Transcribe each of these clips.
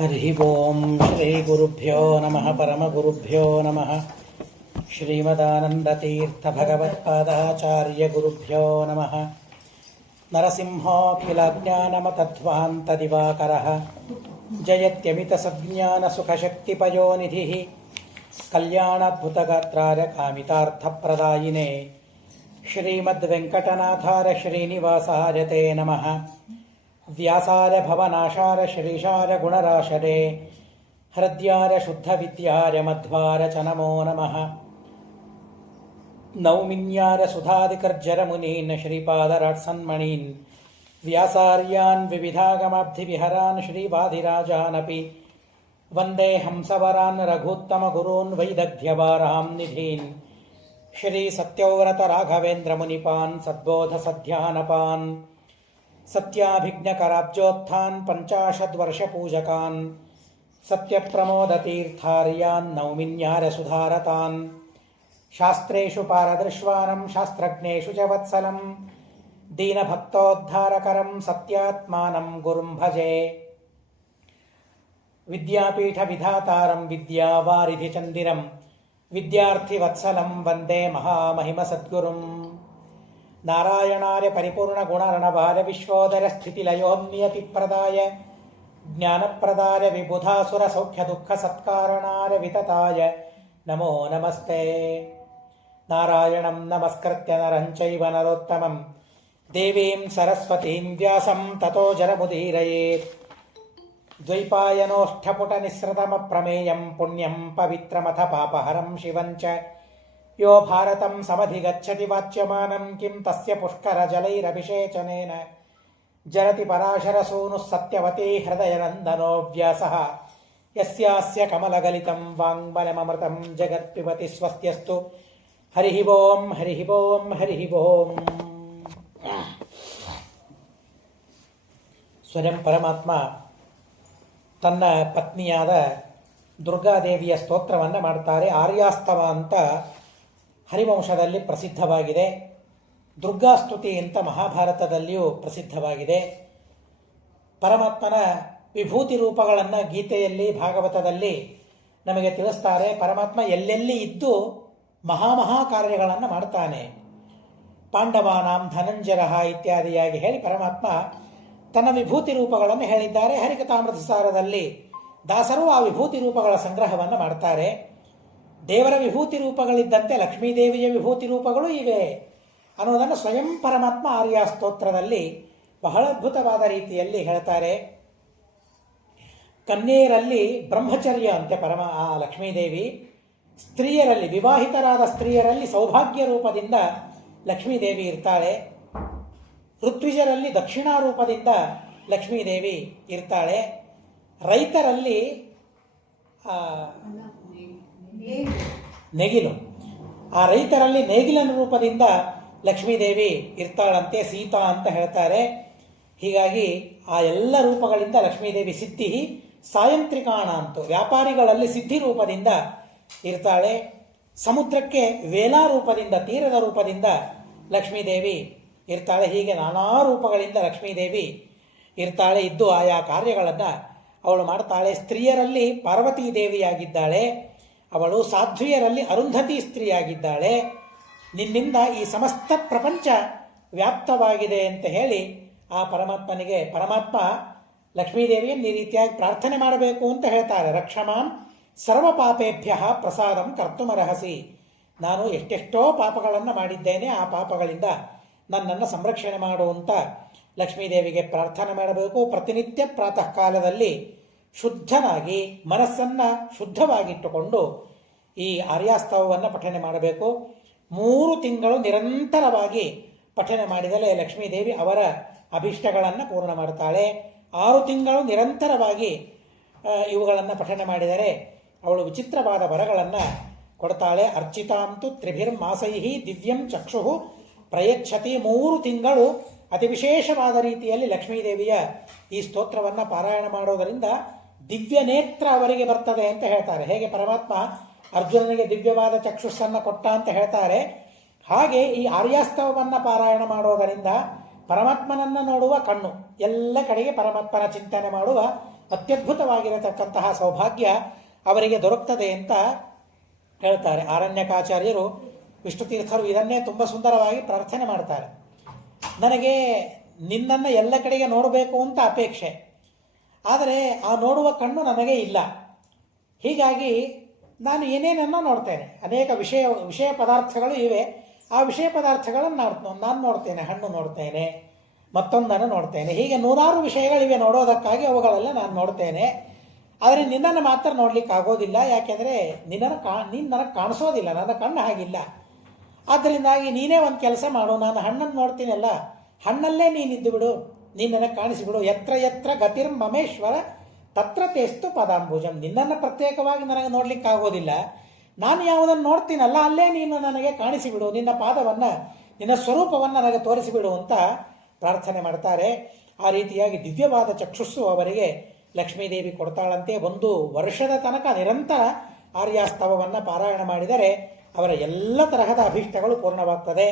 ಹರಿ ಓಂ ಶ್ರೀ ಗುರುಭ್ಯೋ ನಮಃ ಪರಮಗುರುಭ್ಯೋ ನಮಃ ಶ್ರೀಮದಾನಂದತೀರ್ಥ ಭಗವತ್ಪಾದಾಚಾರ್ಯ ಗುರುಭ್ಯೋ ನಮಃ ನರಸಿಂಹೋऽಖಿಲಜ್ಞಾನಮತಧ್ವಾन्तದಿವಾಕರः ಜಯತ್ಯಮಿತಸಜ್ಞಾನಸುಖಶಕ್ತಿಪಯೋನಿಧಿः ಕಲ್ಯಾಣಾದ್ಭುತಗಾತ್ರಾಯ ಕಾಮಿತಾರ್ಥಪ್ರದಾಯಿನೇ ಶ್ರೀಮದ್ವೆಂಕಟನಾಥಾರ್ಯ ಶ್ರೀನಿವಾಸಾರ್ಯ ತೇ ನಮಃ ವ್ಯಾಸಾರ್ಯ ಭವನಾಶಾರ್ಯ ಶ್ರೀಶಾರ್ಯ ಗುಣರಾಶರೇ ಹೃದ್ಯಾರ್ಯ ಶುದ್ಧವಿದ್ಯಾರ್ಯ ಮಧ್ವಾರ್ಯ ಚ ನಮೋ ನಮಃ ನೌಮಿನ್ಯಾರ್ಯ ಸುಧಾದಿಕರ್ಜರ ಮುನೀನ್ ಶ್ರೀಪಾದರಾಟ್ಸನ್ಮಣೀನ್ ವ್ಯಾಸಾರ್ಯಾನ್ ವಿವಿಧಾಗಮಾಬ್ಧಿವಿಹರಾನ್ ಶ್ರೀವಾದಿರಾಜಾನಪಿ ವಂದೇ ಹಂಸವರಾನ್ ರಘೂತ್ತಮ ಗುರೂನ್ ವೈದಗ್ಧ್ಯವಾರಾಂ ನಿಧೀನ್ ಶ್ರೀ ಸತ್ಯವ್ರತ ರಾಘವೇಂದ್ರ ಮುನಿಪಾನ್ ಸದ್ಬೋಧ ಸಧ್ಯಾನಪಾನ್ ಸತ್ಯಾಭಿಜ್ಞಕರಾಬ್ಜೋತ್ಥಾನ್ ಪಂಚಾಶದ್ವರ್ಷಪೂಜಕಾನ್ ಸತ್ಯಪ್ರಮೋದತೀರ್ಥಾರ್ಯಾನ್ ನೌಮಿನ್ಯಾರ್ಯ ಸುಧಾರತಾನ್ ಶಾಸ್ತ್ರೇಷು ಪಾರದೃಶ್ವಾನಂ ಶಾಸ್ತ್ರಜ್ಞೇಷು ಚ ವತ್ಸಲಂ ದೀನಭಕ್ತೋದ್ಧಾರಕರಂ ಸತ್ಯಾತ್ಮಾನಂ ಗುರುಂ ಭಜೆ ವಿದ್ಯಾಪೀಠ ವಿಧಾತಾರಂ ವಿದ್ಯಾವಾರಿಧಿಚಂದಿರಂ ವಿದ್ಯಾರ್ಥಿವತ್ಸಲಂ ವಂದೇ ಮಹಾಮಹಿಮ ಸದ್ಗುರುಂ ನಾರಾಯಣಾರ್ಯ ಪರಿಪೂರ್ಣಗುಣರ್ಣಭಾರ್ಯ ವಿಶ್ವೋದರ ಸ್ಥಿತಿಲಯೋನ್ನಿಯತಿಪ್ರದಾಯ ಜ್ಞಾನಪ್ರದಾಯ ವಿಬುಧಾಸುರ ಸೌಖ್ಯ ದುಃಖ ಸತ್ಕಾರಣಾರ್ಯ ವಿತತಾಯ ನಮೋ ನಮಸ್ತೆ. ನಾರಾಯಣಂ ನಮಸ್ಕೃತ್ಯ ನರಂ ಚೈವ ನರೋತ್ತಮಂ ದೇವೀಂ ಸರಸ್ವತೀಂ ವ್ಯಾಸಂ ತತೋ ಜರಮುದೀರಯೇತ್. ದ್ವೈಪಾಯನೋಷ್ಠಪುಟನಿಸ್ಸೃತಮಪ್ರಮೇಯಂ ಪುಣ್ಯಂ ಪವಿತ್ರಮಥ ಪಾಪಹರಂ ಶಿವಂ ಚ ಯೋ ಭಾರತಂ ಸಮಧಿಗಚ್ಚತಿ ವಾಚ್ಯಮಾನಂ ಕಿಂ ತಸ್ಯ ಪುಷ್ಕರಜಲೈರಭಿಷೇಚನೇನ ಜರತಿ ಪರಾಶರಸೂನುಃ ಸತ್ಯವತೀ ಹೃದಯನಂದನೋ ವ್ಯಾಸಃ ಯಸ್ಯಾಸ್ಯ ಕಮಲಗಲಿತಂ ವಾङ्ಮಯಮೃತಂ ಜಗತ್ಪಿಬತಿ ಸ್ವಸ್ತ್ಯಸ್ತು. ಹರಿ ಓಂ ಹರಿ ಓಂ ಹರಿ ಓಂ. ಸ್ವಯಂ ಪರಮಾತ್ಮ ತನ್ನ ಪತ್ನಿಯಾದ ದುರ್ಗಾದೇವಿಯ ಸ್ತೋತ್ರವನ್ನು ಮಾಡ್ತಾರೆ. ಆರ್ಯಾಸ್ತವ ಅಂತ ಹರಿವಂಶದಲ್ಲಿ ಪ್ರಸಿದ್ಧವಾಗಿದೆ. ದುರ್ಗಾಸ್ತುತಿ ಅಂತ ಮಹಾಭಾರತದಲ್ಲಿಯೂ ಪ್ರಸಿದ್ಧವಾಗಿದೆ. ಪರಮಾತ್ಮನ ವಿಭೂತಿ ರೂಪಗಳನ್ನು ಗೀತೆಯಲ್ಲಿ ಭಾಗವತದಲ್ಲಿ ನಮಗೆ ತಿಳಿಸ್ತಾರೆ. ಪರಮಾತ್ಮ ಎಲ್ಲೆಲ್ಲಿ ಇದ್ದು ಮಹಾ ಕಾರ್ಯಗಳನ್ನು ಮಾಡ್ತಾನೆ. ಪಾಂಡವಾನಾಂ ಧನಂಜರಃ ಇತ್ಯಾದಿಯಾಗಿ ಹೇಳಿ ಪರಮಾತ್ಮ ತನ್ನ ವಿಭೂತಿ ರೂಪಗಳನ್ನು ಹೇಳಿದ್ದಾರೆ. ಹರಿಕಥಾಮೃತ ಸಾರದಲ್ಲಿ ದಾಸರು ಆ ವಿಭೂತಿ ರೂಪಗಳ ಸಂಗ್ರಹವನ್ನು ಮಾಡ್ತಾರೆ. ದೇವರ ವಿಭೂತಿ ರೂಪಗಳಿದ್ದಂತೆ ಲಕ್ಷ್ಮೀದೇವಿಯ ವಿಭೂತಿ ರೂಪಗಳು ಇವೆ ಅನ್ನೋದನ್ನು ಸ್ವಯಂ ಪರಮಾತ್ಮ ಆರ್ಯ ಸ್ತೋತ್ರದಲ್ಲಿ ಬಹಳ ಅದ್ಭುತವಾದ ರೀತಿಯಲ್ಲಿ ಹೇಳ್ತಾರೆ. ಕನ್ಯೆಯರಲ್ಲಿ ಬ್ರಹ್ಮಚರ್ಯ ಅಂತೆ ಆ ಲಕ್ಷ್ಮೀದೇವಿ. ಸ್ತ್ರೀಯರಲ್ಲಿ ವಿವಾಹಿತರಾದ ಸ್ತ್ರೀಯರಲ್ಲಿ ಸೌಭಾಗ್ಯ ರೂಪದಿಂದ ಲಕ್ಷ್ಮೀದೇವಿ ಇರ್ತಾಳೆ. ಋತ್ವಿಜರಲ್ಲಿ ದಕ್ಷಿಣಾ ರೂಪದಿಂದ ಲಕ್ಷ್ಮೀದೇವಿ ಇರ್ತಾಳೆ. ರೈತರಲ್ಲಿ ನೇಗಿಲು, ಆ ರೈತರಲ್ಲಿ ನೇಗಿಲನ ರೂಪದಿಂದ ಲಕ್ಷ್ಮೀದೇವಿ ಇರ್ತಾಳಂತೆ, ಸೀತಾ ಅಂತ ಹೇಳ್ತಾರೆ. ಹೀಗಾಗಿ ಆ ಎಲ್ಲ ರೂಪಗಳಿಂದ ಲಕ್ಷ್ಮೀದೇವಿ ಸಿದ್ಧಿ ಸಾಯಂತ್ರಿಕಾಣ ಅಂತು ವ್ಯಾಪಾರಿಗಳಲ್ಲಿ ಸಿದ್ಧಿ ರೂಪದಿಂದ ಇರ್ತಾಳೆ. ಸಮುದ್ರಕ್ಕೆ ವೇಲಾ ರೂಪದಿಂದ ತೀರದ ರೂಪದಿಂದ ಲಕ್ಷ್ಮೀದೇವಿ ಇರ್ತಾಳೆ. ಹೀಗೆ ನಾನಾ ರೂಪಗಳಿಂದ ಲಕ್ಷ್ಮೀದೇವಿ ಇರ್ತಾಳೆ. ಇದ್ದು ಆಯಾ ಕಾರ್ಯಗಳನ್ನು ಅವಳು ಮಾಡ್ತಾಳೆ. ಸ್ತ್ರೀಯರಲ್ಲಿ ಪಾರ್ವತೀ ದೇವಿಯಾಗಿದ್ದಾಳೆ ಅವಳು. ಸಾಧ್ವಿಯರಲ್ಲಿ ಅರುಂಧತಿ ಸ್ತ್ರೀಯಾಗಿದ್ದಾಳೆ. ನಿನ್ನಿಂದ ಈ ಸಮಸ್ತ ಪ್ರಪಂಚ ವ್ಯಾಪ್ತವಾಗಿದೆ ಅಂತ ಹೇಳಿ ಆ ಪರಮಾತ್ಮನಿಗೆ ಪರಮಾತ್ಮ ಲಕ್ಷ್ಮೀದೇವಿಯನ್ನು ಈ ರೀತಿಯಾಗಿ ಪ್ರಾರ್ಥನೆ ಮಾಡಬೇಕು ಅಂತ ಹೇಳ್ತಾರೆ. ರಕ್ಷಮಾಂ ಸರ್ವ ಪಾಪೇಭ್ಯ ಪ್ರಸಾದಂ ಕರ್ತುಮರ್ಹಸಿ. ನಾನು ಎಷ್ಟೆಷ್ಟೋ ಪಾಪಗಳನ್ನು ಮಾಡಿದ್ದೇನೆ, ಆ ಪಾಪಗಳಿಂದ ನನ್ನನ್ನು ಸಂರಕ್ಷಣೆ ಮಾಡುವಂತ ಲಕ್ಷ್ಮೀದೇವಿಗೆ ಪ್ರಾರ್ಥನೆ ಮಾಡಬೇಕು. ಪ್ರತಿನಿತ್ಯ ಪ್ರಾತಃ ಕಾಲದಲ್ಲಿ ಶುದ್ಧನಾಗಿ ಮನಸ್ಸನ್ನು ಶುದ್ಧವಾಗಿಟ್ಟುಕೊಂಡು ಈ ಆರ್ಯಾಸ್ತವವನ್ನು ಪಠನೆ ಮಾಡಬೇಕು. 3 ತಿಂಗಳು ನಿರಂತರವಾಗಿ ಪಠನೆ ಮಾಡಿದರೆ ಲಕ್ಷ್ಮೀದೇವಿ ಅವರ ಅಭಿಷ್ಟಗಳನ್ನು ಪೂರ್ಣ ಮಾಡ್ತಾಳೆ. 6 ತಿಂಗಳು ನಿರಂತರವಾಗಿ ಇವುಗಳನ್ನು ಪಠನೆ ಮಾಡಿದರೆ ಅವಳು ವಿಚಿತ್ರವಾದ ವರಗಳನ್ನು ಕೊಡ್ತಾಳೆ. ಅರ್ಚಿತಾಂತು ತ್ರಿಭಿರ್ಮಾಸೈಹಿ ದಿವ್ಯಂ ಚಕ್ಷು ಪ್ರಯಚ್ಛತಿ. 3 ತಿಂಗಳು ಅತಿ ವಿಶೇಷವಾದ ರೀತಿಯಲ್ಲಿ ಲಕ್ಷ್ಮೀದೇವಿಯ ಈ ಸ್ತೋತ್ರವನ್ನು ಪಾರಾಯಣ ಮಾಡೋದರಿಂದ ದಿವ್ಯ ನೇತ್ರ ಅವರಿಗೆ ಬರ್ತದೆ ಅಂತ ಹೇಳ್ತಾರೆ. ಹೇಗೆ ಪರಮಾತ್ಮ ಅರ್ಜುನನಿಗೆ ದಿವ್ಯವಾದ ಚಕ್ಷುಸ್ಸನ್ನು ಕೊಟ್ಟ ಅಂತ ಹೇಳ್ತಾರೆ, ಹಾಗೆ ಈ ಆರ್ಯಾಸ್ತವವನ್ನು ಪಾರಾಯಣ ಮಾಡೋದರಿಂದ ಪರಮಾತ್ಮನನ್ನು ನೋಡುವ ಕಣ್ಣು, ಎಲ್ಲ ಕಡೆಗೆ ಪರಮಾತ್ಮನ ಚಿಂತನೆ ಮಾಡುವ ಅತ್ಯದ್ಭುತವಾಗಿರತಕ್ಕಂತಹ ಸೌಭಾಗ್ಯ ಅವರಿಗೆ ದೊರಕ್ತದೆ ಅಂತ ಹೇಳ್ತಾರೆ. ಆರಣ್ಯಕಾಚಾರ್ಯರು, ವಿಷ್ಣುತೀರ್ಥರು ಇದನ್ನೇ ತುಂಬ ಸುಂದರವಾಗಿ ಪ್ರಾರ್ಥನೆ ಮಾಡ್ತಾರೆ. ನನಗೆ ನಿನ್ನನ್ನು ಎಲ್ಲ ಕಡೆಗೆ ನೋಡಬೇಕು ಅಂತ ಅಪೇಕ್ಷೆ, ಆದರೆ ಆ ನೋಡುವ ಕಣ್ಣು ನನಗೆ ಇಲ್ಲ. ಹೀಗಾಗಿ ನಾನು ಏನೇನನ್ನೋ ನೋಡ್ತೇನೆ, ಅನೇಕ ವಿಷಯ ಪದಾರ್ಥಗಳು ಇವೆ. ಆ ವಿಷಯ ಪದಾರ್ಥಗಳನ್ನು ನಾನು ನೋಡ್ತೇನೆ, ಹಣ್ಣು ನೋಡ್ತೇನೆ, ಮತ್ತೊಂದನ್ನು ನೋಡ್ತೇನೆ, ಹೀಗೆ ನೂರಾರು ವಿಷಯಗಳಿವೆ ನೋಡೋದಕ್ಕಾಗಿ, ಅವುಗಳೆಲ್ಲ ನಾನು ನೋಡ್ತೇನೆ. ಆದರೆ ನಿನ್ನನ್ನು ಮಾತ್ರ ನೋಡ್ಲಿಕ್ಕೆ ಆಗೋದಿಲ್ಲ, ಯಾಕೆಂದರೆ ನೀನು ನನಗೆ ಕಾಣಿಸೋದಿಲ್ಲ, ನನ್ನ ಕಣ್ಣು ಹಾಗಿಲ್ಲ. ಆದ್ದರಿಂದಾಗಿ ನೀನೇ ಒಂದು ಕೆಲಸ ಮಾಡು, ನಾನು ಹಣ್ಣನ್ನು ನೋಡ್ತೀನಲ್ಲ, ಹಣ್ಣಲ್ಲೇ ನೀನಿದ್ದು ಬಿಡು, ನೀನು ನನಗೆ ಕಾಣಿಸಿಬಿಡು. ಯತ್ರ ಯತ್ರ ಗತಿರ್ ಮಮೇಶ್ವರ ತತ್ರ ತೇಸ್ತು ಪದಾಂಬುಜಂ. ನಿನ್ನನ್ನು ಪ್ರತ್ಯೇಕವಾಗಿ ನನಗೆ ನೋಡ್ಲಿಕ್ಕಾಗೋದಿಲ್ಲ, ನಾನು ಯಾವುದನ್ನು ನೋಡ್ತೀನಲ್ಲ ಅಲ್ಲೇ ನೀನು ನನಗೆ ಕಾಣಿಸಿಬಿಡು, ನಿನ್ನ ಪಾದವನ್ನು, ನಿನ್ನ ಸ್ವರೂಪವನ್ನು ನನಗೆ ತೋರಿಸಿಬಿಡು ಅಂತ ಪ್ರಾರ್ಥನೆ ಮಾಡ್ತಾರೆ. ಆ ರೀತಿಯಾಗಿ ದಿವ್ಯವಾದ ಚಕ್ಷುಸ್ಸು ಅವರಿಗೆ ಲಕ್ಷ್ಮೀದೇವಿ ಕೊಡ್ತಾಳಂತೆ. ಒಂದು ವರ್ಷದ ತನಕ ನಿರಂತರ ಆರ್ಯಾಸ್ತವವನ್ನು ಪಾರಾಯಣ ಮಾಡಿದರೆ ಅವರ ಎಲ್ಲ ತರಹದ ಅಭೀಷ್ಟಗಳು ಪೂರ್ಣವಾಗ್ತದೆ,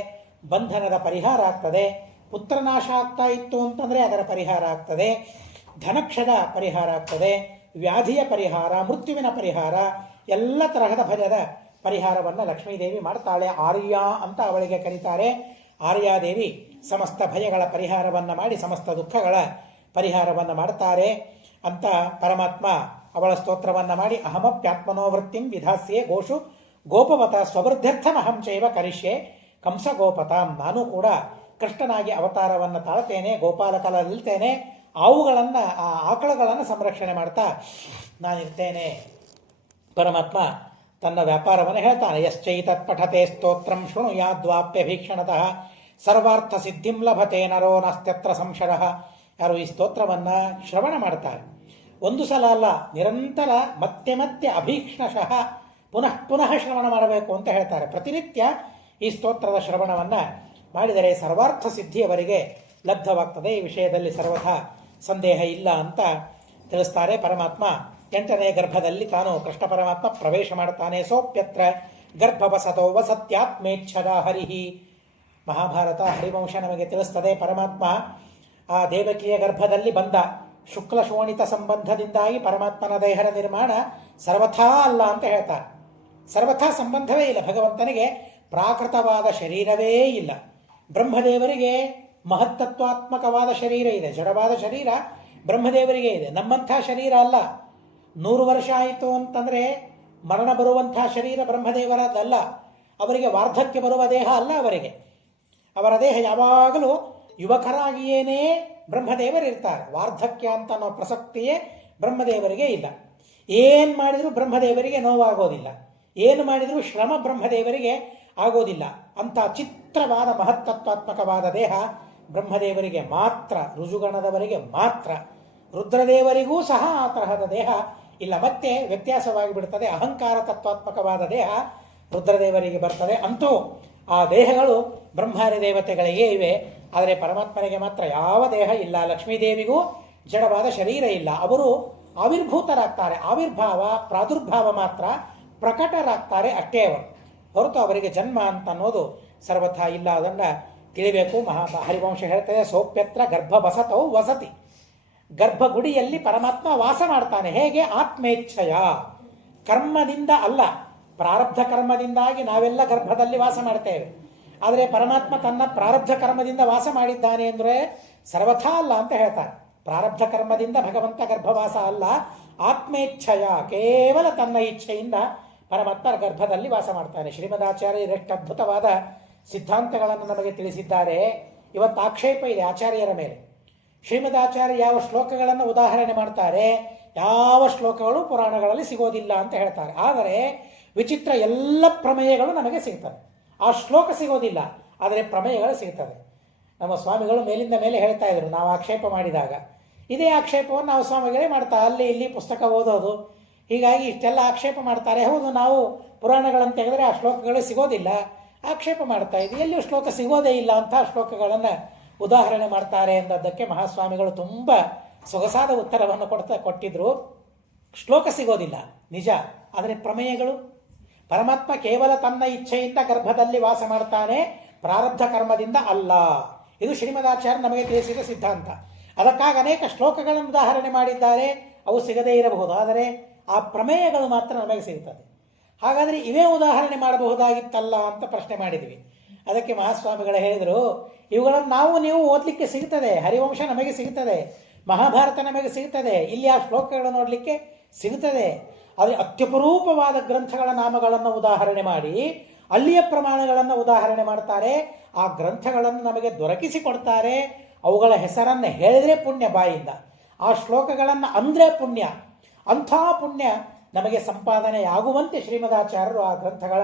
ಬಂಧನದ ಪರಿಹಾರ ಆಗ್ತದೆ, ಪುತ್ರನಾಶ ಆಗ್ತಾ ಇತ್ತು ಅಂತಂದರೆ ಅದರ ಪರಿಹಾರ ಆಗ್ತದೆ, ಧನಕ್ಷದ ಪರಿಹಾರ ಆಗ್ತದೆ, ವ್ಯಾಧಿಯ ಪರಿಹಾರ, ಮೃತ್ಯುವಿನ ಪರಿಹಾರ, ಎಲ್ಲ ತರಹದ ಭಯದ ಪರಿಹಾರವನ್ನು ಲಕ್ಷ್ಮೀದೇವಿ ಮಾಡ್ತಾಳೆ. ಆರ್ಯ ಅಂತ ಅವಳಿಗೆ ಕರೀತಾರೆ. ಆರ್ಯಾದೇವಿ ಸಮಸ್ತ ಭಯಗಳ ಪರಿಹಾರವನ್ನು ಮಾಡಿ ಸಮಸ್ತ ದುಃಖಗಳ ಪರಿಹಾರವನ್ನು ಮಾಡ್ತಾರೆ ಅಂತ ಪರಮಾತ್ಮ ಅವಳ ಸ್ತೋತ್ರವನ್ನು ಮಾಡಿ, ಅಹಮಪ್ಯಾತ್ಮನೋವೃತ್ತಿಂ ವಿಧಾಸ್ಯೆ ಗೋಷು ಗೋಪವತ ಸ್ವವೃದ್ಧರ್ಥಮಹಂ ಚೈವ ಕರಿಷ್ಯೆ ಕಂಸ ಗೋಪತಾಂ. ನಾನು ಕೂಡ ಕೃಷ್ಣನಾಗಿ ಅವತಾರವನ್ನು ತಾಳ್ತೇನೆ, ಗೋಪಾಲಕರಲ್ಲಿರ್ತೇನೆ, ಅವುಗಳನ್ನು, ಆ ಆಕಳುಗಳನ್ನು ಸಂರಕ್ಷಣೆ ಮಾಡ್ತಾ ನಾನಿರ್ತೇನೆ. ಪರಮಾತ್ಮ ತನ್ನ ವ್ಯಾಪಾರವನ್ನು ಹೇಳ್ತಾನೆ. ಯಶ್ಚೈತತ್ ಪಠತೆ ಸ್ತೋತ್ರಂ ಶೃಣುಯಾದ್ವಾಪ್ಯಭೀಕ್ಷಣತಃ ಸರ್ವಾರ್ಥ ಸಿದ್ಧಿಂ ಲಭತೆ ನರೋ ನಾಸ್ತ್ಯತ್ರ ಸಂಶಯಃ. ಯಾರು ಈ ಸ್ತೋತ್ರವನ್ನು ಶ್ರವಣ ಮಾಡ್ತಾರೆ, ಒಂದು ಸಲ ಅಲ್ಲ, ನಿರಂತರ ಮತ್ತೆ ಮತ್ತೆ ಅಭೀಕ್ಷಣಶಃ ಪುನಃ ಪುನಃ ಶ್ರವಣ ಮಾಡಬೇಕು ಅಂತ ಹೇಳ್ತಾರೆ. ಪ್ರತಿನಿತ್ಯ ಈ ಸ್ತೋತ್ರದ ಶ್ರವಣವನ್ನು ಮಾಡಿದರೆ ಸರ್ವಾರ್ಥ ಸಿದ್ಧಿಯವರಿಗೆ ಲಬ್ಧವಾಗ್ತದೆ. ಈ ವಿಷಯದಲ್ಲಿ ಸರ್ವಥಾ ಸಂದೇಹ ಇಲ್ಲ ಅಂತ ತಿಳಿಸ್ತಾರೆ. ಪರಮಾತ್ಮ 8ನೇ ಗರ್ಭದಲ್ಲಿ ತಾನು ಕೃಷ್ಣ ಪರಮಾತ್ಮ ಪ್ರವೇಶ ಮಾಡ್ತಾನೆ. ಸೋಪ್ಯತ್ರ ಗರ್ಭವಸತೋ ವಸತ್ಯಾತ್ಮೇಚ್ಛದ ಹರಿಹಿ. ಮಹಾಭಾರತ ಹರಿವಂಶ ನಮಗೆ ತಿಳಿಸ್ತದೆ. ಪರಮಾತ್ಮ ಆ ದೇವಕಿಯ ಗರ್ಭದಲ್ಲಿ ಬಂದ. ಶುಕ್ಲ ಶೋಣಿತ ಸಂಬಂಧದಿಂದಾಗಿ ಪರಮಾತ್ಮನ ದೇಹದ ನಿರ್ಮಾಣ ಸರ್ವಥಾ ಅಲ್ಲ ಅಂತ ಹೇಳ್ತಾರೆ. ಸರ್ವಥಾ ಸಂಬಂಧವೇ ಇಲ್ಲ. ಭಗವಂತನಿಗೆ ಪ್ರಾಕೃತವಾದ ಶರೀರವೇ ಇಲ್ಲ. ಬ್ರಹ್ಮದೇವರಿಗೆ ಮಹತ್ತತ್ವಾತ್ಮಕವಾದ ಶರೀರ ಇದೆ, ಜಡವಾದ ಶರೀರ ಬ್ರಹ್ಮದೇವರಿಗೆ ಇದೆ. ನಮ್ಮಂಥ ಶರೀರ ಅಲ್ಲ. 100 ವರ್ಷ ಆಯಿತು ಅಂತಂದರೆ ಮರಣ ಬರುವಂಥ ಶರೀರ ಬ್ರಹ್ಮದೇವರದಲ್ಲ. ಅವರಿಗೆ ವಾರ್ಧಕ್ಯ ಬರುವ ದೇಹ ಅಲ್ಲ ಅವರಿಗೆ. ಅವರ ದೇಹ ಯಾವಾಗಲೂ ಯುವಕರಾಗಿಯೇನೇ ಬ್ರಹ್ಮದೇವರಿರ್ತಾರೆ. ವಾರ್ಧಕ್ಯ ಅಂತ ಅನ್ನೋ ಪ್ರಸಕ್ತಿಯೇ ಬ್ರಹ್ಮದೇವರಿಗೆ ಇಲ್ಲ. ಏನು ಮಾಡಿದರೂ ಬ್ರಹ್ಮದೇವರಿಗೆ ನೋವಾಗೋದಿಲ್ಲ, ಏನು ಮಾಡಿದರೂ ಶ್ರಮ ಬ್ರಹ್ಮದೇವರಿಗೆ ಆಗೋದಿಲ್ಲ. ಅಂಥ ಚಿತ್ರವಾದ ಮಹತ್ತತ್ವಾತ್ಮಕವಾದ ದೇಹ ಬ್ರಹ್ಮದೇವರಿಗೆ ಮಾತ್ರ, ಋಜುಗಣದವರಿಗೆ ಮಾತ್ರ. ರುದ್ರದೇವರಿಗೂ ಸಹ ಆ ತರಹದ ದೇಹ ಇಲ್ಲ. ಮತ್ತೆ ವ್ಯತ್ಯಾಸವಾಗಿ ಬಿಡ್ತದೆ. ಅಹಂಕಾರ ತತ್ವಾತ್ಮಕವಾದ ದೇಹ ರುದ್ರದೇವರಿಗೆ ಬರ್ತದೆ. ಅಂತೂ ಆ ದೇಹಗಳು ಬ್ರಹ್ಮಾದಿ ದೇವತೆಗಳಿಗೆ ಇವೆ, ಆದರೆ ಪರಮಾತ್ಮನಿಗೆ ಮಾತ್ರ ಯಾವ ದೇಹ ಇಲ್ಲ. ಲಕ್ಷ್ಮೀದೇವಿಗೂ ಜಡವಾದ ಶರೀರ ಇಲ್ಲ. ಅವರು ಆವಿರ್ಭೂತರಾಗ್ತಾರೆ. ಆವಿರ್ಭಾವ ಪ್ರಾದುರ್ಭಾವ ಮಾತ್ರ, ಪ್ರಕಟರಾಗ್ತಾರೆ ಅಷ್ಟೇ ಅವರು, ಹೊರತು ಅವರಿಗೆ ಜನ್ಮ ಅಂತ ಅನ್ನೋದು ಸರ್ವಥಾ ಇಲ್ಲ. ಅದನ್ನು ತಿಳಿಬೇಕು. ಹರಿವಂಶ ಹೇಳ್ತದೆ, ಸೋಪ್ಯತ್ರ ಗರ್ಭವಸತೌ ವಸತಿ. ಗರ್ಭಗುಡಿಯಲ್ಲಿ ಪರಮಾತ್ಮ ವಾಸ ಮಾಡ್ತಾನೆ. ಹೇಗೆ? ಆತ್ಮೇಚ್ಛಯ, ಕರ್ಮದಿಂದ ಅಲ್ಲ. ಪ್ರಾರಬ್ಧ ಕರ್ಮದಿಂದಾಗಿ ನಾವೆಲ್ಲ ಗರ್ಭದಲ್ಲಿ ವಾಸ ಮಾಡ್ತೇವೆ. ಆದರೆ ಪರಮಾತ್ಮ ತನ್ನ ಪ್ರಾರಬ್ಧ ಕರ್ಮದಿಂದ ವಾಸ ಮಾಡಿದ್ದಾನೆ ಅಂದರೆ ಸರ್ವಥಾ ಅಲ್ಲ ಅಂತ ಹೇಳ್ತಾರೆ. ಪ್ರಾರಬ್ಧ ಕರ್ಮದಿಂದ ಭಗವಂತ ಗರ್ಭವಾಸ ಅಲ್ಲ, ಆತ್ಮೇಚ್ಛಯ, ಕೇವಲ ತನ್ನ ಇಚ್ಛೆಯಿಂದ ಪರಮಾತ್ಮ ಗರ್ಭದಲ್ಲಿ ವಾಸ ಮಾಡ್ತಾನೆ. ಶ್ರೀಮದಾಚಾರ್ಯರು ಎಷ್ಟು ಅದ್ಭುತವಾದ ಸಿದ್ಧಾಂತಗಳನ್ನು ನಮಗೆ ತಿಳಿಸಿದ್ದಾರೆ. ಇವತ್ತು ಆಕ್ಷೇಪ ಇದೆ ಆಚಾರ್ಯರ ಮೇಲೆ. ಶ್ರೀಮದಾಚಾರ್ಯ ಯಾವ ಶ್ಲೋಕಗಳನ್ನು ಉದಾಹರಣೆ ಮಾಡ್ತಾರೆ, ಯಾವ ಶ್ಲೋಕಗಳು ಪುರಾಣಗಳಲ್ಲಿ ಸಿಗೋದಿಲ್ಲ ಅಂತ ಹೇಳ್ತಾರೆ. ಆದರೆ ವಿಚಿತ್ರ, ಎಲ್ಲ ಪ್ರಮೇಯಗಳು ನಮಗೆ ಸಿಗ್ತವೆ. ಆ ಶ್ಲೋಕ ಸಿಗೋದಿಲ್ಲ, ಆದರೆ ಪ್ರಮೇಯಗಳು ಸಿಗ್ತವೆ. ನಮ್ಮ ಸ್ವಾಮಿಗಳು ಮೇಲಿಂದ ಮೇಲೆ ಹೇಳ್ತಾ ಇದ್ರು ನಾವು ಆಕ್ಷೇಪ ಮಾಡಿದಾಗ. ಇದೇ ಆಕ್ಷೇಪವನ್ನು ನಾವು ಸ್ವಾಮಿಗಳೇ ಮಾಡ್ತಾ ಅಲ್ಲಿ ಇಲ್ಲಿ ಪುಸ್ತಕ ಓದೋದು, ಹೀಗಾಗಿ ಇಷ್ಟೆಲ್ಲ ಆಕ್ಷೇಪ ಮಾಡ್ತಾರೆ. ಹೌದು, ನಾವು ಪುರಾಣಗಳನ್ನು ತೆಗೆದರೆ ಆ ಶ್ಲೋಕಗಳು ಸಿಗೋದಿಲ್ಲ, ಆಕ್ಷೇಪ ಮಾಡ್ತಾ ಇದ್ವಿ. ಎಲ್ಲಿಯೂ ಶ್ಲೋಕ ಸಿಗೋದೇ ಇಲ್ಲ ಅಂತ ಶ್ಲೋಕಗಳನ್ನು ಉದಾಹರಣೆ ಮಾಡ್ತಾರೆ ಎಂದದ್ದಕ್ಕೆ ಮಹಾಸ್ವಾಮಿಗಳು ತುಂಬ ಸೊಗಸಾದ ಉತ್ತರವನ್ನು ಕೊಟ್ಟಿದ್ರು. ಶ್ಲೋಕ ಸಿಗೋದಿಲ್ಲ ನಿಜ, ಆದರೆ ಪ್ರಮೇಯಗಳು. ಪರಮಾತ್ಮ ಕೇವಲ ತನ್ನ ಇಚ್ಛೆಯಿಂದ ಗರ್ಭದಲ್ಲಿ ವಾಸ ಮಾಡ್ತಾನೆ, ಪ್ರಾರಬ್ಧ ಕರ್ಮದಿಂದ ಅಲ್ಲ. ಇದು ಶ್ರೀಮದಾಚಾರ್ಯ ನಮಗೆ ತಿಳಿಸಿದ ಸಿದ್ಧಾಂತ. ಅದಕ್ಕಾಗಿ ಅನೇಕ ಶ್ಲೋಕಗಳನ್ನು ಉದಾಹರಣೆ ಮಾಡಿದ್ದಾರೆ. ಅವು ಸಿಗದೇ ಇರಬಹುದು, ಆದರೆ ಆ ಪ್ರಮೇಯಗಳು ಮಾತ್ರ ನಮಗೆ ಸಿಗ್ತದೆ. ಹಾಗಾದರೆ ಇವೇ ಉದಾಹರಣೆ ಮಾಡಬಹುದಾಗಿತ್ತಲ್ಲ ಅಂತ ಪ್ರಶ್ನೆ ಮಾಡಿದ್ವಿ. ಅದಕ್ಕೆ ಮಹಾಸ್ವಾಮಿಗಳು ಹೇಳಿದರು, ಇವುಗಳನ್ನು ನೀವು ಓದಲಿಕ್ಕೆ ಸಿಗ್ತದೆ, ಹರಿವಂಶ ನಮಗೆ ಸಿಗ್ತದೆ, ಮಹಾಭಾರತ ನಮಗೆ ಸಿಗ್ತದೆ, ಇಲ್ಲಿ ಆ ಶ್ಲೋಕಗಳು ನೋಡಲಿಕ್ಕೆ ಸಿಗುತ್ತದೆ. ಆದರೆ ಅತ್ಯಪರೂಪವಾದ ಗ್ರಂಥಗಳ ನಾಮಗಳನ್ನು ಉದಾಹರಣೆ ಮಾಡಿ ಅಲ್ಲಿಯ ಪ್ರಮಾಣಗಳನ್ನು ಉದಾಹರಣೆ ಮಾಡ್ತಾರೆ. ಆ ಗ್ರಂಥಗಳನ್ನು ನಮಗೆ ದೊರಕಿಸಿಕೊಡ್ತಾರೆ. ಅವುಗಳ ಹೆಸರನ್ನು ಹೇಳಿದರೆ ಪುಣ್ಯ ಬಾಯಿಂದ, ಆ ಶ್ಲೋಕಗಳನ್ನು ಅಂದರೆ ಪುಣ್ಯ. ಅಂಥ ಪುಣ್ಯ ನಮಗೆ ಸಂಪಾದನೆಯಾಗುವಂತೆ ಶ್ರೀಮದಾಚಾರ್ಯರು ಆ ಗ್ರಂಥಗಳ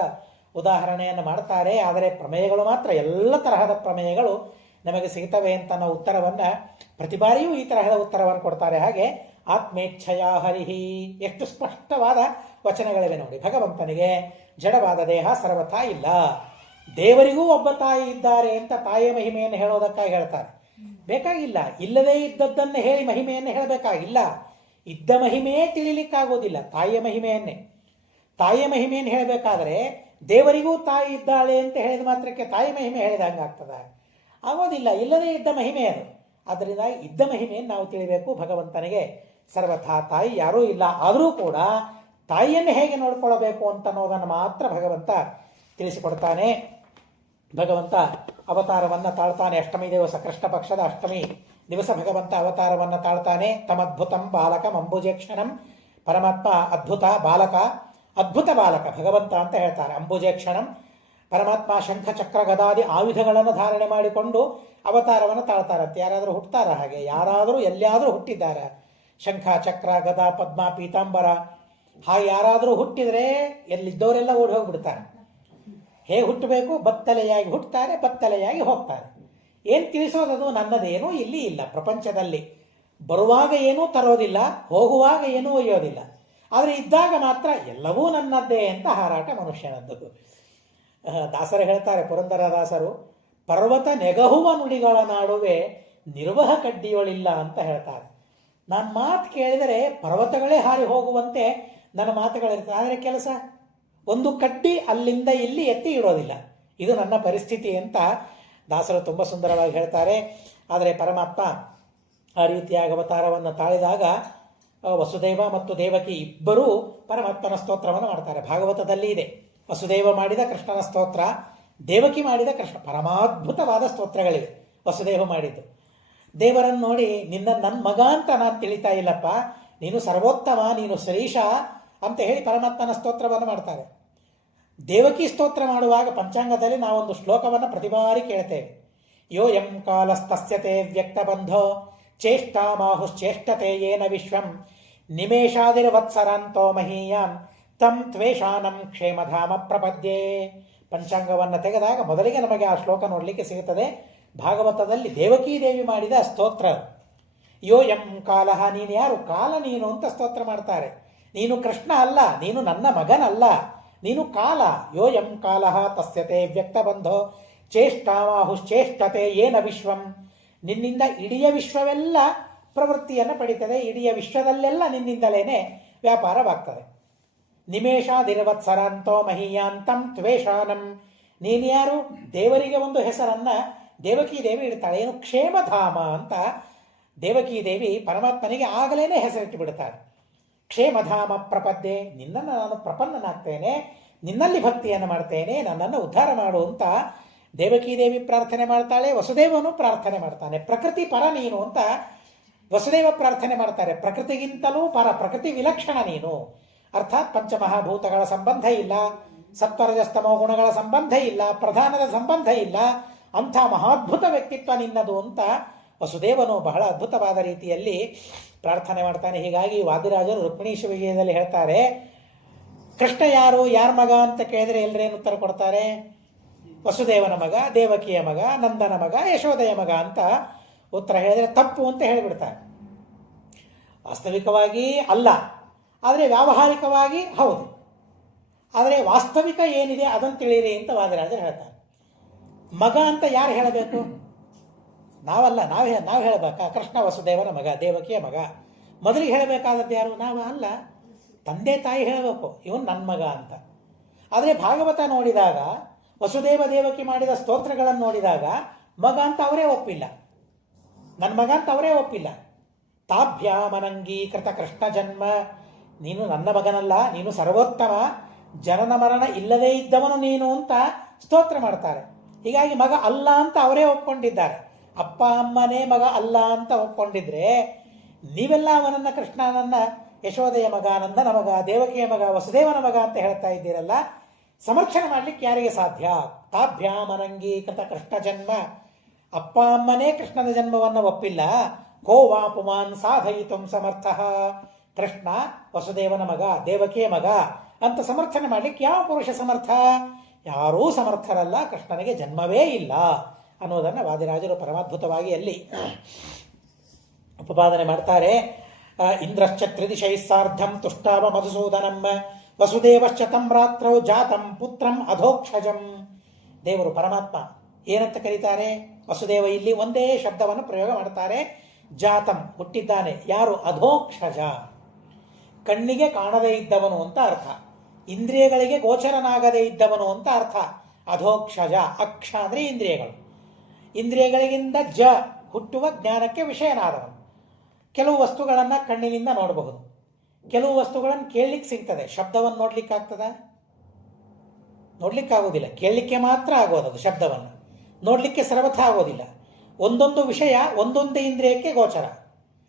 ಉದಾಹರಣೆಯನ್ನು ಮಾಡ್ತಾರೆ. ಆದರೆ ಪ್ರಮೇಯಗಳು ಮಾತ್ರ ಎಲ್ಲ ತರಹದ ಪ್ರಮೇಯಗಳು ನಮಗೆ ಸಿಗ್ತವೆ ಅಂತ ನಾವು ಉತ್ತರವನ್ನು ಪ್ರತಿ ಬಾರಿಯೂ ಈ ತರಹದ ಉತ್ತರವನ್ನು ಕೊಡ್ತಾರೆ. ಹಾಗೆ ಆತ್ಮೇಚ್ಛಯ ಹರಿಹಿ, ಎಷ್ಟು ಸ್ಪಷ್ಟವಾದ ವಚನಗಳಿವೆ ನೋಡಿ. ಭಗವಂತನಿಗೆ ಜಡವಾದ ದೇಹ ಸರ್ವಥಾ ಇಲ್ಲ. ದೇವರಿಗೂ ಒಬ್ಬ ತಾಯಿ ಇದ್ದಾರೆ ಅಂತ ತಾಯಿಯ ಮಹಿಮೆಯನ್ನು ಹೇಳೋದಕ್ಕಾಗಿ ಹೇಳ್ತಾರೆ, ಬೇಕಾಗಿಲ್ಲ. ಇಲ್ಲದೇ ಇದ್ದದ್ದನ್ನು ಹೇಳಿ ಮಹಿಮೆಯನ್ನು ಹೇಳಬೇಕಾಗಿಲ್ಲ. ಇದ್ದ ಮಹಿಮೆಯೇ ತಿಳಿಲಿಕ್ಕಾಗೋದಿಲ್ಲ, ತಾಯಿಯ ಮಹಿಮೆಯನ್ನೇ. ತಾಯಿಯ ಮಹಿಮೆಯನ್ನು ಹೇಳಬೇಕಾದ್ರೆ ದೇವರಿಗೂ ತಾಯಿ ಇದ್ದಾಳೆ ಅಂತ ಹೇಳಿದ ಮಾತ್ರಕ್ಕೆ ತಾಯಿ ಮಹಿಮೆ ಹೇಳಿದ ಹಂಗಾಗ್ತದ? ಆಗೋದಿಲ್ಲ. ಇಲ್ಲದೇ ಇದ್ದ ಮಹಿಮೆ ಅದು. ಆದ್ದರಿಂದ ಇದ್ದ ಮಹಿಮೆಯನ್ನು ನಾವು ತಿಳಿಬೇಕು. ಭಗವಂತನಿಗೆ ಸರ್ವಥಾ ತಾಯಿ ಯಾರೂ ಇಲ್ಲ. ಆದರೂ ಕೂಡ ತಾಯಿಯನ್ನು ಹೇಗೆ ನೋಡ್ಕೊಳ್ಳಬೇಕು ಅಂತ ಅನ್ನೋದನ್ನು ಮಾತ್ರ ಭಗವಂತ ತಿಳಿಸಿಕೊಡ್ತಾನೆ. ಭಗವಂತ ಅವತಾರವನ್ನು ತಾಳ್ತಾನೆ. ಅಷ್ಟಮಿ ದಿವಸ, ಕೃಷ್ಣ ಪಕ್ಷದ ಅಷ್ಟಮಿ ದಿವಸ ಭಗವಂತ ಅವತಾರವನ್ನು ತಾಳ್ತಾನೆ. ತಮದ್ಭುತಂ ಬಾಲಕಂ ಅಂಬುಜೇಕ್ಷಣಂ. ಪರಮಾತ್ಮ ಅದ್ಭುತ ಬಾಲಕ, ಅದ್ಭುತ ಬಾಲಕ ಭಗವಂತ ಅಂತ ಹೇಳ್ತಾರೆ. ಅಂಬುಜೇಕ್ಷಣಂ, ಪರಮಾತ್ಮ ಶಂಖ ಚಕ್ರ ಗದಾದಿ ಆಯುಧಗಳನ್ನು ಧಾರಣೆ ಮಾಡಿಕೊಂಡು ಅವತಾರವನ್ನು ತಾಳ್ತಾರಂತೆ. ಯಾರಾದರೂ ಹುಟ್ಟುತ್ತಾರ ಹಾಗೆ? ಯಾರಾದರೂ ಎಲ್ಲಿಯಾದರೂ ಹುಟ್ಟಿದ್ದಾರೆ? ಶಂಖ ಚಕ್ರ ಗದಾ ಪದ್ಮ ಪೀತಾಂಬರ ಹಾಗೆ ಯಾರಾದರೂ ಹುಟ್ಟಿದರೆ ಎಲ್ಲಿದ್ದವರೆಲ್ಲ ಓಡಿ ಹೋಗಿಬಿಡ್ತಾರೆ. ಹೇಗೆ ಹುಟ್ಟಬೇಕು? ಬತ್ತಲೆಯಾಗಿ ಹುಟ್ಟುತ್ತಾರೆ, ಬತ್ತಲೆಯಾಗಿ ಹೋಗ್ತಾರೆ. ಏನು ತಿಳಿಸೋದದು? ನನ್ನದೇನೂ ಇಲ್ಲಿ ಇಲ್ಲ ಪ್ರಪಂಚದಲ್ಲಿ. ಬರುವಾಗ ಏನೂ ತರೋದಿಲ್ಲ, ಹೋಗುವಾಗ ಏನೂ ಒಯ್ಯೋದಿಲ್ಲ. ಆದರೆ ಇದ್ದಾಗ ಮಾತ್ರ ಎಲ್ಲವೂ ನನ್ನದ್ದೇ ಅಂತ ಹಾರಾಟ ಮನುಷ್ಯನದ್ದು. ದಾಸರು ಹೇಳ್ತಾರೆ, ಪುರಂದರದಾಸರು, ಪರ್ವತ ನೆಗಹುವ ನುಡಿಗಳ ನಾಡುವೆ ನಿರ್ವಹ ಕಡ್ಡಿಯೊಳಿಲ್ಲ ಅಂತ ಹೇಳ್ತಾರೆ. ನಾನು ಮಾತು ಕೇಳಿದರೆ ಪರ್ವತಗಳೇ ಹಾರಿ ಹೋಗುವಂತೆ ನನ್ನ ಮಾತುಗಳಿರ್ತದೆ. ಆದರೆ ಕೆಲಸ ಒಂದು ಕಡ್ಡಿ ಅಲ್ಲಿಂದ ಇಲ್ಲಿ ಎತ್ತಿ ಇಡೋದಿಲ್ಲ. ಇದು ನನ್ನ ಪರಿಸ್ಥಿತಿ ಅಂತ ದಾಸರು ತುಂಬ ಸುಂದರವಾಗಿ ಹೇಳ್ತಾರೆ. ಆದರೆ ಪರಮಾತ್ಮ ಆ ರೀತಿಯಾಗಿ ಅವತಾರವನ್ನು ತಾಳಿದಾಗ ವಸುದೇವ ಮತ್ತು ದೇವಕಿ ಇಬ್ಬರೂ ಪರಮಾತ್ಮನ ಸ್ತೋತ್ರವನ್ನು ಮಾಡ್ತಾರೆ. ಭಾಗವತದಲ್ಲಿ ಇದೆ. ವಸುದೇವ ಮಾಡಿದ ಕೃಷ್ಣನ ಸ್ತೋತ್ರ, ದೇವಕಿ ಮಾಡಿದ ಕೃಷ್ಣ. ಪರಮಾದ್ಭುತವಾದ ಸ್ತೋತ್ರಗಳಿವೆ ವಸುದೇವ ಮಾಡಿದ್ದು. ದೇವರನ್ನು ನೋಡಿ, ನನ್ನ ಮಗ ಅಂತ ನಾನು ತಿಳಿತಾ ಇಲ್ಲಪ್ಪ, ನೀನು ಸರ್ವೋತ್ತಮ, ನೀನು ಶ್ರೀಶ ಅಂತ ಹೇಳಿ ಪರಮಾತ್ಮನ ಸ್ತೋತ್ರವನ್ನು ಮಾಡ್ತಾರೆ. ದೇವಕಿ ಸ್ತೋತ್ರ ಮಾಡುವಾಗ ಪಂಚಾಂಗದಲ್ಲಿ ನಾವೊಂದು ಶ್ಲೋಕವನ್ನು ಪ್ರತಿ ಬಾರಿ ಕೇಳ್ತೇವೆ. ಯೋ ಎಂ ಕಾಲಸ್ತಸ್ಯತೆ ವ್ಯಕ್ತಬಂಧೋ ಚೇಷ್ಟಾಮಾಹುಶ್ಚೇಷ್ಟತೆ ಯೇನ ವಿಶ್ವಂ ನಿಮೇಷಾದಿರ್ವತ್ಸರಾಂತೋ ಮಹೀಯಾಂ ತಂ ತ್ವೇಷಾನಂ ಕ್ಷೇಮಧಾಮ ಪ್ರಪದ್ಯೆ. ಪಂಚಾಂಗವನ್ನು ತೆಗೆದಾಗ ಮೊದಲಿಗೆ ನಮಗೆ ಆ ಶ್ಲೋಕ ನೋಡಲಿಕ್ಕೆ ಸಿಗುತ್ತದೆ. ಭಾಗವತದಲ್ಲಿ ದೇವಕೀ ದೇವಿ ಮಾಡಿದ ಸ್ತೋತ್ರ. ಯೋ ಎಂ ಕಾಲಹ, ನೀನು ಯಾರು? ಕಾಲ ನೀನು ಅಂತ ಸ್ತೋತ್ರ ಮಾಡ್ತಾರೆ. ನೀನು ಕೃಷ್ಣ ಅಲ್ಲ, ನೀನು ನನ್ನ ಮಗನಲ್ಲ, ನೀನು ಕಾಲ. ಯೋ ಎಂ ಕಾಲಹ ತಸ್ಯತೆ ವ್ಯಕ್ತಬಂಧೋ ಚೇಷ್ಟಾಮಾಹುಶ್ಚೇಷ್ಟತೆ ಯೇನ ವಿಶ್ವಂ. ನಿನ್ನಿಂದ ಇಡೀ ವಿಶ್ವವೆಲ್ಲ ಪ್ರವೃತ್ತಿಯನ್ನು ಪಡೀತದೆ, ಇಡೀ ವಿಶ್ವದಲ್ಲೆಲ್ಲ ನಿನ್ನಿಂದಲೇ ವ್ಯಾಪಾರವಾಗ್ತದೆ. ನಿಮೇಷಾದಿರ್ವತ್ಸರಾಂತೋ ಮಹೀಯಾಂತಂ ತ್ವೇಷಾನಂ. ನೀನು ಯಾರು? ದೇವರಿಗೆ ಒಂದು ಹೆಸರನ್ನು ದೇವಕೀ ದೇವಿ ಇಡ್ತಾಳೆ. ಏನು? ಕ್ಷೇಮಧಾಮ ಅಂತ ದೇವಕೀ ದೇವಿ ಪರಮಾತ್ಮನಿಗೆ ಆಗಲೇ ಹೆಸರಿಟ್ಟು ಬಿಡ್ತಾಳೆ. ಕ್ಷೇಮಧಾಮ ಪ್ರಪದ್ಯೆ, ನಿನ್ನನ್ನು ನಾನು ಪ್ರಪನ್ನನಾಗ್ತೇನೆ, ನಿನ್ನಲ್ಲಿ ಭಕ್ತಿಯನ್ನು ಮಾಡ್ತೇನೆ, ನನ್ನನ್ನು ಉದ್ಧಾರ ಮಾಡು ಅಂತ ದೇವಕೀ ದೇವಿ ಪ್ರಾರ್ಥನೆ ಮಾಡ್ತಾಳೆ. ವಸುದೇವನು ಪ್ರಾರ್ಥನೆ ಮಾಡ್ತಾನೆ. ಪ್ರಕೃತಿ ಪರ ನೀನು ಅಂತ ವಸುದೇವ ಪ್ರಾರ್ಥನೆ ಮಾಡ್ತಾರೆ. ಪ್ರಕೃತಿಗಿಂತಲೂ ಪರ, ಪ್ರಕೃತಿ ವಿಲಕ್ಷಣ ನೀನು. ಅರ್ಥಾತ್ ಪಂಚಮಹಾಭೂತಗಳ ಸಂಬಂಧ ಇಲ್ಲ, ಸತ್ವರಜಸ್ತಮೋ ಗುಣಗಳ ಸಂಬಂಧ ಇಲ್ಲ, ಪ್ರಧಾನದ ಸಂಬಂಧ ಇಲ್ಲ. ಅಂಥ ಮಹಾದ್ಭುತ ವ್ಯಕ್ತಿತ್ವ ನಿನ್ನದು ಅಂತ ವಸುದೇವನು ಬಹಳ ಅದ್ಭುತವಾದ ರೀತಿಯಲ್ಲಿ ಪ್ರಾರ್ಥನೆ ಮಾಡ್ತಾನೆ. ಹೀಗಾಗಿ ವಾದಿರಾಜರು ರುಕ್ಮಿಣೀಶ ವಿಜಯದಲ್ಲಿ ಹೇಳ್ತಾರೆ, ಕೃಷ್ಣ ಯಾರು, ಯಾರ ಮಗ ಅಂತ ಕೇಳಿದರೆ ಎಲ್ಲರೇನು ಉತ್ತರ ಕೊಡ್ತಾರೆ? ವಸುದೇವನ ಮಗ, ದೇವಕಿಯ ಮಗ, ನಂದನ ಮಗ, ಯಶೋದೆಯ ಮಗ ಅಂತ ಉತ್ತರ ಹೇಳಿದರೆ ತಪ್ಪು ಅಂತ ಹೇಳಿಬಿಡ್ತಾರೆ. ವಾಸ್ತವಿಕವಾಗಿ ಅಲ್ಲ, ಆದರೆ ವ್ಯಾವಹಾರಿಕವಾಗಿ ಹೌದು. ಆದರೆ ವಾಸ್ತವಿಕ ಏನಿದೆ ಅದನ್ನು ತಿಳಿಯಿರಿ ಅಂತ ವಾದಿರಾಜರು ಹೇಳ್ತಾರೆ. ಮಗ ಅಂತ ಯಾರು ಹೇಳಬೇಕು? ನಾವಲ್ಲ, ನಾವು ಹೇಳಬೇಕಾ? ಕೃಷ್ಣ ವಸುದೇವನ ಮಗ, ದೇವಕಿಯ ಮಗ. ಮೊದಲಿಗೆ ಹೇಳಬೇಕಾದದ್ದು ಯಾರು? ನಾವು ಅಲ್ಲ, ತಂದೆ ತಾಯಿ ಹೇಳಬೇಕು, ಇವನು ನನ್ನ ಮಗ ಅಂತ. ಆದರೆ ಭಾಗವತ ನೋಡಿದಾಗ, ವಸುದೇವ ದೇವಕಿ ಮಾಡಿದ ಸ್ತೋತ್ರಗಳನ್ನು ನೋಡಿದಾಗ ಮಗ ಅಂತ ಅವರೇ ಒಪ್ಪಿಲ್ಲ, ನನ್ನ ಮಗ ಅಂತ ಅವರೇ ಒಪ್ಪಿಲ್ಲ. ತಾಭ್ಯಾಮನಂಗೀಕೃತ ಕೃಷ್ಣ ಜನ್ಮ, ನೀನು ನನ್ನ ಮಗನಲ್ಲ, ನೀನು ಸರ್ವೋತ್ತಮ, ಜನನ ಮರಣ ಇಲ್ಲದೇ ಇದ್ದವನು ನೀನು ಅಂತ ಸ್ತೋತ್ರ ಮಾಡ್ತಾರೆ. ಹೀಗಾಗಿ ಮಗ ಅಲ್ಲ ಅಂತ ಅವರೇ ಒಪ್ಕೊಂಡಿದ್ದಾರೆ. ಅಪ್ಪ ಅಮ್ಮನೇ ಮಗ ಅಲ್ಲ ಅಂತ ಒಪ್ಕೊಂಡಿದ್ರೆ ನೀವೆಲ್ಲ ಅವನನ್ನ ಕೃಷ್ಣನನ್ನ ಯಶೋದೆಯ ಮಗ, ನಂದನ ಮಗ, ದೇವಕಿಯ ಮಗ, ವಸುದೇವನ ಮಗ ಅಂತ ಹೇಳ್ತಾ ಇದ್ದೀರಲ್ಲ, ಸಮರ್ಥನೆ ಮಾಡಲಿಕ್ಕೆ ಯಾರಿಗೆ ಸಾಧ್ಯ? ತಾಭ್ಯಾಮನಂಗೀಕೃತ ಕೃಷ್ಣ ಜನ್ಮ, ಅಪ್ಪ ಅಮ್ಮನೇ ಕೃಷ್ಣನ ಜನ್ಮವನ್ನು ಒಪ್ಪಿಲ್ಲ, ಕೋ ವಾ ಪುಮಾನ್ ಸಾಧಯಿತು ಸಮರ್ಥ, ಕೃಷ್ಣ ವಸುದೇವನ ಮಗ, ದೇವಕಿಯ ಮಗ ಅಂತ ಸಮರ್ಥನೆ ಮಾಡಲಿಕ್ಕೆ ಯಾವ ಪುರುಷ ಸಮರ್ಥ? ಯಾರೂ ಸಮರ್ಥರಲ್ಲ, ಕೃಷ್ಣನಿಗೆ ಜನ್ಮವೇ ಇಲ್ಲ ಅನ್ನೋದನ್ನು ವಾದಿರಾಜರು ಪರಮಾದ್ಭುತವಾಗಿ ಅಲ್ಲಿ ಉಪಪಾದನೆ ಮಾಡ್ತಾರೆ. ಇಂದ್ರಶ್ಚ ತ್ರಿದಿಶೈಸ್ಸಾರ್ಧಂ ತುಷ್ಟಾವ ಮಧುಸೂದನಂ ವಸುದೇವಶ್ಚ ತಂ ರಾತ್ರೌ ಜಾತಂ ಪುತ್ರಂ ಅಧೋಕ್ಷಜಂ. ದೇವರು ಪರಮಾತ್ಮ ಏನಂತ ಕರೀತಾರೆ? ವಸುದೇವ ಇಲ್ಲಿ ಒಂದೇ ಶಬ್ದವನ್ನು ಪ್ರಯೋಗ ಮಾಡ್ತಾರೆ. ಜಾತಂ ಹುಟ್ಟಿದ್ದಾನೆ, ಯಾರು? ಅಧೋಕ್ಷಜ, ಕಣ್ಣಿಗೆ ಕಾಣದೇ ಇದ್ದವನು ಅಂತ ಅರ್ಥ, ಇಂದ್ರಿಯಗಳಿಗೆ ಗೋಚರನಾಗದೇ ಇದ್ದವನು ಅಂತ ಅರ್ಥ. ಅಧೋಕ್ಷಜ, ಅಕ್ಷ ಅಂದರೆ ಇಂದ್ರಿಯಗಳು, ಇಂದ್ರಿಯಗಳಿಗಿಂತ ಜ ಹುಟ್ಟುವ ಜ್ಞಾನಕ್ಕೆ ವಿಷಯನಾದವನು. ಕೆಲವು ವಸ್ತುಗಳನ್ನು ಕಣ್ಣಿನಿಂದ ನೋಡಬಹುದು, ಕೆಲವು ವಸ್ತುಗಳನ್ನು ಕೇಳಲಿಕ್ಕೆ ಸಿಗ್ತದೆ, ಶಬ್ದವನ್ನು ನೋಡ್ಲಿಕ್ಕಾಗ್ತದ? ನೋಡ್ಲಿಕ್ಕಾಗೋದಿಲ್ಲ, ಕೇಳಲಿಕ್ಕೆ ಮಾತ್ರ ಆಗೋದು. ಅದು ಶಬ್ದವನ್ನು ನೋಡಲಿಕ್ಕೆ ಸರ್ವಥ ಆಗೋದಿಲ್ಲ. ಒಂದೊಂದು ವಿಷಯ ಒಂದೊಂದು ಇಂದ್ರಿಯಕ್ಕೆ ಗೋಚರ.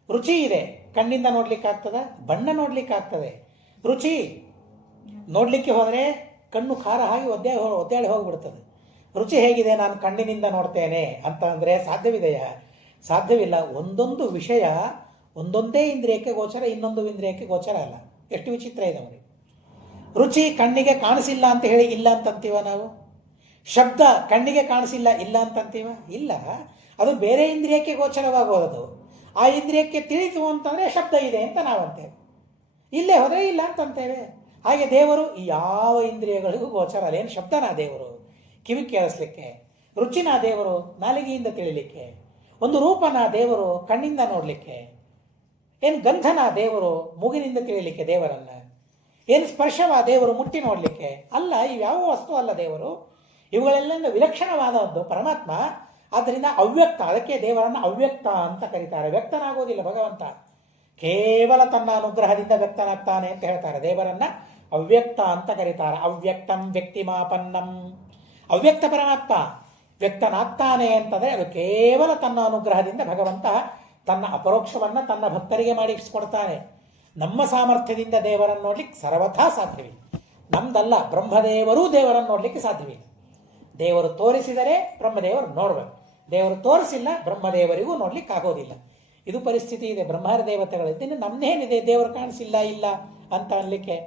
ರುಚಿ ಇದೆ, ಕಣ್ಣಿಂದ ನೋಡ್ಲಿಕ್ಕಾಗ್ತದ? ಬಣ್ಣ ನೋಡ್ಲಿಕ್ಕಾಗ್ತದೆ. ರುಚಿ ನೋಡಲಿಕ್ಕೆ ಹೋದರೆ ಕಣ್ಣು ಖಾರ ಆಗಿ ಒದ್ದಾಡಿ ಹೋಗಿಬಿಡ್ತದೆ. ರುಚಿ ಹೇಗಿದೆ, ನಾನು ಕಣ್ಣಿನಿಂದ ನೋಡ್ತೇನೆ ಅಂತ ಅಂದರೆ ಸಾಧ್ಯವಿದೆಯಾ? ಸಾಧ್ಯವಿಲ್ಲ. ಒಂದೊಂದು ವಿಷಯ ಒಂದೊಂದೇ ಇಂದ್ರಿಯಕ್ಕೆ ಗೋಚರ, ಇನ್ನೊಂದು ಇಂದ್ರಿಯಕ್ಕೆ ಗೋಚರ ಅಲ್ಲ. ಎಷ್ಟು ವಿಚಿತ್ರ ಇದೆ ಅವನಿಗೆ. ರುಚಿ ಕಣ್ಣಿಗೆ ಕಾಣಿಸಿಲ್ಲ ಅಂತ ಹೇಳಿ ಇಲ್ಲ ಅಂತಂತೀವ ನಾವು? ಶಬ್ದ ಕಣ್ಣಿಗೆ ಕಾಣಿಸಿಲ್ಲ ಇಲ್ಲ ಅಂತಂತೀವ? ಇಲ್ಲ, ಅದು ಬೇರೆ ಇಂದ್ರಿಯಕ್ಕೆ ಗೋಚರವಾಗೋದು. ಆ ಇಂದ್ರಿಯಕ್ಕೆ ತಿಳಿತು ಅಂತಂದರೆ ಶಬ್ದ ಇದೆ ಅಂತ ನಾವಂತೇವೆ, ಇಲ್ಲೇ ಹೋದರೆ ಇಲ್ಲ ಅಂತಂತೇವೆ. ಹಾಗೆ ದೇವರು ಯಾವ ಇಂದ್ರಿಯಗಳಿಗೂ ಗೋಚರ ಅಲ್ಲ. ಏನು ಶಬ್ದನಾ ದೇವರು? ಕಿವಿ ಕೇಳಿಸ್ಲಿಕ್ಕೆ. ರುಚಿನ ದೇವರು ನಾಲಿಗೆಯಿಂದ ತಿಳಿಲಿಕ್ಕೆ. ಒಂದು ರೂಪನ ದೇವರು ಕಣ್ಣಿಂದ ನೋಡಲಿಕ್ಕೆ. ಏನು ಗಂಧನ ದೇವರು ಮೂಗಿನಿಂದ ತಿಳಿಲಿಕ್ಕೆ ದೇವರನ್ನ. ಏನು ಸ್ಪರ್ಶವ ದೇವರು ಮುಟ್ಟಿ ನೋಡಲಿಕ್ಕೆ ಅಲ್ಲ. ಇವ್ಯಾವ ವಸ್ತು ಅಲ್ಲ ದೇವರು. ಇವುಗಳೆಲ್ಲ ವಿಲಕ್ಷಣವಾದದ್ದು ಪರಮಾತ್ಮ. ಆದ್ದರಿಂದ ಅವ್ಯಕ್ತ, ಅದಕ್ಕೆ ದೇವರನ್ನು ಅವ್ಯಕ್ತ ಅಂತ ಕರೀತಾರೆ. ವ್ಯಕ್ತನಾಗೋದಿಲ್ಲ ಭಗವಂತ, ಕೇವಲ ತನ್ನ ಅನುಗ್ರಹದಿಂದ ವ್ಯಕ್ತನಾಗ್ತಾನೆ ಅಂತ ಹೇಳ್ತಾರೆ. ದೇವರನ್ನ ಅವ್ಯಕ್ತ ಅಂತ ಕರೀತಾರೆ. ಅವ್ಯಕ್ತಂ ವ್ಯಕ್ತಿಮಾಪನ್ನಂ. ಅವ್ಯಕ್ತ ಪರಮಾತ್ಮ ವ್ಯಕ್ತನಾಗ್ತಾನೆ ಅಂತಂದರೆ ಅದು ಕೇವಲ ತನ್ನ ಅನುಗ್ರಹದಿಂದ ಭಗವಂತ ತನ್ನ ಅಪರೋಕ್ಷವನ್ನು ತನ್ನ ಭಕ್ತರಿಗೆ ಮಾಡಿಸ್ಕೊಡ್ತಾನೆ. ನಮ್ಮ ಸಾಮರ್ಥ್ಯದಿಂದ ದೇವರನ್ನು ನೋಡ್ಲಿಕ್ಕೆ ಸರ್ವಥಾ ಸಾಧ್ಯವಿಲ್ಲ. ನಮ್ದಲ್ಲ, ಬ್ರಹ್ಮದೇವರೂ ದೇವರನ್ನು ನೋಡ್ಲಿಕ್ಕೆ ಸಾಧ್ಯವಿಲ್ಲ. ದೇವರು ತೋರಿಸಿದರೆ ಬ್ರಹ್ಮದೇವರು ನೋಡ್ಬೇಕು, ದೇವರು ತೋರಿಸಿಲ್ಲ ಬ್ರಹ್ಮದೇವರಿಗೂ ನೋಡ್ಲಿಕ್ಕೆ ಆಗೋದಿಲ್ಲ. ಇದು ಪರಿಸ್ಥಿತಿ ಇದೆ ಬ್ರಹ್ಮಾರ ದೇವತೆಗಳಿದ್ದೇನೆ. ನಮ್ದೇನಿದೆ ದೇವರು ಕಾಣಿಸಿಲ್ಲ ಇಲ್ಲ ಅಂತ ಅನ್ಲಿಕ್ಕೆ.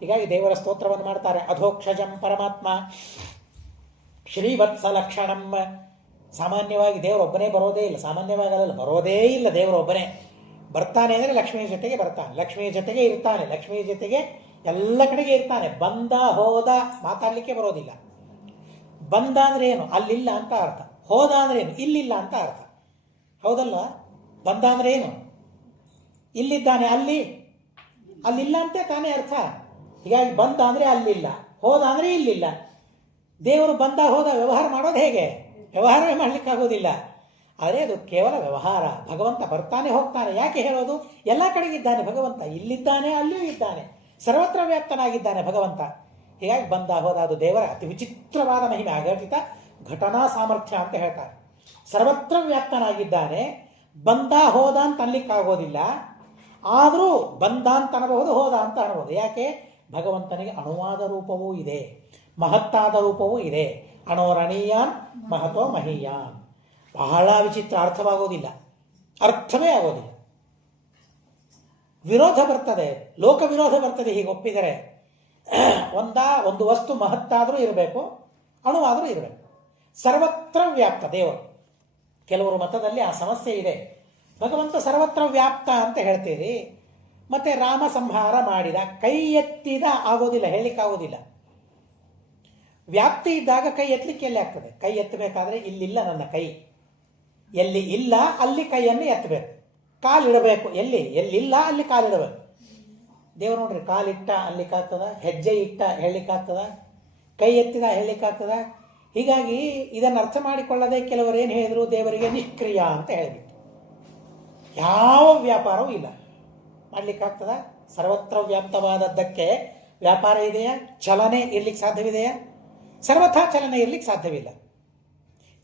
ಹೀಗಾಗಿ ದೇವರ ಸ್ತೋತ್ರವನ್ನು ಮಾಡ್ತಾರೆ. ಅಧೋಕ್ಷಜಂ ಪರಮಾತ್ಮ ಶ್ರೀವತ್ಸ ಲಕ್ಷಣಂ. ಸಾಮಾನ್ಯವಾಗಿ ದೇವರೊಬ್ಬನೇ ಬರೋದೇ ಇಲ್ಲ, ಸಾಮಾನ್ಯವಾಗಲ್ಲ, ಬರೋದೇ ಇಲ್ಲ. ದೇವರೊಬ್ಬನೇ ಬರ್ತಾನೆ ಅಂದರೆ ಲಕ್ಷ್ಮಿಯ ಜೊತೆಗೆ ಬರ್ತಾನೆ, ಲಕ್ಷ್ಮಿಯ ಜೊತೆಗೆ ಇರ್ತಾನೆ, ಲಕ್ಷ್ಮಿಯ ಜೊತೆಗೆ ಎಲ್ಲ ಕಡೆಗೆ ಇರ್ತಾನೆ. ಬಂದ ಹೋದ ಮಾತಾಡಲಿಕ್ಕೆ ಬರೋದಿಲ್ಲ. ಬಂದ ಅಂದ್ರೆ ಏನು? ಅಲ್ಲಿಲ್ಲ ಅಂತ ಅರ್ಥ. ಹೋದ ಅಂದ್ರೆ ಏನು? ಇಲ್ಲಿಲ್ಲ ಅಂತ ಅರ್ಥ. ಹೌದಲ್ಲ? ಬಂದ ಅಂದ್ರೆ ಏನು? ಇಲ್ಲಿದ್ದಾನೆ, ಅಲ್ಲಿಲ್ಲ ಅಂತೆ ತಾನೇ ಅರ್ಥ. ಹೀಗಾಗಿ ಬಂದ ಅಂದರೆ ಅಲ್ಲಿಲ್ಲ, ಹೋದ ಅಂದರೆ ಇಲ್ಲಿಲ್ಲ. ದೇವರು ಬಂದ ಹೋದ ವ್ಯವಹಾರ ಮಾಡೋದು ಹೇಗೆ? ವ್ಯವಹಾರವೇ ಮಾಡಲಿಕ್ಕಾಗೋದಿಲ್ಲ. ಆದರೆ ಅದು ಕೇವಲ ವ್ಯವಹಾರ. ಭಗವಂತ ಬರ್ತಾನೆ ಹೋಗ್ತಾನೆ. ಯಾಕೆ ಹೇಳೋದು? ಎಲ್ಲ ಕಡೆಗಿದ್ದಾನೆ ಭಗವಂತ, ಇಲ್ಲಿದ್ದಾನೆ ಅಲ್ಲಿಯೂ ಇದ್ದಾನೆ, ಸರ್ವತ್ರ ವ್ಯಾಪ್ತನಾಗಿದ್ದಾನೆ ಭಗವಂತ. ಹೀಗಾಗಿ ಬಂದ ಹೋದ ಅದು ದೇವರ ಅತಿ ವಿಚಿತ್ರವಾದ ಮಹಿಮೆ, ಅಘಟಿತ ಘಟನಾ ಸಾಮರ್ಥ್ಯ ಅಂತ ಹೇಳ್ತಾರೆ. ಸರ್ವತ್ರ ವ್ಯಾಪ್ತನಾಗಿದ್ದಾನೆ. ಬಂದ ಹೋದ ಅಂತ ಅನ್ಲಿಕ್ಕಾಗೋದಿಲ್ಲ, ಆದರೂ ಬಂದ ಅಂತ ಅನ್ನಬಹುದು, ಹೋದ ಅಂತ ಅನ್ನಬಹುದು. ಯಾಕೆ? ಭಗವಂತನಿಗೆ ಅಣುವಾದ ರೂಪವೂ ಇದೆ, ಮಹತ್ತಾದ ರೂಪವೂ ಇದೆ. ಅಣೋರಣೀಯಾನ್ ಮಹತೋ ಮಹೀಯಾನ್. ಬಹಳ ವಿಚಿತ್ರ, ಅರ್ಥವಾಗೋದಿಲ್ಲ, ಅರ್ಥವೇ ಆಗೋದಿಲ್ಲ. ವಿರೋಧ ಬರ್ತದೆ, ಲೋಕ ವಿರೋಧ ಬರ್ತದೆ. ಹೀಗೆ ಒಪ್ಪಿದರೆ ಒಂದು ವಸ್ತು ಮಹತ್ತಾದರೂ ಇರಬೇಕು, ಅಣುವಾದರೂ ಇರಬೇಕು. ಸರ್ವತ್ರ ವ್ಯಾಪ್ತ ದೇವರು. ಕೆಲವರು ಮತದಲ್ಲಿ ಆ ಸಮಸ್ಯೆ ಇದೆ. ಭಗವಂತ ಸರ್ವತ್ರ ವ್ಯಾಪ್ತ ಅಂತ ಹೇಳ್ತೀರಿ, ಮತ್ತೆ ರಾಮ ಸಂಹಾರ ಮಾಡಿದ, ಕೈ ಎತ್ತಿದ ಆಗೋದಿಲ್ಲ, ಹೇಳಲಿಕ್ಕಾಗೋದಿಲ್ಲ. ವ್ಯಾಪ್ತಿ ಇದ್ದಾಗ ಕೈ ಎತ್ತಲಿಕ್ಕೆ ಎಲ್ಲಿ ಆಗ್ತದೆ? ಕೈ ಎತ್ತಬೇಕಾದ್ರೆ ಇಲ್ಲಿಲ್ಲ ನನ್ನ ಕೈ, ಎಲ್ಲಿ ಇಲ್ಲ ಅಲ್ಲಿ ಕೈಯನ್ನು ಎತ್ತಬೇಕು. ಕಾಲಿಡಬೇಕು, ಎಲ್ಲಿಲ್ಲ ಅಲ್ಲಿ ಕಾಲಿಡಬೇಕು. ದೇವರು ನೋಡ್ರಿ, ಕಾಲಿಟ್ಟ ಅಲ್ಲಿಕ್ಕಾಗ್ತದ, ಹೆಜ್ಜೆ ಇಟ್ಟ ಹೇಳಲಿಕ್ಕಾಗ್ತದ, ಕೈ ಎತ್ತಿದ ಹೇಳಲಿಕ್ಕಾಗ್ತದ. ಹೀಗಾಗಿ ಇದನ್ನು ಅರ್ಥ ಮಾಡಿಕೊಳ್ಳದೆ ಕೆಲವರು ಏನು ಹೇಳಿದ್ರು, ದೇವರಿಗೆ ನಿಷ್ಕ್ರಿಯ ಅಂತ ಹೇಳಿಬಿಟ್ಟು. ಯಾವ ವ್ಯಾಪಾರವೂ ಇಲ್ಲ. ಮಾಡಲಿಕ್ಕಾಗ್ತದ? ಸರ್ವತ್ರ ವ್ಯಾಪ್ತವಾದದ್ದಕ್ಕೆ ವ್ಯಾಪಾರ ಇದೆಯಾ? ಚಲನೆ ಇರ್ಲಿಕ್ಕೆ ಸಾಧ್ಯವಿದೆಯಾ? ಸರ್ವಥಾ ಚಲನೆ ಇರ್ಲಿಕ್ಕೆ ಸಾಧ್ಯವಿಲ್ಲ.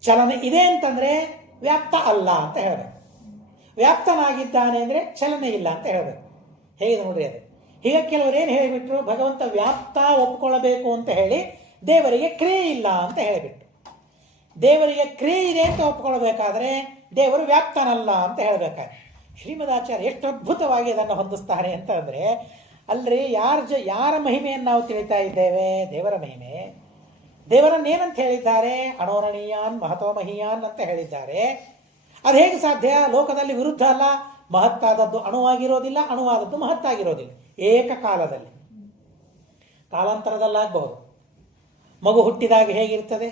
ಚಲನೆ ಇದೆ ಅಂತಂದರೆ ವ್ಯಾಪ್ತ ಅಲ್ಲ ಅಂತ ಹೇಳಬೇಕು. ವ್ಯಾಪ್ತನಾಗಿದ್ದಾನೆ ಅಂದರೆ ಚಲನೆ ಇಲ್ಲ ಅಂತ ಹೇಳಬೇಕು. ಹೇಗೆ ನೋಡ್ರಿ ಅದು. ಹೀಗೆ ಕೆಲವರು ಏನು ಹೇಳಿಬಿಟ್ರು, ಭಗವಂತ ವ್ಯಾಪ್ತ ಒಪ್ಕೊಳ್ಳಬೇಕು ಅಂತ ಹೇಳಿ ದೇವರಿಗೆ ಕ್ರಿಯೆ ಇಲ್ಲ ಅಂತ ಹೇಳಿಬಿಟ್ರು. ದೇವರಿಗೆ ಕ್ರಿಯೆ ಇದೆ ಅಂತ ಒಪ್ಕೊಳ್ಬೇಕಾದ್ರೆ ದೇವರು ವ್ಯಾಪ್ತನಲ್ಲ ಅಂತ ಹೇಳಬೇಕಾದ್ರೆ ಶ್ರೀಮದಾಚಾರ್ಯ ಎಷ್ಟು ಅದ್ಭುತವಾಗಿ ಅದನ್ನು ಹೊಂದಿಸ್ತಾರೆ ಅಂತ ಅಂದರೆ, ಅಲ್ರಿ ಯಾರ ಮಹಿಮೆಯನ್ನು ನಾವು ತಿಳಿತಾ ಇದ್ದೇವೆ? ದೇವರ ಮಹಿಮೆ. ದೇವರನ್ನೇನಂತ ಹೇಳಿದ್ದಾರೆ? ಅಣೋರಣೀಯಾನ್ ಮಹತೋ ಮಹೀಯಾನ್ ಅಂತ ಹೇಳಿದ್ದಾರೆ. ಅದು ಹೇಗೆ ಸಾಧ್ಯ? ಲೋಕದಲ್ಲಿ ವಿರುದ್ಧ ಅಲ್ಲ. ಮಹತ್ತಾದದ್ದು ಅಣುವಾಗಿರೋದಿಲ್ಲ, ಅಣುವಾದದ್ದು ಮಹತ್ತಾಗಿರೋದಿಲ್ಲ. ಏಕಕಾಲದಲ್ಲಿ, ಕಾಲಾಂತರದಲ್ಲಾಗಬಹುದು. ಮಗು ಹುಟ್ಟಿದಾಗ ಹೇಗಿರ್ತದೆ?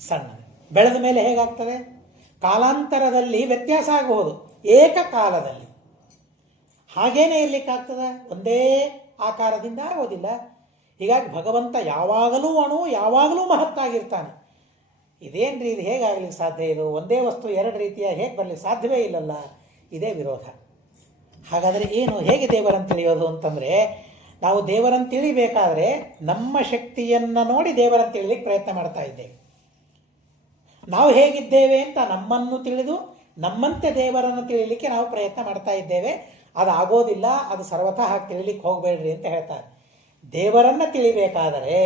ಸಣ್ಣ. ಬೆಳೆದ ಮೇಲೆ ಹೇಗಾಗ್ತದೆ? ಕಾಲಾಂತರದಲ್ಲಿ ವ್ಯತ್ಯಾಸ ಆಗಬಹುದು, ಏಕಕಾಲದಲ್ಲಿ ಹಾಗೇನೇ ಇರ್ಲಿಕ್ಕಾಗ್ತದ? ಒಂದೇ ಆಕಾರದಿಂದ ಆಗೋದಿಲ್ಲ. ಹೀಗಾಗಿ ಭಗವಂತ ಯಾವಾಗಲೂ ಅಣು, ಯಾವಾಗಲೂ ಮಹತ್ತಾಗಿರ್ತಾನೆ. ಇದೇನ್ರಿ, ಇದು ಹೇಗಾಗಲಿಕ್ಕೆ ಸಾಧ್ಯ? ಇದು ಒಂದೇ ವಸ್ತು ಎರಡು ರೀತಿಯ ಹೇಗೆ ಬರಲಿಕ್ಕೆ ಸಾಧ್ಯವೇ ಇಲ್ಲಲ್ಲ. ಇದೇ ವಿರೋಧ. ಹಾಗಾದರೆ ಏನು, ಹೇಗೆ ದೇವರನ್ನು ತಿಳಿಯೋದು ಅಂತಂದರೆ, ನಾವು ದೇವರನ್ನು ತಿಳಿಬೇಕಾದ್ರೆ ನಮ್ಮ ಶಕ್ತಿಯನ್ನು ನೋಡಿ ದೇವರನ್ನು ತಿಳಿಲಿಕ್ಕೆ ಪ್ರಯತ್ನ ಮಾಡ್ತಾ ಇದ್ದೇವೆ. ನಾವು ಹೇಗಿದ್ದೇವೆ ಅಂತ ನಮ್ಮನ್ನು ತಿಳಿದು ನಮ್ಮಂತೆ ದೇವರನ್ನು ತಿಳಿಲಿಕ್ಕೆ ನಾವು ಪ್ರಯತ್ನ ಮಾಡ್ತಾ ಇದ್ದೇವೆ. ಅದು ಆಗೋದಿಲ್ಲ. ಅದು ಸರ್ವಥಾ ಹಾಗೆ ತಿಳಿಲಿಕ್ಕೆ ಹೋಗಬೇಡ್ರಿ ಅಂತ ಹೇಳ್ತಾರೆ. ದೇವರನ್ನು ತಿಳಿಬೇಕಾದರೆ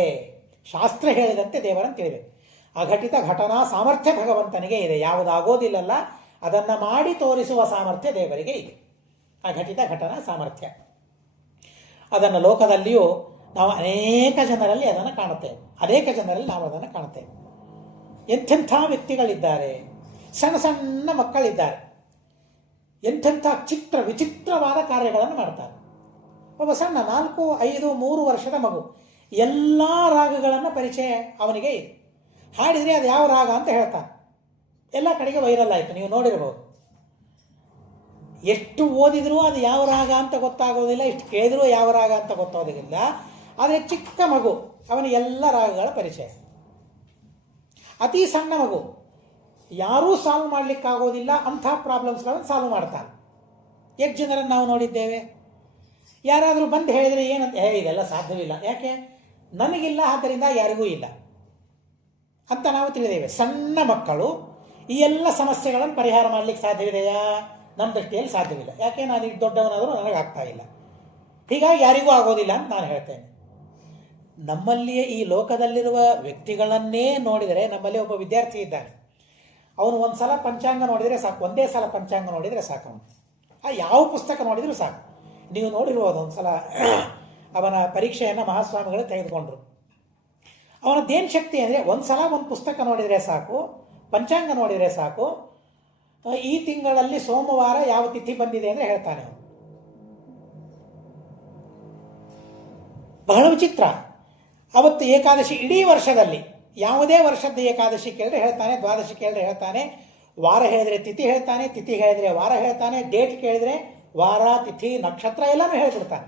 ಶಾಸ್ತ್ರ ಹೇಳಿದಂತೆ ದೇವರನ್ನು ತಿಳಿಬೇಕು. ಅಘಟಿತ ಘಟನಾ ಸಾಮರ್ಥ್ಯ ಭಗವಂತನಿಗೆ ಇದೆ. ಯಾವುದಾಗೋದಿಲ್ಲಲ್ಲ ಅದನ್ನು ಮಾಡಿ ತೋರಿಸುವ ಸಾಮರ್ಥ್ಯ ದೇವರಿಗೆ ಇದೆ. ಅಘಟಿತ ಘಟನಾ ಸಾಮರ್ಥ್ಯ. ಅದನ್ನು ಲೋಕದಲ್ಲಿಯೂ ನಾವು ಅನೇಕ ಜನರಲ್ಲಿ ಅದನ್ನು ಕಾಣುತ್ತೇವೆ. ಅನೇಕ ಜನರಲ್ಲಿ ನಾವು ಅದನ್ನು ಕಾಣುತ್ತೇವೆ. ಎಂಥೆಂಥ ವ್ಯಕ್ತಿಗಳಿದ್ದಾರೆ, ಸಣ್ಣ ಸಣ್ಣ ಮಕ್ಕಳಿದ್ದಾರೆ, ಎಂಥೆಂಥ ವಿಚಿತ್ರವಾದ ಕಾರ್ಯಗಳನ್ನು ಮಾಡ್ತಾರೆ. ಒಬ್ಬ ಸಣ್ಣ 4, 5, 3 ವರ್ಷದ ಮಗು ಎಲ್ಲ ರಾಗಗಳನ್ನು ಪರಿಚಯ ಅವನಿಗೆ ಇದೆ. ಹಾಡಿದರೆ ಅದು ಯಾವ ರಾಗ ಅಂತ ಹೇಳ್ತಾನೆ. ಎಲ್ಲ ಕಡೆಗೆ ವೈರಲ್ ಆಯಿತು, ನೀವು ನೋಡಿರ್ಬೋದು. ಎಷ್ಟು ಓದಿದರೂ ಅದು ಯಾವ ರಾಗ ಅಂತ ಗೊತ್ತಾಗೋದಿಲ್ಲ, ಎಷ್ಟು ಕೇಳಿದರೂ ಯಾವ ರಾಗ ಅಂತ ಗೊತ್ತಾಗೋದಿಲ್ಲ. ಆದರೆ ಚಿಕ್ಕ ಮಗು, ಅವನಿಗೆ ಎಲ್ಲ ರಾಗಗಳ ಪರಿಚಯ. ಅತಿ ಸಣ್ಣ ಮಗು, ಯಾರೂ ಸಾಲ್ವ್ ಮಾಡಲಿಕ್ಕಾಗೋದಿಲ್ಲ ಅಂಥ ಪ್ರಾಬ್ಲಮ್ಸ್ಗಳನ್ನು ಸಾಲ್ವ್ ಮಾಡ್ತಾನೆ. ಎಷ್ಟು ಜನರನ್ನು ನಾವು ನೋಡಿದ್ದೇವೆ. ಯಾರಾದರೂ ಬಂದು ಹೇಳಿದರೆ ಏನಂತ, ಇದೆಲ್ಲ ಸಾಧ್ಯವಿಲ್ಲ, ಯಾಕೆ ನನಗಿಲ್ಲ ಆದ್ದರಿಂದ ಯಾರಿಗೂ ಇಲ್ಲ ಅಂತ ನಾವು ತಿಳಿದೇವೆ. ಸಣ್ಣ ಮಕ್ಕಳು ಈ ಎಲ್ಲ ಸಮಸ್ಯೆಗಳನ್ನು ಪರಿಹಾರ ಮಾಡಲಿಕ್ಕೆ ಸಾಧ್ಯವಿದೆಯಾ? ನಮ್ಮ ದೃಷ್ಟಿಯಲ್ಲಿ ಸಾಧ್ಯವಿಲ್ಲ. ಯಾಕೆ ನಾನು ಈಗ ದೊಡ್ಡವನಾದರೂ ನನಗಾಗ್ತಾ ಇಲ್ಲ, ಹೀಗಾಗಿ ಯಾರಿಗೂ ಆಗೋದಿಲ್ಲ ಅಂತ ನಾನು ಹೇಳ್ತೇನೆ. ನಮ್ಮಲ್ಲಿಯೇ ಈ ಲೋಕದಲ್ಲಿರುವ ವ್ಯಕ್ತಿಗಳನ್ನೇ ನೋಡಿದರೆ, ನಮ್ಮಲ್ಲಿ ಒಬ್ಬ ವಿದ್ಯಾರ್ಥಿ ಇದ್ದಾನೆ. ಅವನು ಒಂದು ಸಲ ಪಂಚಾಂಗ ನೋಡಿದರೆ ಸಾಕು, ಒಂದೇ ಸಲ ಪಂಚಾಂಗ ನೋಡಿದರೆ ಸಾಕು. ಅವನು ಯಾವ ಪುಸ್ತಕ ನೋಡಿದರೂ ಸಾಕು. ನೀವು ನೋಡಿರ್ಬೋದು, ಒಂದು ಸಲ ಅವನ ಪರೀಕ್ಷೆಯನ್ನು ಮಹಾಸ್ವಾಮಿಗಳು ತೆಗೆದುಕೊಂಡ್ರು. ಅವನದ್ದೇನು ಶಕ್ತಿ ಅಂದರೆ, ಒಂದು ಸಲ ಒಂದು ಪುಸ್ತಕ ನೋಡಿದರೆ ಸಾಕು, ಪಂಚಾಂಗ ನೋಡಿದರೆ ಸಾಕು, ಈ ತಿಂಗಳಲ್ಲಿ ಸೋಮವಾರ ಯಾವ ತಿಥಿ ಬಂದಿದೆ ಅಂದರೆ ಹೇಳ್ತಾನೆ ಅವನು. ಬಹಳ ವಿಚಿತ್ರ. ಅವತ್ತು ಏಕಾದಶಿ, ಇಡೀ ವರ್ಷದಲ್ಲಿ ಯಾವುದೇ ವರ್ಷದ ಏಕಾದಶಿ ಕೇಳಿದ್ರೆ ಹೇಳ್ತಾನೆ, ದ್ವಾದಶಿ ಕೇಳಿದ್ರೆ ಹೇಳ್ತಾನೆ, ವಾರ ಹೇಳಿದ್ರೆ ತಿಥಿ ಹೇಳ್ತಾನೆ, ತಿಥಿ ಹೇಳಿದ್ರೆ ವಾರ ಹೇಳ್ತಾನೆ, ಡೇಟ್ ಕೇಳಿದ್ರೆ ವಾರ, ತಿಥಿ, ನಕ್ಷತ್ರ ಎಲ್ಲನೂ ಹೇಳ್ಬಿಡ್ತಾನೆ.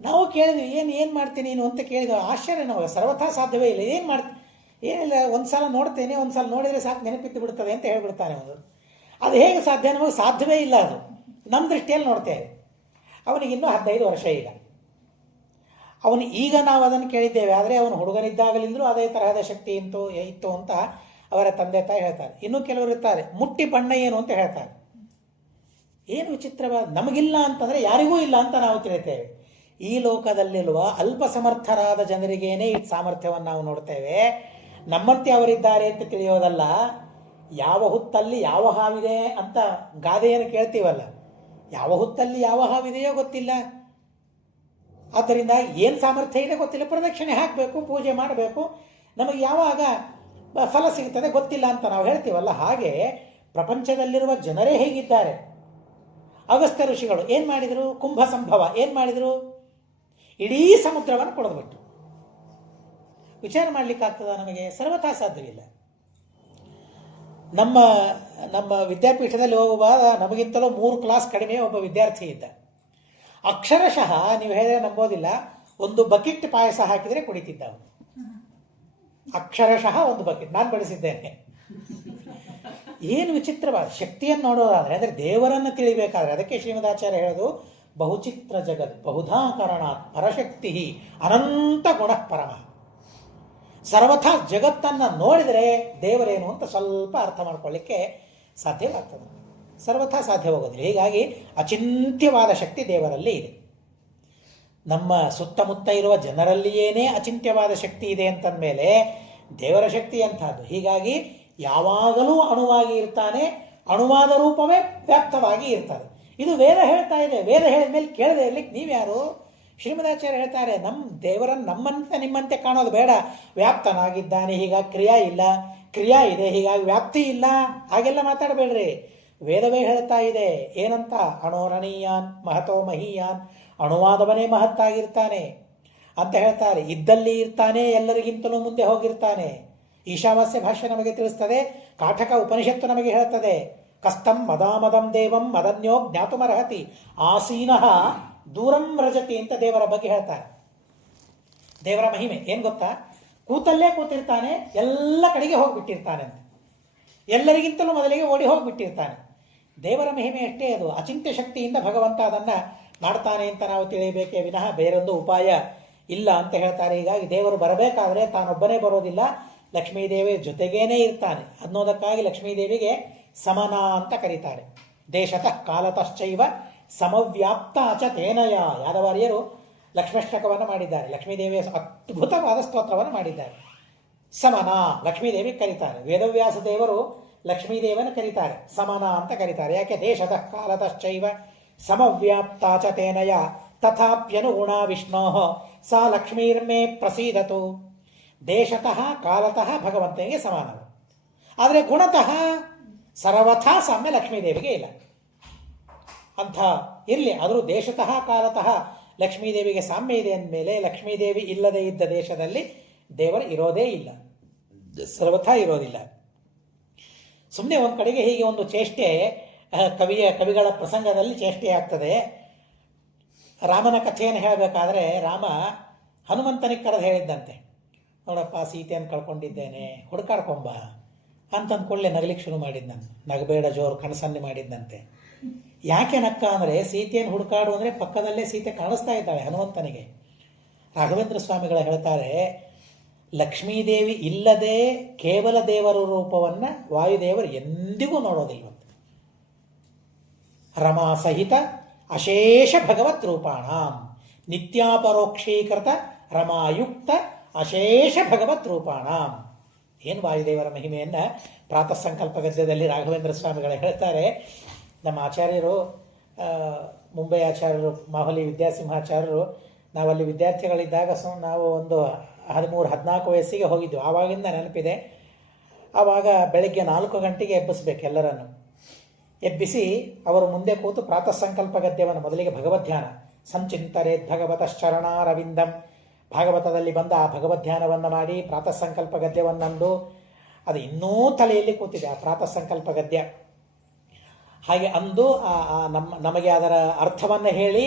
ನಾವು ಕೇಳಿದ್ವಿ, ಏನು ಮಾಡ್ತೀನಿ ನೀನು ಅಂತ ಕೇಳಿದ್ವಿ. ಆಶ್ಚರ್ಯ ನಮಗೆ, ಸರ್ವಥಾ ಸಾಧ್ಯವೇ ಇಲ್ಲ. ಏನಿಲ್ಲ, ಒಂದು ಸಲ ನೋಡ್ತೇನೆ, ಒಂದು ಸಲ ನೋಡಿದರೆ ಸಾಕು ನೆನಪಿತ್ತು ಬಿಡ್ತದೆ ಅಂತ ಹೇಳ್ಬಿಡ್ತಾನೆ ಅವನು. ಅದು ಹೇಗೆ ಸಾಧ್ಯ? ನಮಗೆ ಸಾಧ್ಯವೇ ಇಲ್ಲ. ಅದು ನಮ್ಮ ದೃಷ್ಟಿಯಲ್ಲಿ ನೋಡ್ತೇವೆ. ಅವನಿಗೆ ಇನ್ನೂ 15 ವರ್ಷ ಇಲ್ಲ. ಅವನು ಈಗ ನಾವು ಅದನ್ನು ಕೇಳಿದ್ದೇವೆ, ಆದರೆ ಅವನು ಹುಡುಗನಿದ್ದಾಗಲಿಂದಲೂ ಅದೇ ತರಹದ ಶಕ್ತಿ ಇತ್ತು ಅಂತ ಅವರ ತಂದೆ ತಾಯಿ ಹೇಳ್ತಾರೆ. ಇನ್ನೂ ಕೆಲವರು ಇರ್ತಾರೆ, ಮುಟ್ಟಿ ಬಣ್ಣ ಏನು ಅಂತ ಹೇಳ್ತಾರೆ. ಏನು ವಿಚಿತ್ರವಾದ, ನಮಗಿಲ್ಲ ಅಂತಂದರೆ ಯಾರಿಗೂ ಇಲ್ಲ ಅಂತ ನಾವು ತಿಳಿತೇವೆ. ಈ ಲೋಕದಲ್ಲಿರುವ ಅಲ್ಪ ಸಮರ್ಥರಾದ ಜನರಿಗೇನೆ ಈ ಸಾಮರ್ಥ್ಯವನ್ನು ನಾವು ನೋಡ್ತೇವೆ. ನಮ್ಮಂತೆ ಅವರಿದ್ದಾರೆ ಅಂತ ತಿಳಿಯೋದಲ್ಲ. ಯಾವ ಹುತ್ತಲ್ಲಿ ಯಾವ ಹಾವಿದೆ ಅಂತ ಗಾದೆಯನ್ನು ಕೇಳ್ತೀವಲ್ಲ, ಯಾವ ಹುತ್ತಲ್ಲಿ ಯಾವ ಹಾವಿದೆಯೋ ಗೊತ್ತಿಲ್ಲ. ಆದ್ದರಿಂದ ಏನು ಸಾಮರ್ಥ್ಯ ಇದೆ ಗೊತ್ತಿಲ್ಲ. ಪ್ರದಕ್ಷಿಣೆ ಹಾಕಬೇಕು, ಪೂಜೆ ಮಾಡಬೇಕು, ನಮಗೆ ಯಾವಾಗ ಫಲ ಸಿಗ್ತದೆ ಗೊತ್ತಿಲ್ಲ ಅಂತ ನಾವು ಹೇಳ್ತೀವಲ್ಲ. ಹಾಗೆ ಪ್ರಪಂಚದಲ್ಲಿರುವ ಜನರೇ ಹೇಗಿದ್ದಾರೆ. ಅಗಸ್ತ್ಯ ಋಷಿಗಳು ಏನು ಮಾಡಿದರು? ಕುಂಭ ಸಂಭವ ಏನು ಮಾಡಿದರು? ಇಡೀ ಸಮುದ್ರವನ್ನು ಕೊಡದ್ಬಿಟ್ಟು. ವಿಚಾರ ಮಾಡಲಿಕ್ಕಾಗ್ತದ ನಮಗೆ? ಸರ್ವಥಾ ಸಾಧ್ಯವಿಲ್ಲ. ನಮ್ಮ ವಿದ್ಯಾಪೀಠದಲ್ಲಿ ಹೋಗುವಾಗ ನಮಗಿಂತಲೂ 3 ಕ್ಲಾಸ್ ಕಡಿಮೆ ಒಬ್ಬ ವಿದ್ಯಾರ್ಥಿ ಇದ್ದ. ಅಕ್ಷರಶಃ ನೀವು ಹೇಳಿದ್ರೆ ನಂಬೋದಿಲ್ಲ, ಒಂದು ಬಕೆಟ್ ಪಾಯಸ ಹಾಕಿದರೆ ಕುಡಿತಿದ್ದ ಅವನು. ಅಕ್ಷರಶಃ ಒಂದು ಬಕೆಟ್ ನಾನು ಬಡಿಸಿದ್ದೇನೆ. ಏನು ವಿಚಿತ್ರವಾದ ಶಕ್ತಿಯನ್ನು ನೋಡೋದಾದರೆ, ಅಂದರೆ ದೇವರನ್ನು ತಿಳಿಬೇಕಾದ್ರೆ, ಅದಕ್ಕೆ ಶ್ರೀಮದಾಚಾರ್ಯ ಹೇಳೋದು ಬಹುಚಿತ್ರ ಜಗತ್ ಬಹುಧಾಕರಣಾತ್ ಪರಶಕ್ತಿ ಅನಂತ ಗುಣ ಪರಮ. ಸರ್ವಥಾ ಜಗತ್ತನ್ನು ನೋಡಿದರೆ ದೇವರೇನು ಅಂತ ಸ್ವಲ್ಪ ಅರ್ಥ ಮಾಡ್ಕೊಳ್ಳಿಕ್ಕೆ ಸಾಧ್ಯವಾಗ್ತದೆ. ಸರ್ವಥಾ ಸಾಧ್ಯವಾಗೋದಿಲ್ಲ. ಹೀಗಾಗಿ ಅಚಿಂತ್ಯವಾದ ಶಕ್ತಿ ದೇವರಲ್ಲಿ ಇದೆ. ನಮ್ಮ ಸುತ್ತಮುತ್ತ ಇರುವ ಜನರಲ್ಲಿಯೇನೇ ಅಚಿಂತ್ಯವಾದ ಶಕ್ತಿ ಇದೆ ಅಂತಂದಮೇಲೆ ದೇವರ ಶಕ್ತಿ ಅಂಥದ್ದು. ಹೀಗಾಗಿ ಯಾವಾಗಲೂ ಅಣುವಾಗಿ ಇರ್ತಾನೆ, ಅಣುವಾದ ರೂಪವೇ ವ್ಯಾಪ್ತವಾಗಿ ಇರ್ತದೆ. ಇದು ವೇದ ಹೇಳ್ತಾ ಇದೆ. ವೇದ ಹೇಳಿದ ಮೇಲೆ ಕೇಳದೆ ಇರ್ಲಿಕ್ಕೆ ನೀವ್ಯಾರು? ಶ್ರೀಮದಾಚಾರ್ಯ ಹೇಳ್ತಾರೆ, ನಮ್ಮ ದೇವರನ್ನು ನಮ್ಮಂತೆ ನಿಮ್ಮಂತೆ ಕಾಣೋದು ಬೇಡ. ವ್ಯಾಪ್ತನಾಗಿದ್ದಾನೆ, ಹೀಗಾಗಿ ಕ್ರಿಯಾ ಇಲ್ಲ, ಕ್ರಿಯಾ ಇದೆ ಹೀಗಾಗಿ ವ್ಯಾಪ್ತಿ ಇಲ್ಲ, ಹಾಗೆಲ್ಲ ಮಾತಾಡಬೇಡ್ರಿ. ವೇದವೇ ಹೇಳ್ತಾ ಇದೆ ಏನಂತ, ಅಣೋರಣೀಯಾನ್ ಮಹತೋ ಮಹೀಯಾನ್, ಅಣುವಾದವನೇ ಮಹತ್ತಾಗಿರ್ತಾನೆ ಅಂತ ಹೇಳ್ತಾರೆ. ಇದ್ದಲ್ಲಿ ಇರ್ತಾನೆ, ಎಲ್ಲರಿಗಿಂತಲೂ ಮುಂದೆ ಹೋಗಿರ್ತಾನೆ. ಈಶಾವಾಸ್ಯ ಭಾಷ್ಯ ನಮಗೆ ತಿಳಿಸ್ತದೆ, ಕಾಠಕ ಉಪನಿಷತ್ತು ನಮಗೆ ಹೇಳ್ತದೆ, ಕಸ್ತಂ ಮದಾಮದಂ ದೇವಂ ಮದನ್ಯೋ ಜ್ಞಾತುಮರ್ಹತಿ ಆಸೀನಃ ದೂರಂ ವ್ರಜತಿ ಅಂತ ದೇವರ ಬಗ್ಗೆ ಹೇಳ್ತಾರೆ. ದೇವರ ಮಹಿಮೆ ಏನು ಗೊತ್ತಾ? ಕೂತಲ್ಲೇ ಕೂತಿರ್ತಾನೆ, ಎಲ್ಲ ಕಡೆಗೆ ಹೋಗಿಬಿಟ್ಟಿರ್ತಾನೆ ಅಂತ, ಎಲ್ಲರಿಗಿಂತಲೂ ಮೊದಲಿಗೆ ಓಡಿ ಹೋಗಿಬಿಟ್ಟಿರ್ತಾನೆ. ದೇವರ ಮಹಿಮೆ ಅಷ್ಟೇ ಅದು. ಅಚಿಂತ್ಯ ಶಕ್ತಿಯಿಂದ ಭಗವಂತ ಅದನ್ನು ಮಾಡ್ತಾನೆ ಅಂತ ನಾವು ತಿಳಿಯಬೇಕೇ ವಿನಃ ಬೇರೊಂದು ಉಪಾಯ ಇಲ್ಲ ಅಂತ ಹೇಳ್ತಾರೆ. ಹೀಗಾಗಿ ದೇವರು ಬರಬೇಕಾದ್ರೆ ತಾನೊಬ್ಬನೇ ಬರೋದಿಲ್ಲ, ಲಕ್ಷ್ಮೀದೇವಿ ಜೊತೆಗೇನೇ ಇರ್ತಾನೆ ಅನ್ನೋದಕ್ಕಾಗಿ ಲಕ್ಷ್ಮೀದೇವಿಗೆ ಸಮನ ಅಂತ ಕರೀತಾರೆ. ದೇಶತಃ ಕಾಲತಶ್ಚೈವ ಸಮವ್ಯಾಪ್ತ ಚ ತೇನಯ. ಯಾದವಾರ್ಯರು ಲಕ್ಷ್ಮೀಷ್ಟಕವನ್ನು ಮಾಡಿದ್ದಾರೆ. ಲಕ್ಷ್ಮೀದೇವಿಯ ಅದ್ಭುತವಾದ ಸ್ತೋತ್ರವನ್ನು ಮಾಡಿದ್ದಾರೆ. ಸಮನ ಲಕ್ಷ್ಮೀದೇವಿ ಕರೀತಾರೆ. ವೇದವ್ಯಾಸ ದೇವರು ಲಕ್ಷ್ಮೀದೇವನ ಕರೀತಾರೆ, ಸಮನ ಅಂತ ಕರೀತಾರೆ. ಯಾಕೆ? ದೇಶತಃ ಕಾಲತಶ್ಚೈವ ಸಮವ್ಯಾಪ್ತ ಚ ತೇನಯ ತಥಾಪ್ಯನುಗುಣ ವಿಷ್ಣೋ ಸಾ ಲಕ್ಷ್ಮೀರ್ಮೇ ಪ್ರಸೀದತು. ದೇಶತಃ ಕಾಲತಃ ಭಗವಂತನಿಗೆ ಸಮಾನವು, ಆದರೆ ಗುಣತಃ ಸರ್ವಥಾ ಸಾಮ್ಯ ಲಕ್ಷ್ಮೀದೇವಿಗೆ ಇಲ್ಲ ಅಂಥ ಇರಲಿ. ಆದರೂ ದೇಶತಃ ಕಾಲತಃ ಲಕ್ಷ್ಮೀದೇವಿಗೆ ಸಾಮ್ಯ ಇದೆ ಅಂದಮೇಲೆ ಲಕ್ಷ್ಮೀದೇವಿ ಇಲ್ಲದೇ ಇದ್ದ ದೇಶದಲ್ಲಿ ದೇವರು ಇರೋದೇ ಇಲ್ಲ, ಸರ್ವಥಾ ಇರೋದಿಲ್ಲ. ಸುಮ್ಮನೆ ಒಂದು ಕಡೆಗೆ ಹೀಗೆ ಒಂದು ಚೇಷ್ಟೆ ಕವಿಗಳ ಪ್ರಸಂಗದಲ್ಲಿ ಚೇಷ್ಟೆ ಆಗ್ತದೆ. ರಾಮನ ಕಥೆಯನ್ನು ಹೇಳಬೇಕಾದ್ರೆ ರಾಮ ಹನುಮಂತನಿಗೆ ಕರೆದು ಹೇಳಿದ್ದಂತೆ, ನೋಡಪ್ಪ ಸೀತೆಯನ್ನು ಕಳ್ಕೊಂಡಿದ್ದೇನೆ, ಹುಡುಕಾಡ್ಕೊಂಬ ಅಂತಂದ್ಕೊಳ್ಳೆ ನಗಲಿಕ್ಕೆ ಶುರು ಮಾಡಿದ್ದಂತೆ. ನಗಬೇಡ ಜೋರು ಕನಸನ್ನೆ ಮಾಡಿದ್ದಂತೆ. ಯಾಕೆ ನಕ್ಕ ಅಂದರೆ ಸೀತೆಯನ್ನು ಹುಡುಕಾಡು ಅಂದರೆ ಪಕ್ಕದಲ್ಲೇ ಸೀತೆ ಕಾಣಿಸ್ತಾ ಇದ್ದಾಳೆ ಹನುಮಂತನಿಗೆ. ರಾಘವೇಂದ್ರ ಸ್ವಾಮಿಗಳು ಹೇಳ್ತಾರೆ, ಲಕ್ಷ್ಮೀದೇವಿ ಇಲ್ಲದೆ ಕೇವಲ ದೇವರ ರೂಪವನ್ನು ವಾಯುದೇವರು ಎಂದಿಗೂ ನೋಡೋದಿಲ್ವಂತೆ. ರಮಾ ಸಹಿತ ಅಶೇಷ ಭಗವತ್ ರೂಪಾಣ ನಿತ್ಯಾಪರೋಕ್ಷೀಕೃತ ರಮಾಯುಕ್ತ ಅಶೇಷ ಭಗವತ್ ರೂಪಾಣ. ಏನು ವಾಯುದೇವರ ಮಹಿಮೆಯನ್ನು ಪ್ರಾತಃ ಸಂಕಲ್ಪ ಗದ್ಯದಲ್ಲಿ ರಾಘವೇಂದ್ರ ಸ್ವಾಮಿಗಳು ಹೇಳ್ತಾರೆ. ನಮ್ಮ ಆಚಾರ್ಯರು ಮುಂಬೈ ಆಚಾರ್ಯರು ಮಾಹುಲಿ ವಿದ್ಯಾಸಿಂಹಾಚಾರ್ಯರು, ನಾವಲ್ಲಿ ವಿದ್ಯಾರ್ಥಿಗಳಿದ್ದಾಗ ನಾವು ಒಂದು 13-14 ವಯಸ್ಸಿಗೆ ಹೋಗಿದ್ವಿ. ಆವಾಗಿಂದ ನೆನಪಿದೆ. ಆವಾಗ ಬೆಳಗ್ಗೆ 4 ಗಂಟೆಗೆ ಎಬ್ಬಿಸ್ಬೇಕು ಎಲ್ಲರನ್ನು. ಎಬ್ಬಿಸಿ ಅವರು ಮುಂದೆ ಕೂತು ಪ್ರಾತಃ ಸಂಕಲ್ಪ ಗದ್ಯವನ್ನು ಮೊದಲಿಗೆ ಭಗವದ್ಧ್ಯಾನ ಸಂಚಿಂತರೆ ಭಗವತಶ್ಚರಣಾರವಿಂದಂ, ಭಾಗವತದಲ್ಲಿ ಬಂದ ಆ ಭಗವದ್ಧ್ಯಾನವನ್ನು ಮಾಡಿ ಪ್ರಾತಃ ಸಂಕಲ್ಪ ಗದ್ಯವನ್ನಂದು ಅದು ಇನ್ನೂ ತಲೆಯಲ್ಲಿ ಕೂತಿದೆ ಆ ಪ್ರಾತಃ ಸಂಕಲ್ಪ ಗದ್ಯ. ಹಾಗೆ ಅಂದು ನಮಗೆ ಅದರ ಅರ್ಥವನ್ನು ಹೇಳಿ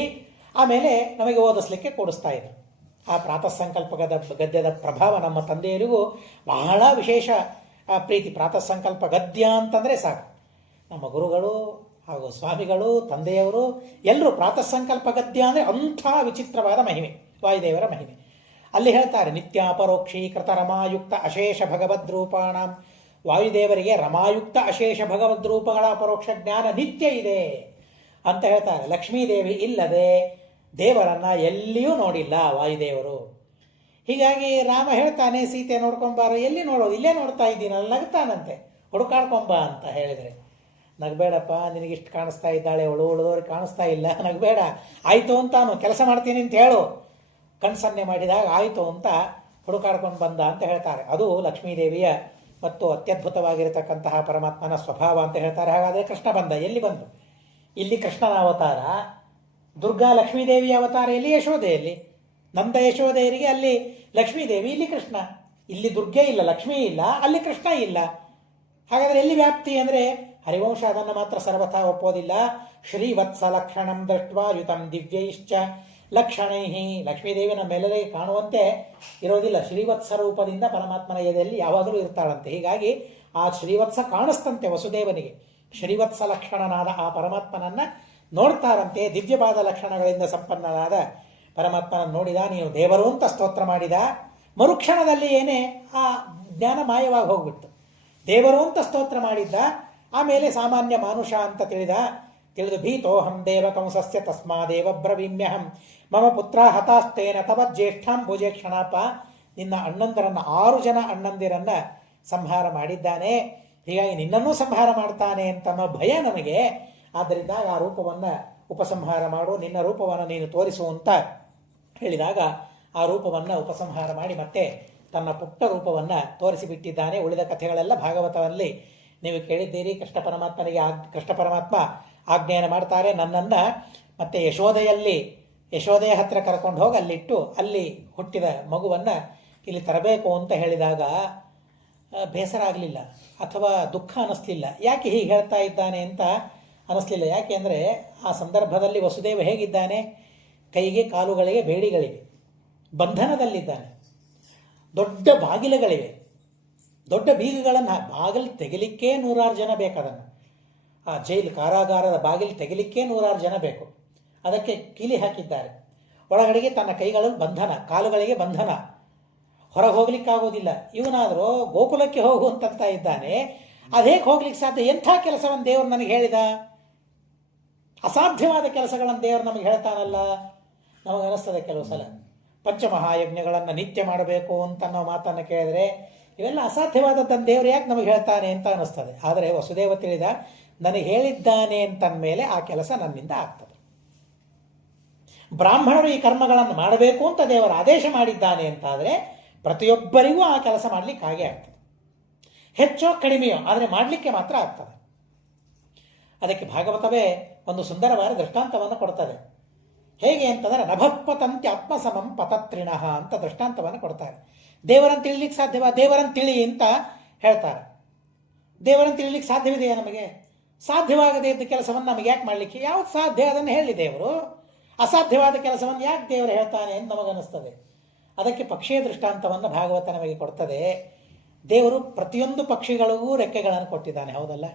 ಆಮೇಲೆ ನಮಗೆ ಓದಿಸ್ಲಿಕ್ಕೆ ಕೂಡಿಸ್ತಾ ಇದ್ರು. ಆ ಪ್ರಾತಃ ಸಂಕಲ್ಪ ಗದ್ಯದ ಪ್ರಭಾವ ನಮ್ಮ ತಂದೆಯರಿಗೂ ಬಹಳ ವಿಶೇಷ ಪ್ರೀತಿ. ಪ್ರಾತಃ ಸಂಕಲ್ಪ ಗದ್ಯ ಅಂತಂದರೆ ಸಾಕು. ನಮ್ಮ ಗುರುಗಳು ಹಾಗೂ ಸ್ವಾಮಿಗಳು, ತಂದೆಯವರು ಎಲ್ಲರೂ ಪ್ರಾತಃ ಸಂಕಲ್ಪ ಗದ್ಯ ಅಂದರೆ ಅಂಥ ವಿಚಿತ್ರವಾದ ಮಹಿಮೆ, ವಾಯುದೇವರ ಮಹಿಮೆ. ಅಲ್ಲಿ ಹೇಳ್ತಾರೆ, ನಿತ್ಯಾಪರೋಕ್ಷೀಕೃತ ರಮಾಯುಕ್ತ ಅಶೇಷ ಭಗವದ್ರೂಪಾಣ. ವಾಯುದೇವರಿಗೆ ರಮಾಯುಕ್ತ ಅಶೇಷ ಭಗವದ್ರೂಪಗಳ ಅಪರೋಕ್ಷ ಜ್ಞಾನ ನಿತ್ಯ ಇದೆ ಅಂತ ಹೇಳ್ತಾರೆ. ಲಕ್ಷ್ಮೀದೇವಿ ಇಲ್ಲದೆ ದೇವರನ್ನು ಎಲ್ಲಿಯೂ ನೋಡಿಲ್ಲ ವಾಯುದೇವರು. ಹೀಗಾಗಿ ರಾಮ ಹೇಳ್ತಾನೆ, ಸೀತೆ ನೋಡ್ಕೊಂಬಾರ. ಎಲ್ಲಿ ನೋಡೋದು? ಇಲ್ಲೇ ನೋಡ್ತಾ ಇದ್ದೀನಲ್ಲ. ನಗ್ತಾನಂತೆ, ಹುಡುಕಾಡ್ಕೊಂಬ ಅಂತ ಹೇಳಿದರೆ. ನಗಬೇಡಪ್ಪ, ನಿನಗಿಷ್ಟು ಕಾಣಿಸ್ತಾ ಇದ್ದಾಳೆ, ಉಳಿದವ್ರಿಗೆ ಕಾಣಿಸ್ತಾ ಇಲ್ಲ, ನಗಬೇಡ. ಆಯಿತು ಅಂತಾನು, ಕೆಲಸ ಮಾಡ್ತೀನಿ ಅಂತ ಹೇಳು. ಕಣ್ಸನ್ನೆ ಮಾಡಿದಾಗ ಆಯಿತು ಅಂತ ಹುಡುಕಾಡ್ಕೊಂಡು ಬಂದ ಅಂತ ಹೇಳ್ತಾರೆ. ಅದು ಲಕ್ಷ್ಮೀದೇವಿಯ ಮತ್ತು ಅತ್ಯದ್ಭುತವಾಗಿರತಕ್ಕಂತಹ ಪರಮಾತ್ಮನ ಸ್ವಭಾವ ಅಂತ ಹೇಳ್ತಾರೆ. ಹಾಗಾದರೆ ಕೃಷ್ಣ ಬಂದ. ಎಲ್ಲಿ ಬಂದು? ಇಲ್ಲಿ ಕೃಷ್ಣನ ಅವತಾರ, ದುರ್ಗಾ ಲಕ್ಷ್ಮೀದೇವಿಯ ಅವತಾರ ಎಲ್ಲಿ? ಯಶೋದೆಯಲ್ಲಿ. ನಂದ ಯಶೋದೆಯರಿಗೆ ಅಲ್ಲಿ ಲಕ್ಷ್ಮೀದೇವಿ, ಇಲ್ಲಿ ಕೃಷ್ಣ. ಇಲ್ಲಿ ದುರ್ಗೆ ಇಲ್ಲ, ಲಕ್ಷ್ಮೀ ಇಲ್ಲ, ಅಲ್ಲಿ ಕೃಷ್ಣ ಇಲ್ಲ. ಹಾಗಾದರೆ ಎಲ್ಲಿ ವ್ಯಾಪ್ತಿ ಅಂದರೆ ಹರಿವಂಶ ಅದನ್ನು ಮಾತ್ರ ಸರ್ವಥಾ ಒಪ್ಪೋದಿಲ್ಲ. ಶ್ರೀವತ್ಸ ಲಕ್ಷಣಂ ದೃಷ್ಟ್ವಾ ಯುತಂ ದಿವ್ಯೈಶ್ಚ ಲಕ್ಷಣೈ. ಲಕ್ಷ್ಮೀದೇವಿ ನಮ್ಮೆಲ್ಲರಿಗೆ ಕಾಣುವಂತೆ ಇರೋದಿಲ್ಲ. ಶ್ರೀವತ್ಸ ರೂಪದಿಂದ ಪರಮಾತ್ಮನ ಎದೆಯಲ್ಲಿ ಯಾವಾಗಲೂ ಇರ್ತಾಳಂತೆ. ಹೀಗಾಗಿ ಆ ಶ್ರೀವತ್ಸ ಕಾಣಿಸ್ತಂತೆ ವಸುದೇವನಿಗೆ. ಶ್ರೀವತ್ಸ ಲಕ್ಷಣನಾದ ಆ ಪರಮಾತ್ಮನನ್ನು ನೋಡ್ತಾರಂತೆ. ದಿವ್ಯವಾದ ಲಕ್ಷಣಗಳಿಂದ ಸಂಪನ್ನನಾದ ಪರಮಾತ್ಮನನ್ನು ನೋಡಿದ. ನೀನು ದೇವರು ಅಂತ ಸ್ತೋತ್ರ ಮಾಡಿದ. ಮರುಕ್ಷಣದಲ್ಲಿ ಏನೇ ಆ ಜ್ಞಾನ ಮಾಯವಾಗಿ ಹೋಗ್ಬಿಟ್ಟು ದೇವರು ಅಂತ ಸ್ತೋತ್ರ ಮಾಡಿದ್ದ. ಆಮೇಲೆ ಸಾಮಾನ್ಯ ಮಾನುಷ ಅಂತ ತಿಳಿದು ಭೀತೋಹಂ ದೇವ ಕಂಸಸ್ಯ ತಸ್ಮಾದೇವ ಬ್ರವೀಮ್ಯಹಂ ಮಮ ಪುತ್ರ ಹತಾಸ್ತೇನ ತವ ಜ್ಯೇಷ್ಠಾಂ ಭುಜೆ ಕ್ಷಣಾಪ. ನಿನ್ನ ಅಣ್ಣಂದಿರನ್ನು 6 ಜನ ಅಣ್ಣಂದಿರನ್ನ ಸಂಹಾರ ಮಾಡಿದ್ದಾನೆ, ಹೀಗಾಗಿ ನಿನ್ನನ್ನೂ ಸಂಹಾರ ಮಾಡ್ತಾನೆ ಅಂತನ್ನೋ ಭಯ ನನಗೆ. ಆದ್ದರಿಂದ ಆ ರೂಪವನ್ನು ಉಪಸಂಹಾರ ಮಾಡು, ನಿನ್ನ ರೂಪವನ್ನು ನೀನು ತೋರಿಸು ಅಂತ ಹೇಳಿದಾಗ ಆ ರೂಪವನ್ನು ಉಪಸಂಹಾರ ಮಾಡಿ ಮತ್ತೆ ತನ್ನ ಪುಟ್ಟ ರೂಪವನ್ನು ತೋರಿಸಿಬಿಟ್ಟಿದ್ದಾನೆ. ಉಳಿದ ಕಥೆಗಳೆಲ್ಲ ಭಾಗವತದಲ್ಲಿ ನೀವು ಕೇಳಿದ್ದೀರಿ. ಕೃಷ್ಣ ಪರಮಾತ್ಮ ಆಜ್ಞೆಯನ್ನು ಮಾಡ್ತಾರೆ, ನನ್ನನ್ನು ಮತ್ತೆ ಯಶೋದೆಯ ಹತ್ರ ಕರ್ಕೊಂಡು ಹೋಗಿ ಅಲ್ಲಿಟ್ಟು ಅಲ್ಲಿ ಹುಟ್ಟಿದ ಮಗುವನ್ನು ಇಲ್ಲಿ ತರಬೇಕು ಅಂತ ಹೇಳಿದಾಗ ಬೇಸರ ಆಗಲಿಲ್ಲ ಅಥವಾ ದುಃಖ ಅನ್ನಿಸ್ಲಿಲ್ಲ. ಯಾಕೆ ಹೀಗೆ ಹೇಳ್ತಾ ಇದ್ದಾನೆ ಅಂತ ಅನ್ನಿಸ್ಲಿಲ್ಲ. ಯಾಕೆ ಅಂದರೆ ಆ ಸಂದರ್ಭದಲ್ಲಿ ವಸುದೇವ ಹೇಗಿದ್ದಾನೆ? ಕೈಗೆ ಕಾಲುಗಳಿಗೆ ಬೇಡಿಗಳಿವೆ, ಬಂಧನದಲ್ಲಿದ್ದಾನೆ, ದೊಡ್ಡ ಬಾಗಿಲುಗಳಿವೆ, ದೊಡ್ಡ ಬೀಗಗಳನ್ನು ಬಾಗಿಲು ತೆಗಿಲಿಕ್ಕೇ 100 ಜನ ಬೇಕಾದನ್ನು. ಆ ಜೈಲು ಕಾರಾಗಾರದ ಬಾಗಿಲು ತೆಗಿಲಿಕ್ಕೇ 100 ಜನ ಬೇಕು. ಅದಕ್ಕೆ ಕೀಲಿ ಹಾಕಿದ್ದಾರೆ. ಒಳಗಡೆಗೆ ತನ್ನ ಕೈಗಳಲ್ಲಿ ಬಂಧನ, ಕಾಲುಗಳಿಗೆ ಬಂಧನ, ಹೊರಗೆ ಹೋಗ್ಲಿಕ್ಕಾಗೋದಿಲ್ಲ. ಇವನಾದರೂ ಗೋಕುಲಕ್ಕೆ ಹೋಗುವಂತ ಇದ್ದಾನೆ. ಅದೇಕೆ ಹೋಗ್ಲಿಕ್ಕೆ ಸಾಧ್ಯ? ಎಂಥ ಕೆಲಸವನ್ನು ದೇವರು ನನಗೆ ಹೇಳಿದ? ಅಸಾಧ್ಯವಾದ ಕೆಲಸಗಳನ್ನು ದೇವರು ನಮಗೆ ಹೇಳ್ತಾನಲ್ಲ. ನಮಗನಿಸ್ತದೆ ಕೆಲವು ಸಲ ಪಂಚಮಹಾಯಜ್ಞಗಳನ್ನು ನಿತ್ಯ ಮಾಡಬೇಕು ಅಂತ ನಾವು ಮಾತನ್ನು ಕೇಳಿದ್ರೆ ಇವೆಲ್ಲ ಅಸಾಧ್ಯವಾದದ್ದನ್ನು ದೇವರು ಯಾಕೆ ನಮಗೆ ಹೇಳ್ತಾನೆ ಅಂತ ಅನ್ನಿಸ್ತದೆ. ಆದರೆ ವಸುದೇವ ತಿಳಿದ, ನನಗೆ ಹೇಳಿದ್ದಾನೆ ಅಂತಂದಮೇಲೆ ಆ ಕೆಲಸ ನನ್ನಿಂದ ಆಗ್ತದೆ. ಬ್ರಾಹ್ಮಣರು ಈ ಕರ್ಮಗಳನ್ನು ಮಾಡಬೇಕು ಅಂತ ದೇವರು ಆದೇಶ ಮಾಡಿದ್ದಾನೆ ಅಂತಾದರೆ ಪ್ರತಿಯೊಬ್ಬರಿಗೂ ಆ ಕೆಲಸ ಮಾಡಲಿಕ್ಕೆ ಹಾಗೆ ಆಗ್ತದೆ. ಹೆಚ್ಚೋ ಕಡಿಮೆಯೋ ಆದರೆ ಮಾಡಲಿಕ್ಕೆ ಮಾತ್ರ ಆಗ್ತದೆ. ಅದಕ್ಕೆ ಭಾಗವತವೇ ಒಂದು ಸುಂದರವಾದ ದೃಷ್ಟಾಂತವನ್ನು ಕೊಡ್ತದೆ. ಹೇಗೆ ಅಂತಂದರೆ ನಭತ್ಪತಂತಿ ಆತ್ಮಸಮಂ ಪತತ್ರಿಣಃ ಅಂತ ದೃಷ್ಟಾಂತವನ್ನು ಕೊಡ್ತಾರೆ. ದೇವರನ್ನು ತಿಳಿಲಿಕ್ಕೆ ಸಾಧ್ಯವ? ದೇವರನ್ನು ತಿಳಿ ಅಂತ ಹೇಳ್ತಾರೆ. ದೇವರನ್ನು ತಿಳಿಲಿಕ್ಕೆ ಸಾಧ್ಯವಿದೆಯಾ? ನಮಗೆ ಸಾಧ್ಯವಾಗದೇ ಇದ್ದ ಕೆಲಸವನ್ನು ನಮಗೆ ಯಾಕೆ ಮಾಡಲಿಕ್ಕೆ? ಯಾವುದು ಸಾಧ್ಯ ಅದನ್ನು ಹೇಳಿ ದೇವರು. ಅಸಾಧ್ಯವಾದ ಕೆಲಸವನ್ನು ಯಾಕೆ ದೇವರು ಹೇಳ್ತಾನೆ ಅಂತ ನಮಗನ್ನಿಸ್ತದೆ. ಅದಕ್ಕೆ ಪಕ್ಷಿಯ ದೃಷ್ಟಾಂತವನ್ನು ಭಾಗವತ ನಮಗೆ ಕೊಡ್ತದೆ. ದೇವರು ಪ್ರತಿಯೊಂದು ಪಕ್ಷಿಗಳಿಗೂ ರೆಕ್ಕೆಗಳನ್ನು ಕೊಟ್ಟಿದ್ದಾನೆ, ಹೌದಲ್ಲ?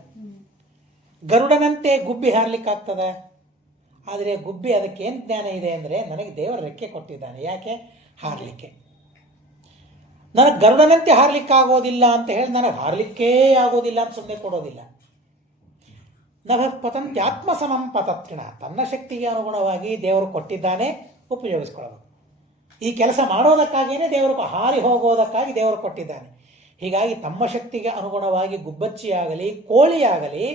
ಗರುಡನಂತೆ ಗುಬ್ಬಿ ಹಾರಲಿಕ್ಕಾಗ್ತದೆ. ಆದರೆ ಗುಬ್ಬಿ ಅದಕ್ಕೆ ಏನು ಜ್ಞಾನ ಇದೆ ಅಂದರೆ, ನನಗೆ ದೇವರು ರೆಕ್ಕೆ ಕೊಟ್ಟಿದ್ದಾನೆ, ಯಾಕೆ? ಹಾರಲಿಕ್ಕೆ. ನನಗೆ ಗರುಡನಂತೆ ಹಾರಲಿಕ್ಕಾಗೋದಿಲ್ಲ ಅಂತ ಹೇಳಿ ನನಗೆ ಹಾರಲಿಕ್ಕೇ ಆಗೋದಿಲ್ಲ ಅಂತ ಸುಮ್ಮನೆ ಕೊಡೋದಿಲ್ಲ. ನಭತ್ಪತಂತಿ ಆತ್ಮಸಮಂ ಪತತ್ರಿಣ. ತನ್ನ ಶಕ್ತಿಗೆ ಅನುಗುಣವಾಗಿ ದೇವರು ಕೊಟ್ಟಿದ್ದಾನೆ, ಉಪಯೋಗಿಸ್ಕೊಳ್ಳಬೇಕು. ಈ ಕೆಲಸ ಮಾಡೋದಕ್ಕಾಗಿಯೇ ದೇವರು ಹಾರಿ ಹೋಗೋದಕ್ಕಾಗಿ ದೇವರು ಕೊಟ್ಟಿದ್ದಾನೆ. ಹೀಗಾಗಿ ತಮ್ಮ ಶಕ್ತಿಗೆ ಅನುಗುಣವಾಗಿ ಗುಬ್ಬಚ್ಚಿಯಾಗಲಿ ಕೋಳಿಯಾಗಲಿ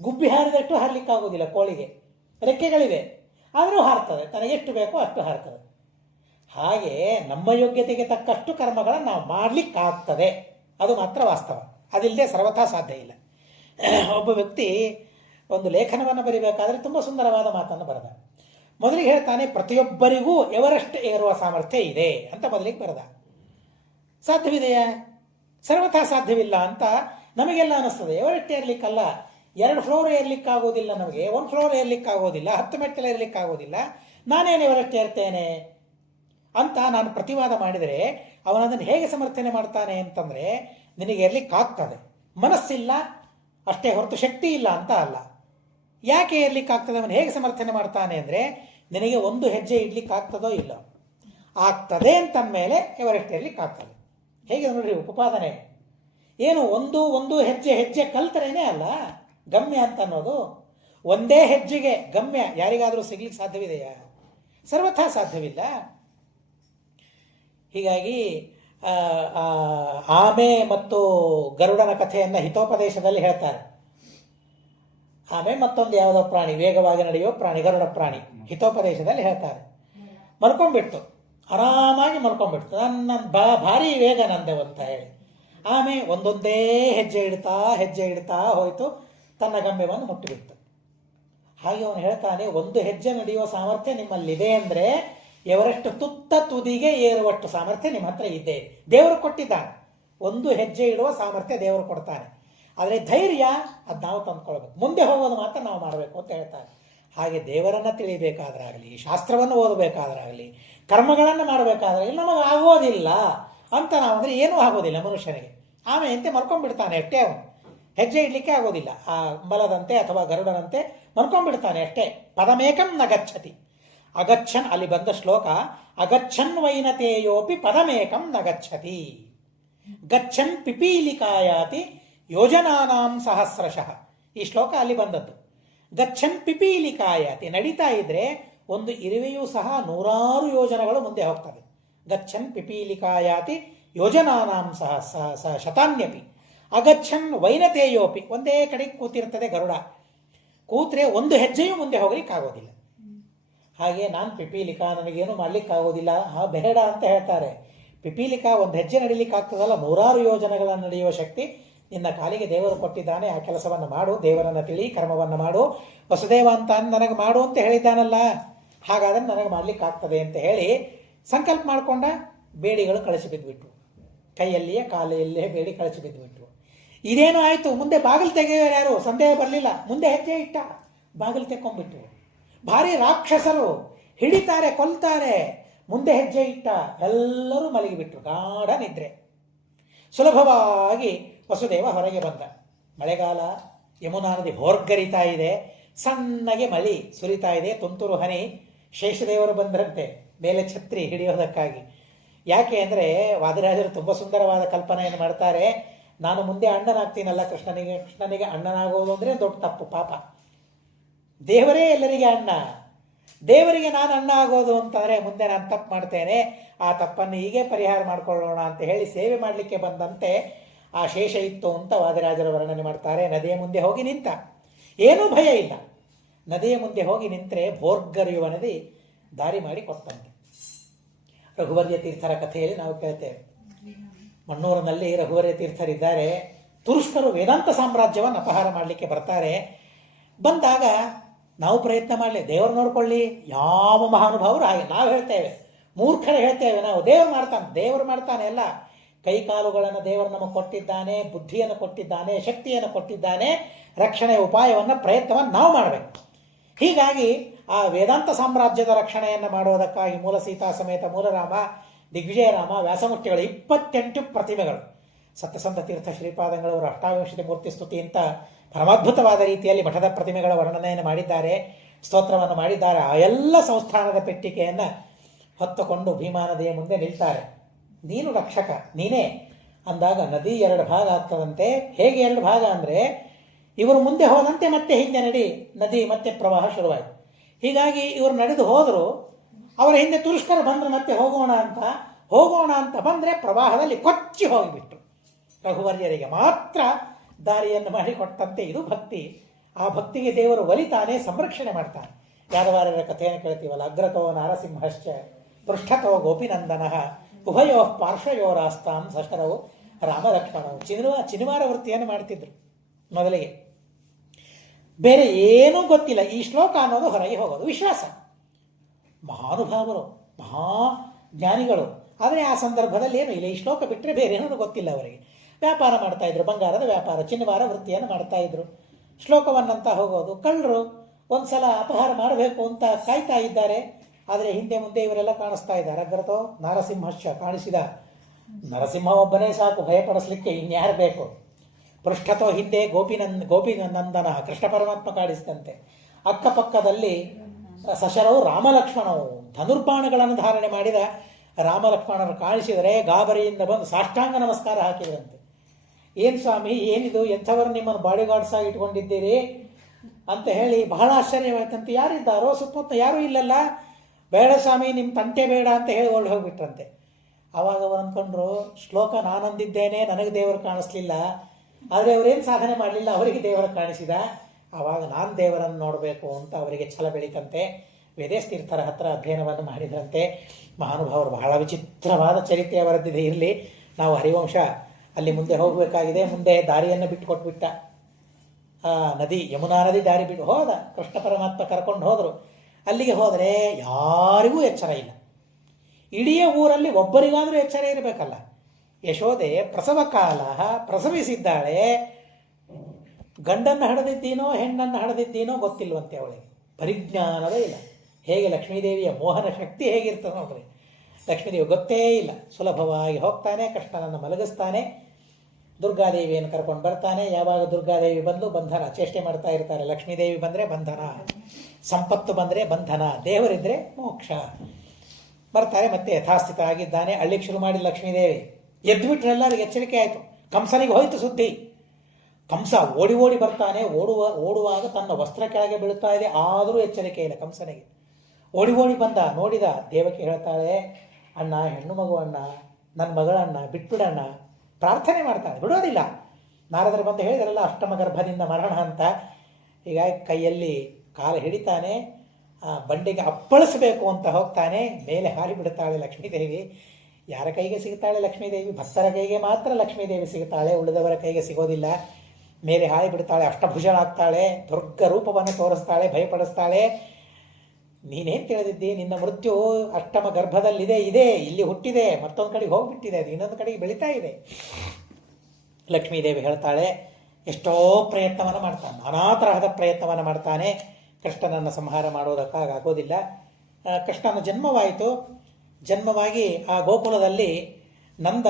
ಗುಬ್ಬಿ ಹಾರಿದಷ್ಟು ಹಾರಲಿಕ್ಕಾಗೋದಿಲ್ಲ. ಕೋಳಿಗೆ ರೆಕ್ಕೆಗಳಿವೆ, ಆದರೂ ಹಾರ್ತದೆ, ತನಗೆಷ್ಟು ಬೇಕೋ ಅಷ್ಟು ಹಾರ್ತದೆ. ಹಾಗೆ ನಮ್ಮ ಯೋಗ್ಯತೆಗೆ ತಕ್ಕಷ್ಟು ಕರ್ಮಗಳನ್ನು ನಾವು ಮಾಡಲಿಕ್ಕಾಗ್ತದೆ, ಅದು ಮಾತ್ರ ವಾಸ್ತವ. ಅದಿಲ್ಲದೆ ಸರ್ವಥಾ ಸಾಧ್ಯ ಇಲ್ಲ. ಒಬ್ಬ ವ್ಯಕ್ತಿ ಒಂದು ಲೇಖನವನ್ನು ಬರೀಬೇಕಾದ್ರೆ ತುಂಬ ಸುಂದರವಾದ ಮಾತನ್ನು ಬರೆದ. ಮೊದಲಿಗೆ ಹೇಳ್ತಾನೆ, ಪ್ರತಿಯೊಬ್ಬರಿಗೂ ಎವರೆಸ್ಟ್ ಏರುವ ಸಾಮರ್ಥ್ಯ ಇದೆ ಅಂತ ಮೊದಲಿಗೆ ಬರೆದ. ಸಾಧ್ಯವಿದೆಯಾ? ಸರ್ವಥಾ ಸಾಧ್ಯವಿಲ್ಲ ಅಂತ ನಮಗೆಲ್ಲ ಅನ್ನಿಸ್ತದೆ. ಎವರೆಸ್ಟ್ ಏರ್ಲಿಕ್ಕಲ್ಲ, 2 ಫ್ಲೋರ್ ಏರ್ಲಿಕ್ಕಾಗೋದಿಲ್ಲ ನಮಗೆ, 1 ಫ್ಲೋರ್ ಏರ್ಲಿಕ್ಕಾಗೋದಿಲ್ಲ, 10 ಮೆಟ್ಟಲು ಏರ್ಲಿಕ್ಕಾಗೋದಿಲ್ಲ, ನಾನೇನು ಎವರೆಸ್ಟ್ ಏರ್ತೇನೆ ಅಂತ ನಾನು ಪ್ರತಿವಾದ ಮಾಡಿದರೆ ಅವನದನ್ನು ಹೇಗೆ ಸಮರ್ಥನೆ ಮಾಡ್ತಾನೆ ಅಂತಂದರೆ, ನಿನಗೆ ಏರ್ಲಿಕ್ಕಾಗ್ತದೆ, ಮನಸ್ಸಿಲ್ಲ ಅಷ್ಟೇ ಹೊರತು ಶಕ್ತಿ ಇಲ್ಲ ಅಂತ ಅಲ್ಲ. ಯಾಕೆ ಏರ್ಲಿಕ್ಕಾಗ್ತದೆ ಅವನು ಹೇಗೆ ಸಮರ್ಥನೆ ಮಾಡ್ತಾನೆ ಅಂದರೆ, ನಿನಗೆ 1 ಹೆಜ್ಜೆ ಇಡ್ಲಿಕ್ಕಾಗ್ತದೋ ಇಲ್ಲ, ಆಗ್ತದೆ ಅಂತಂದಮೇಲೆ ಎವರೆಸ್ಟ್ ಏರ್ಲಿಕ್ಕಾಗ್ತದೆ. ಹೇಗೆ ನೋಡ್ರಿ ಉಪಪಾದನೆ ಏನು? ಒಂದು ಹೆಜ್ಜೆ ಕಲ್ತರೇನೆ ಅಲ್ಲ ಗಮ್ಯ ಅಂತ ಅನ್ನೋದು. ಒಂದೇ ಹೆಜ್ಜೆಗೆ ಗಮ್ಯ ಯಾರಿಗಾದರೂ ಸಿಗ್ಲಿಕ್ಕೆ ಸಾಧ್ಯವಿದೆಯಾ? ಸರ್ವಥಾ ಸಾಧ್ಯವಿಲ್ಲ. ಹೀಗಾಗಿ ಆಮೆ ಮತ್ತು ಗರುಡನ ಕಥೆಯನ್ನು ಹಿತೋಪದೇಶದಲ್ಲಿ ಹೇಳ್ತಾರೆ. ಆಮೆ ಮತ್ತೊಂದು ಯಾವುದೋ ಪ್ರಾಣಿ, ವೇಗವಾಗಿ ನಡೆಯುವ ಪ್ರಾಣಿ, ಗರುಡ ಪ್ರಾಣಿ, ಹಿತೋಪದೇಶದಲ್ಲಿ ಹೇಳ್ತಾರೆ. ಮಲ್ಕೊಂಡ್ಬಿಡ್ತು, ಆರಾಮಾಗಿ ಮಲ್ಕೊಂಡ್ಬಿಡ್ತು, ನನ್ನ ಭಾರಿ ವೇಗ ನಂದೆ ಅಂತ ಹೇಳಿ. ಆಮೆ ಒಂದೊಂದೇ ಹೆಜ್ಜೆ ಇಡ್ತಾ ಹೋಯಿತು, ತನ್ನ ಗಮ್ಯವನ್ನು ಮುಟ್ಟಿಬಿಡ್ತು. ಹಾಗೆ ಅವನು ಹೇಳ್ತಾನೆ, 1 ಹೆಜ್ಜೆ ನಡೆಯುವ ಸಾಮರ್ಥ್ಯ ನಿಮ್ಮಲ್ಲಿದೆ ಅಂದರೆ ಎವರೆಷ್ಟು ತುತ್ತ ತುದಿಗೆ ಏರುವಷ್ಟು ಸಾಮರ್ಥ್ಯ ನಿಮ್ಮ ಹತ್ರ ಇದ್ದೇ ಇದೆ. ದೇವರು ಕೊಟ್ಟಿದ್ದಾನೆ. 1 ಹೆಜ್ಜೆ ಇಡುವ ಸಾಮರ್ಥ್ಯ ದೇವರು ಕೊಡ್ತಾನೆ. ಆದರೆ ಧೈರ್ಯ ಅದು ನಾವು ತಂದ್ಕೊಳ್ಬೇಕು, ಮುಂದೆ ಹೋಗೋದು ಮಾತ್ರ ನಾವು ಮಾಡಬೇಕು ಅಂತ ಹೇಳ್ತಾರೆ. ಹಾಗೆ ದೇವರನ್ನು ತಿಳಿಬೇಕಾದ್ರಾಗಲಿ, ಶಾಸ್ತ್ರವನ್ನು ಓದಬೇಕಾದ್ರಾಗಲಿ, ಕರ್ಮಗಳನ್ನು ಮಾಡಬೇಕಾದ್ರಾಗಲಿ ನಮಗೆ ಆಗೋದಿಲ್ಲ ಅಂತ ನಾವು ಅಂದರೆ ಏನೂ ಆಗೋದಿಲ್ಲ ಮನುಷ್ಯನಿಗೆ. ಆಮೆಯಂತೆ ಮಲ್ಕೊಂಡ್ಬಿಡ್ತಾನೆ ಅಷ್ಟೇ. ಅವನು ಹೆಜ್ಜೆ ಇಡಲಿಕ್ಕೆ ಆಗೋದಿಲ್ಲ. ಆ ಅಂಬಲದಂತೆ ಅಥವಾ ಗರುಡನಂತೆ ಮಲ್ಕೊಂಡ್ಬಿಡ್ತಾನೆ ಅಷ್ಟೇ. ಪದಮೇಕಂ ನ ಗಚ್ಚತಿ. ಅಗಚ್ಚನ್, ಅಲ್ಲಿ ಬಂದ ಶ್ಲೋಕ ಅಗಚ್ಚನ್ ವೈನತೇಯೋಪಿ ಪದಮೇಕಂ ನ ಗಚ್ಚತಿ. ಗಚ್ಚನ್ ಪಿಪೀಲಿಕಾಯಾತಿ ಯೋಜನಾನಾಂ ಸಹಸ್ರಶಃ. ಈ ಶ್ಲೋಕ ಅಲ್ಲಿ ಬಂದದ್ದು. ಗಚ್ಚನ್ ಪಿಪೀಲಿಕಾಯಾತಿ, ನಡೀತಾ ಇದ್ರೆ ಒಂದು ಇರುವೆಯೂ ಸಹ 100 ಯೋಜನೆಗಳು ಮುಂದೆ ಹೋಗ್ತದೆ. ಗಚ್ಚನ್ ಪಿಪೀಲಿಕಾಯಾತಿ ಯೋಜನಾನಾಂ ಸಹ ಶತಾನ್ಯಪಿ. ಅಗಚ್ಚನ್ ವೈನತೇಯೋಪಿ, ಒಂದೇ ಕಡೆ ಕೂತಿರ್ತದೆ ಗರುಡ. ಕೂತ್ರೆ ಒಂದು ಹೆಜ್ಜೆಯೂ ಮುಂದೆ ಹೋಗ್ಲಿಕ್ಕಾಗೋದಿಲ್ಲ. ಹಾಗೆ ನಾನು ಪಿಪೀಲಿಕಾ, ನನಗೇನು ಮಾಡ್ಲಿಕ್ಕಾಗೋದಿಲ್ಲ, ಬೇಡ ಅಂತ ಹೇಳ್ತಾರೆ. ಪಿಪೀಲಿಕಾ ಒಂದು ಹೆಜ್ಜೆ ನಡಿಲಿಕ್ಕಾಗ್ತದಲ್ಲ, 100 ಯೋಜನೆಗಳನ್ನು ನಡೆಯುವ ಶಕ್ತಿ ನಿನ್ನ ಕಾಲಿಗೆ ದೇವರು ಕೊಟ್ಟಿದ್ದಾನೆ. ಆ ಕೆಲಸವನ್ನು ಮಾಡು, ದೇವರನ್ನು ತಿಳಿ, ಕರ್ಮವನ್ನು ಮಾಡು. ವಸುದೇವ ಅಂತ ನನಗೆ ಮಾಡು ಅಂತ ಹೇಳಿದ್ದಾನಲ್ಲ, ಹಾಗಾದ್ರೆ ನನಗೆ ಮಾಡ್ಲಿಕ್ಕಾಗ್ತದೆ ಅಂತ ಹೇಳಿ ಸಂಕಲ್ಪ ಮಾಡಿಕೊಂಡ. ಬೇಡಿಗಳು ಕಳಿಸಿ ಬಿದ್ದುಬಿಟ್ರು, ಕೈಯಲ್ಲಿಯೇ ಕಾಲೆಯಲ್ಲೇ ಬೇಡಿ ಕಳಿಸಿ ಬಿದ್ದುಬಿಟ್ರು. ಇದೇನು ಆಯಿತು, ಮುಂದೆ ಬಾಗಿಲು ತೆಗೆಯೋರು ಯಾರು? ಸಂದೇಹ ಬರಲಿಲ್ಲ. ಮುಂದೆ ಹೆಜ್ಜೆ ಇಟ್ಟ, ಬಾಗಿಲು ತೆಕ್ಕೊಂಡ್ಬಿಟ್ರು. ಭಾರಿ ರಾಕ್ಷಸರು, ಹಿಡಿತಾರೆ, ಕೊಲ್ತಾರೆ. ಮುಂದೆ ಹೆಜ್ಜೆ ಇಟ್ಟ, ಎಲ್ಲರೂ ಮಲಗಿಬಿಟ್ರು. ಗಾಢ ನಿದ್ರೆ. ಸುಲಭವಾಗಿ ವಸುದೇವ ಹೊರಗೆ ಬಂದ. ಮಳೆಗಾಲ, ಯಮುನಾ ನದಿ ಭೋರ್ಗರಿತಾ ಇದೆ, ಸಣ್ಣಗೆ ಮಳಿ ಸುರಿತಾ ಇದೆ, ತುಂತುರು ಹನಿ. ಶೇಷದೇವರು ಬಂದ್ರಂತೆ ಮೇಲೆ ಛತ್ರಿ ಹಿಡಿಯೋದಕ್ಕಾಗಿ. ಯಾಕೆ ಅಂದರೆ ವಾದಿರಾಜರು ತುಂಬ ಸುಂದರವಾದ ಕಲ್ಪನೆಯನ್ನು ಮಾಡ್ತಾರೆ. ನಾನು ಮುಂದೆ ಅಣ್ಣನಾಗ್ತೀನಲ್ಲ ಕೃಷ್ಣನಿಗೆ ಅಣ್ಣನಾಗೋದು ಅಂದರೆ ದೊಡ್ಡ ತಪ್ಪು, ಪಾಪ. ದೇವರೇ ಎಲ್ಲರಿಗೆ ಅಣ್ಣ, ದೇವರಿಗೆ ನಾನು ಅಣ್ಣ ಆಗೋದು ಅಂತಂದರೆ ಮುಂದೆ ನಾನು ತಪ್ಪು ಮಾಡ್ತೇನೆ, ಆ ತಪ್ಪನ್ನು ಹೀಗೆ ಪರಿಹಾರ ಮಾಡಿಕೊಳ್ಳೋಣ ಅಂತ ಹೇಳಿ ಸೇವೆ ಮಾಡಲಿಕ್ಕೆ ಬಂದಂತೆ ಆ ಶೇಷ ಇತ್ತು ಅಂತ ವಾದಿರಾಜರು ವರ್ಣನೆ ಮಾಡ್ತಾರೆ. ನದಿಯ ಮುಂದೆ ಹೋಗಿ ನಿಂತ, ಏನೂ ಭಯ ಇಲ್ಲ. ನದಿಯ ಮುಂದೆ ಹೋಗಿ ನಿಂತರೆ ಭೋರ್ಗರಿಯುವ ನದಿ ದಾರಿ ಮಾಡಿ ಕೊಟ್ಟಂತೆ. ರಘುವರ್ಯ ತೀರ್ಥರ ಕಥೆಯಲ್ಲಿ ನಾವು ಕೇಳ್ತೇವೆ. ಮಣ್ಣೂರಿನಲ್ಲಿ ರಘುವರ್ಯ ತೀರ್ಥರಿದ್ದಾರೆ. ತುರುಷ್ಕರು ವೇದಾಂತ ಸಾಮ್ರಾಜ್ಯವನ್ನು ಅಪಹಾರ ಮಾಡಲಿಕ್ಕೆ ಬರ್ತಾರೆ. ಬಂದಾಗ ನಾವು ಪ್ರಯತ್ನ ಮಾಡಲಿ, ದೇವರು ನೋಡ್ಕೊಳ್ಳಿ. ಯಾವ ಮಹಾನುಭಾವರು ಹಾಗೆ ನಾವು ಹೇಳ್ತೇವೆ, ಮೂರ್ಖರು ಹೇಳ್ತೇವೆ ನಾವು. ದೇವರು ಮಾಡ್ತಾನೆ ಎಲ್ಲ. ಕೈ ಕಾಲುಗಳನ್ನು ದೇವರು ನಮಗೆ ಕೊಟ್ಟಿದ್ದಾನೆ, ಬುದ್ಧಿಯನ್ನು ಕೊಟ್ಟಿದ್ದಾನೆ, ಶಕ್ತಿಯನ್ನು ಕೊಟ್ಟಿದ್ದಾನೆ. ರಕ್ಷಣೆಯ ಉಪಾಯವನ್ನು, ಪ್ರಯತ್ನವನ್ನು ನಾವು ಮಾಡಬೇಕು. ಹೀಗಾಗಿ ಆ ವೇದಾಂತ ಸಾಮ್ರಾಜ್ಯದ ರಕ್ಷಣೆಯನ್ನು ಮಾಡುವುದಕ್ಕಾಗಿ ಮೂಲ ಸೀತಾ ಸಮೇತ ಮೂಲರಾಮ, ದಿಗ್ವಿಜಯರಾಮ, ವ್ಯಾಸಮೂರ್ತಿಗಳು 28 ಪ್ರತಿಮೆಗಳು, ಸತ್ಯಸಂಧ ತೀರ್ಥ ಶ್ರೀಪಾದಂಗಳವರು ಅಷ್ಟಾವಿಂಶತಿ ಮೂರ್ತಿ ಸ್ತುತಿ ಅಂತ ಪರಮಾದ್ಭುತವಾದ ರೀತಿಯಲ್ಲಿ ಮಠದ ಪ್ರತಿಮೆಗಳ ವರ್ಣನೆಯನ್ನು ಮಾಡಿದ್ದಾರೆ, ಸ್ತೋತ್ರವನ್ನು ಮಾಡಿದ್ದಾರೆ. ಆ ಎಲ್ಲ ಸಂಸ್ಥಾನದ ಪೆಟ್ಟಿಗೆಯನ್ನು ಹೊತ್ತುಕೊಂಡು ಭೀಮಾ ನದಿಯ ಮುಂದೆ ನಿಲ್ತಾರೆ. ನೀನು ರಕ್ಷಕ, ನೀನೇ ಅಂದಾಗ ನದಿ 2 ಭಾಗ ಆಗ್ತದಂತೆ. ಹೇಗೆ 2 ಭಾಗ ಅಂದರೆ, ಇವರು ಮುಂದೆ ಹೋದಂತೆ ಮತ್ತೆ ಹಿಂದೆ ನದಿ ಮತ್ತೆ ಪ್ರವಾಹ ಶುರುವಾಯಿತು. ಹೀಗಾಗಿ ಇವರು ನಡೆದು ಹೋದರು, ಅವರ ಹಿಂದೆ ತುರುಷ್ಕರು ಬಂದರು. ಮತ್ತೆ ಹೋಗೋಣ ಅಂತ ಬಂದರೆ ಪ್ರವಾಹದಲ್ಲಿ ಕೊಚ್ಚಿ ಹೋಗಿಬಿಟ್ರು. ರಘುವರ್ಯರಿಗೆ ಮಾತ್ರ ದಾರಿಯನ್ನು ಮಾಡಿಕೊಟ್ಟಂತೆ. ಇದು ಭಕ್ತಿ. ಆ ಭಕ್ತಿಗೆ ದೇವರು ಒಲಿತಾನೆ, ಸಂರಕ್ಷಣೆ ಮಾಡ್ತಾನೆ. ಯಾದವಾರರ ಕಥೆಯನ್ನು ಕೇಳ್ತೀವಲ್ಲ, ಅಗ್ರತೋ ನಾರಸಿಂಹಶ್ಚ ಪೃಷ್ಠತೋ ಗೋಪಿನಂದನಃ ಉಭಯೋ ಪಾರ್ಶ್ವಯೋರಾಸ್ತಾಂ ಸಶರವು ರಾಮಲಕ್ಷ್ಮಣವು. ಚಿನಿವಾರ ವೃತ್ತಿಯನ್ನು ಮಾಡ್ತಿದ್ರು ಮೊದಲಿಗೆ. ಬೇರೆ ಏನೂ ಗೊತ್ತಿಲ್ಲ. ಈ ಶ್ಲೋಕ ಅನ್ನೋದು ಹೊರಗೆ ಹೋಗೋದು ವಿಶ್ವಾಸ. ಮಹಾನುಭಾವರು, ಮಹಾಜ್ಞಾನಿಗಳು. ಆದರೆ ಆ ಸಂದರ್ಭದಲ್ಲಿ ಏನೂ ಇಲ್ಲ, ಈ ಶ್ಲೋಕ ಬಿಟ್ಟರೆ ಬೇರೆ ಏನೂ ಗೊತ್ತಿಲ್ಲ ಅವರಿಗೆ. ವ್ಯಾಪಾರ ಮಾಡ್ತಾಯಿದ್ರು, ಬಂಗಾರದ ವ್ಯಾಪಾರ, ಚಿನ್ನವಾರ ವೃತ್ತಿಯನ್ನು ಮಾಡ್ತಾಯಿದ್ರು. ಶ್ಲೋಕವನ್ನಂತ ಹೋಗೋದು. ಕಳ್ಳರು ಒಂದು ಸಲ ಅಪಹಾರ ಮಾಡಬೇಕು ಅಂತ ಕಾಯ್ತಾ ಇದ್ದಾರೆ. ಆದರೆ ಹಿಂದೆ ಮುಂದೆ ಇವರೆಲ್ಲ ಕಾಣಿಸ್ತಾ ಇದ್ದಾರೆ. ಅಗ್ರತೋ ನಾರಸಿಂಹಶ್ಚ, ಕಾಣಿಸಿದ ನರಸಿಂಹ ಒಬ್ಬನೇ ಸಾಕು ಭಯಪಡಿಸ್ಲಿಕ್ಕೆ, ಇನ್ಯಾರು ಬೇಕು. ಪೃಷ್ಠತೋ, ಹಿಂದೆ ಗೋಪಿನಂದನ ಕೃಷ್ಣ ಪರಮಾತ್ಮ ಕಾಣಿಸಿದಂತೆ. ಅಕ್ಕಪಕ್ಕದಲ್ಲಿ ಸಶರವು ರಾಮಲಕ್ಷ್ಮಣವು, ಧನುರ್ಬಾಣಗಳನ್ನು ಧಾರಣೆ ಮಾಡಿದ ರಾಮಲಕ್ಷ್ಮಣರು ಕಾಣಿಸಿದರೆ ಗಾಬರಿಯಿಂದ ಬಂದು ಸಾಷ್ಟಾಂಗ ನಮಸ್ಕಾರ ಹಾಕಿದ್ರಂತೆ. ಏನು ಸ್ವಾಮಿ, ಏನಿದು, ಎಂಥವರು ನಿಮ್ಮನ್ನು ಬಾಡಿಗಾರ್ಡ್ಸ್ ಆಗಿ ಇಟ್ಕೊಂಡಿದ್ದೀರಿ ಅಂತ ಹೇಳಿ ಬಹಳ ಆಶ್ಚರ್ಯವಾಯ್ತಂತೆ. ಯಾರಿದ್ದಾರೋ? ಸುತ್ತಮುತ್ತ ಯಾರೂ ಇಲ್ಲಲ್ಲ. ಬೇಡ ಸ್ವಾಮಿ, ನಿಮ್ಮ ತಂಟೆ ಬೇಡ ಅಂತ ಹೇಳಿ ಹೊರಡು ಹೋಗ್ಬಿಟ್ರಂತೆ. ಆವಾಗ ಅವರು ಅಂದ್ಕೊಂಡ್ರು, ಶ್ಲೋಕ ನಾನಂದಿದ್ದೇನೆ, ನನಗೆ ದೇವರು ಕಾಣಿಸ್ಲಿಲ್ಲ. ಆದರೆ ಅವರೇನು ಸಾಧನೆ ಮಾಡಲಿಲ್ಲ, ಅವರಿಗೆ ದೇವರು ಕಾಣಿಸಿದ. ಆವಾಗ ನಾನು ದೇವರನ್ನು ನೋಡಬೇಕು ಅಂತ ಅವರಿಗೆ ಛಲ ಬೆಳೀತಂತೆ. ವೇದೇಶತೀರ್ಥರ ಹತ್ರ ಅಧ್ಯಯನವನ್ನು ಮಾಡಿದ್ರಂತೆ. ಮಹಾನುಭಾವರು ಬಹಳ ವಿಚಿತ್ರವಾದ ಚರಿತ್ರೆ ಅವರದ್ದಿದೆ. ಇರಲಿ, ನಾವು ಹರಿವಂಶ ಅಲ್ಲಿ ಮುಂದೆ ಹೋಗಬೇಕಾಗಿದೆ. ಮುಂದೆ ದಾರಿಯನ್ನು ಬಿಟ್ಟು ಕೊಟ್ಬಿಟ್ಟ. ಆ ನದಿ, ಯಮುನಾ ನದಿ ದಾರಿ ಬಿಟ್ಟು ಹೋದ. ಕೃಷ್ಣ ಪರಮಾತ್ಮ ಕರ್ಕೊಂಡು ಹೋದರು. ಅಲ್ಲಿಗೆ ಹೋದರೆ ಯಾರಿಗೂ ಎಚ್ಚರ ಇಲ್ಲ. ಇಡೀ ಊರಲ್ಲಿ ಒಬ್ಬರಿಗಾದರೂ ಎಚ್ಚರ ಇರಬೇಕಲ್ಲ. ಯಶೋದೆ ಪ್ರಸವ ಕಾಲ, ಪ್ರಸವಿಸಿದ್ದಾಳೆ. ಗಂಡನ್ನು ಹಡೆದಿದ್ದೀನೋ ಹೆಣ್ಣನ್ನು ಹಡೆದಿದ್ದೀನೋ ಗೊತ್ತಿಲ್ವಂತೆ ಅವಳಿಗೆ. ಪರಿಜ್ಞಾನವೇ ಇಲ್ಲ. ಹೇಗೆ ಲಕ್ಷ್ಮೀದೇವಿಯ ಮೋಹನ ಶಕ್ತಿ ಹೇಗಿರ್ತದೆ ನೋಡ್ರಿ. ಲಕ್ಷ್ಮೀದೇವಿ ಗೊತ್ತೇ ಇಲ್ಲ. ಸುಲಭವಾಗಿ ಹೋಗ್ತಾನೆ, ಕೃಷ್ಣನನ್ನು ಮಲಗಿಸ್ತಾನೆ. ದುರ್ಗಾದೇವಿಯನ್ನು ಕರ್ಕೊಂಡು ಬರ್ತಾನೆ. ಯಾವಾಗ ದುರ್ಗಾದೇವಿ ಬಂದು ಬಂಧನ ಚೇಷ್ಟೆ ಮಾಡ್ತಾ ಇರ್ತಾರೆ. ಲಕ್ಷ್ಮೀದೇವಿ ಬಂದರೆ ಬಂಧನ, ಸಂಪತ್ತು ಬಂದರೆ ಬಂಧನ, ದೇವರಿದ್ದರೆ ಮೋಕ್ಷ. ಬರ್ತಾರೆ, ಮತ್ತೆ ಯಥಾಸ್ಥಿತ ಆಗಿದ್ದಾನೆ. ಅಳ್ಳಿಕ್ಕೆ ಶುರು ಮಾಡಿ ಲಕ್ಷ್ಮೀದೇವಿ ಎದ್ದುಬಿಟ್ರೆಲ್ಲರಿಗೆ ಎಚ್ಚರಿಕೆ ಆಯಿತು. ಕಂಸನಿಗೆ ಹೋಯ್ತು ಸುದ್ದಿ. ಕಂಸ ಓಡಿ ಓಡಿ ಬರ್ತಾನೆ. ಓಡುವಾಗ ತನ್ನ ವಸ್ತ್ರ ಕೆಳಗೆ ಬೀಳುತ್ತಾ ಇದೆ, ಆದರೂ ಎಚ್ಚರಿಕೆ ಇಲ್ಲ ಕಂಸನಿಗೆ. ಓಡಿ ಓಡಿ ಬಂದ, ನೋಡಿದ. ದೇವಕಿ ಹೇಳ್ತಾಳೆ, ಅಣ್ಣ, ಹೆಣ್ಣು ಮಗು ಅಣ್ಣ, ನನ್ನ ಮಗಳಣ್ಣ, ಬಿಟ್ಬಿಡಣ್ಣ. ಪ್ರಾರ್ಥನೆ ಮಾಡ್ತಾಳೆ, ಬಿಡೋದಿಲ್ಲ. ನಾರದರು ಬಂದು ಹೇಳಿದ್ರಲ್ಲ ಅಷ್ಟಮ ಗರ್ಭದಿಂದ ಮರಣ ಅಂತ. ಹೀಗಾಗಿ ಕೈಯಲ್ಲಿ ಕಾಲು ಹಿಡಿತಾನೆ, ಬಂಡೆಗೆ ಅಪ್ಪಳಿಸಬೇಕು ಅಂತ ಹೋಗ್ತಾನೆ. ಮೇಲೆ ಹಾರಿ ಬಿಡುತ್ತಾಳೆ ಲಕ್ಷ್ಮೀದೇವಿ. ಯಾರ ಕೈಗೆ ಸಿಗುತ್ತಾಳೆ ಲಕ್ಷ್ಮೀದೇವಿ? ಭಕ್ತರ ಕೈಗೆ ಮಾತ್ರ ಲಕ್ಷ್ಮೀದೇವಿ ಸಿಗುತ್ತಾಳೆ, ಉಳಿದವರ ಕೈಗೆ ಸಿಗೋದಿಲ್ಲ. ಮೇಲೆ ಹಾರಿ ಬಿಡ್ತಾಳೆ, ಅಷ್ಟಭುಜನಾಗ್ತಾಳೆ, ದುರ್ಗ ರೂಪವನ್ನು ತೋರಿಸ್ತಾಳೆ, ಭಯಪಡಿಸ್ತಾಳೆ. ನೀನೇನು ತಿಳಿದಿದ್ದಿ? ನಿನ್ನ ಮೃತ್ಯು ಅಷ್ಟಮ ಗರ್ಭದಲ್ಲಿದೆ, ಇಲ್ಲಿ ಹುಟ್ಟಿದೆ, ಮತ್ತೊಂದು ಕಡೆಗೆ ಹೋಗಿಬಿಟ್ಟಿದೆ, ಅದು ಇನ್ನೊಂದು ಕಡೆಗೆ ಬೆಳೀತಾ ಇದೆ. ಲಕ್ಷ್ಮೀದೇವಿ ಹೇಳ್ತಾಳೆ, ಎಷ್ಟೋ ಪ್ರಯತ್ನವನ್ನು ಮಾಡ್ತಾನೆ, ನಾನಾ ತರಹದ ಪ್ರಯತ್ನವನ್ನು ಮಾಡ್ತಾನೆ, ಕೃಷ್ಣನನ್ನು ಸಂಹಾರ ಮಾಡೋದಕ್ಕಾಗೋದಿಲ್ಲ. ಕೃಷ್ಣನ ಜನ್ಮವಾಯಿತು. ಜನ್ಮವಾಗಿ ಆ ಗೋಕುಲದಲ್ಲಿ ನಂದ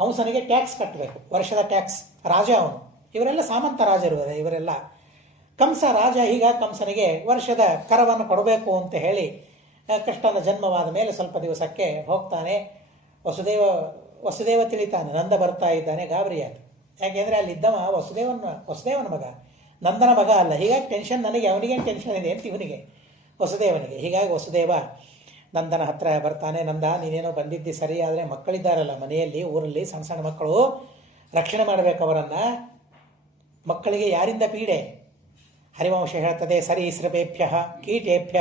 ಕಂಸನಿಗೆ ಟ್ಯಾಕ್ಸ್ ಕಟ್ಟಬೇಕು, ವರ್ಷದ ಟ್ಯಾಕ್ಸ್. ರಾಜ ಅವನು, ಇವರೆಲ್ಲ ಸಾಮಂತ ರಾಜರು ಇವರೆಲ್ಲ. ಕಂಸ ರಾಜ. ಈಗ ಕಂಸನಿಗೆ ವರ್ಷದ ಕರವನ್ನು ಕೊಡಬೇಕು ಅಂತ ಹೇಳಿ ಕೃಷ್ಣನ ಜನ್ಮವಾದ ಮೇಲೆ ಸ್ವಲ್ಪ ದಿವಸಕ್ಕೆ ಹೋಗ್ತಾನೆ. ವಸುದೇವ ತಿಳಿತಾನೆ, ನಂದ ಬರ್ತಾ ಇದ್ದಾನೆ, ಗಾಬರಿಯಾಗಿ. ಯಾಕೆಂದರೆ ಅಲ್ಲಿದ್ದವ ವಸುದೇವನ ಮಗ, ನಂದನ ಮಗ ಅಲ್ಲ. ಹೀಗಾಗಿ ಟೆನ್ಷನ್ ನನಗೆ, ಅವನಿಗೇನು ಟೆನ್ಷನ್ ಇದೆ ಅಂತ ಇವನಿಗೆ, ವಸುದೇವನಿಗೆ. ಹೀಗಾಗಿ ವಸುದೇವ ನಂದನ ಹತ್ರ ಬರ್ತಾನೆ. ನಂದ, ನೀನೇನೋ ಬಂದಿದ್ದಿ ಸರಿ, ಆದರೆ ಮಕ್ಕಳಿದ್ದಾರಲ್ಲ ಮನೆಯಲ್ಲಿ, ಊರಲ್ಲಿ ಸಣ್ಣ ಸಣ್ಣ ಮಕ್ಕಳು, ರಕ್ಷಣೆ ಮಾಡಬೇಕು ಅವರನ್ನು. ಮಕ್ಕಳಿಗೆ ಯಾರಿಂದ ಪೀಡೆ? ಹರಿವಂಶ ಹೇಳ್ತದೆ, ಸರೀಸೃಪೇಭ್ಯ ಕೀಟೇಭ್ಯ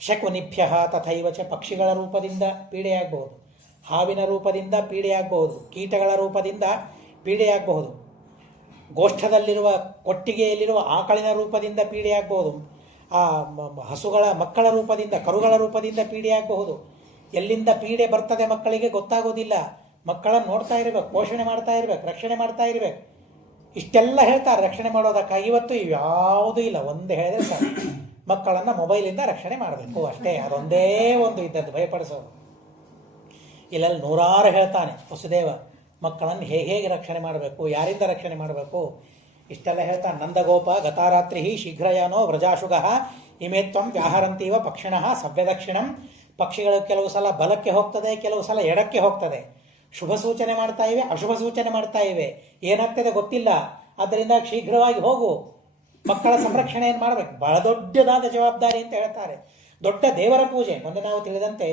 ಶಕುನಿಭ್ಯ ತಥೈವಚ. ಪಕ್ಷಿಗಳ ರೂಪದಿಂದ ಪೀಡೆಯಾಗಬಹುದು, ಹಾವಿನ ರೂಪದಿಂದ ಪೀಡೆಯಾಗಬಹುದು, ಕೀಟಗಳ ರೂಪದಿಂದ ಪೀಡೆಯಾಗಬಹುದು, ಗೋಷ್ಠದಲ್ಲಿರುವ ಕೊಟ್ಟಿಗೆಯಲ್ಲಿರುವ ಆಕಳಿನ ರೂಪದಿಂದ ಪೀಡೆಯಾಗಬಹುದು, ಆ ಹಸುಗಳ ಮಕ್ಕಳ ರೂಪದಿಂದ, ಕರುಗಳ ರೂಪದಿಂದ ಪೀಡೆಯಾಗಬಹುದು. ಎಲ್ಲಿಂದ ಪೀಡೆ ಬರ್ತದೆ ಮಕ್ಕಳಿಗೆ ಗೊತ್ತಾಗೋದಿಲ್ಲ. ಮಕ್ಕಳನ್ನು ನೋಡ್ತಾ ಇರಬೇಕು, ಪೋಷಣೆ ಮಾಡ್ತಾ ಇರಬೇಕು, ರಕ್ಷಣೆ ಮಾಡ್ತಾ ಇರಬೇಕು. ಇಷ್ಟೆಲ್ಲ ಹೇಳ್ತಾರೆ ರಕ್ಷಣೆ ಮಾಡೋದಕ್ಕಾಗಿ. ಇವತ್ತು ಯಾವುದೂ ಇಲ್ಲ, ಒಂದು ಹೇಳಿದ್ರೆ ಸರ್, ಮಕ್ಕಳನ್ನು ಮೊಬೈಲಿಂದ ರಕ್ಷಣೆ ಮಾಡಬೇಕು ಅಷ್ಟೇ. ಅದೊಂದೇ ಒಂದು ಇದ್ದದ್ದು ಭಯಪಡಿಸೋದು. ಇಲ್ಲೆಲ್ಲ ನೂರಾರು ಹೇಳ್ತಾನೆ ವಸುದೇವ, ಮಕ್ಕಳನ್ನು ಹೇಗೆ ರಕ್ಷಣೆ ಮಾಡಬೇಕು, ಯಾರಿಂದ ರಕ್ಷಣೆ ಮಾಡಬೇಕು, ಇಷ್ಟೆಲ್ಲ ಹೇಳ್ತಾನೆ. ನಂದಗೋಪ ಗತಾರಾತ್ರಿ ಶೀಘ್ರಯಾನೋ ವ್ರಜಾಶುಗ ಇಮೇ ತ್ವಂ ವ್ಯಾಹರಂತೀವ ಪಕ್ಷಿಣಃ ಸವ್ಯದಕ್ಷಿಣಂ. ಪಕ್ಷಿಗಳು ಕೆಲವು ಸಲ ಬಲಕ್ಕೆ ಹೋಗ್ತದೆ, ಕೆಲವು ಸಲ ಎಡಕ್ಕೆ ಹೋಗ್ತದೆ. ಶುಭ ಸೂಚನೆ ಮಾಡ್ತಾ ಇವೆ, ಅಶುಭ ಸೂಚನೆ ಮಾಡ್ತಾ ಇವೆ. ಏನಾಗ್ತದೆ ಗೊತ್ತಿಲ್ಲ. ಆದ್ದರಿಂದ ಶೀಘ್ರವಾಗಿ ಹೋಗು, ಮಕ್ಕಳ ಸಂರಕ್ಷಣೆಯನ್ನು ಮಾಡಬೇಕು. ಬಹಳ ದೊಡ್ಡದಾದ ಜವಾಬ್ದಾರಿ ಅಂತ ಹೇಳ್ತಾರೆ. ದೊಡ್ಡ ದೇವರ ಪೂಜೆ. ಮೊನ್ನೆ ನಾವು ತಿಳಿದಂತೆ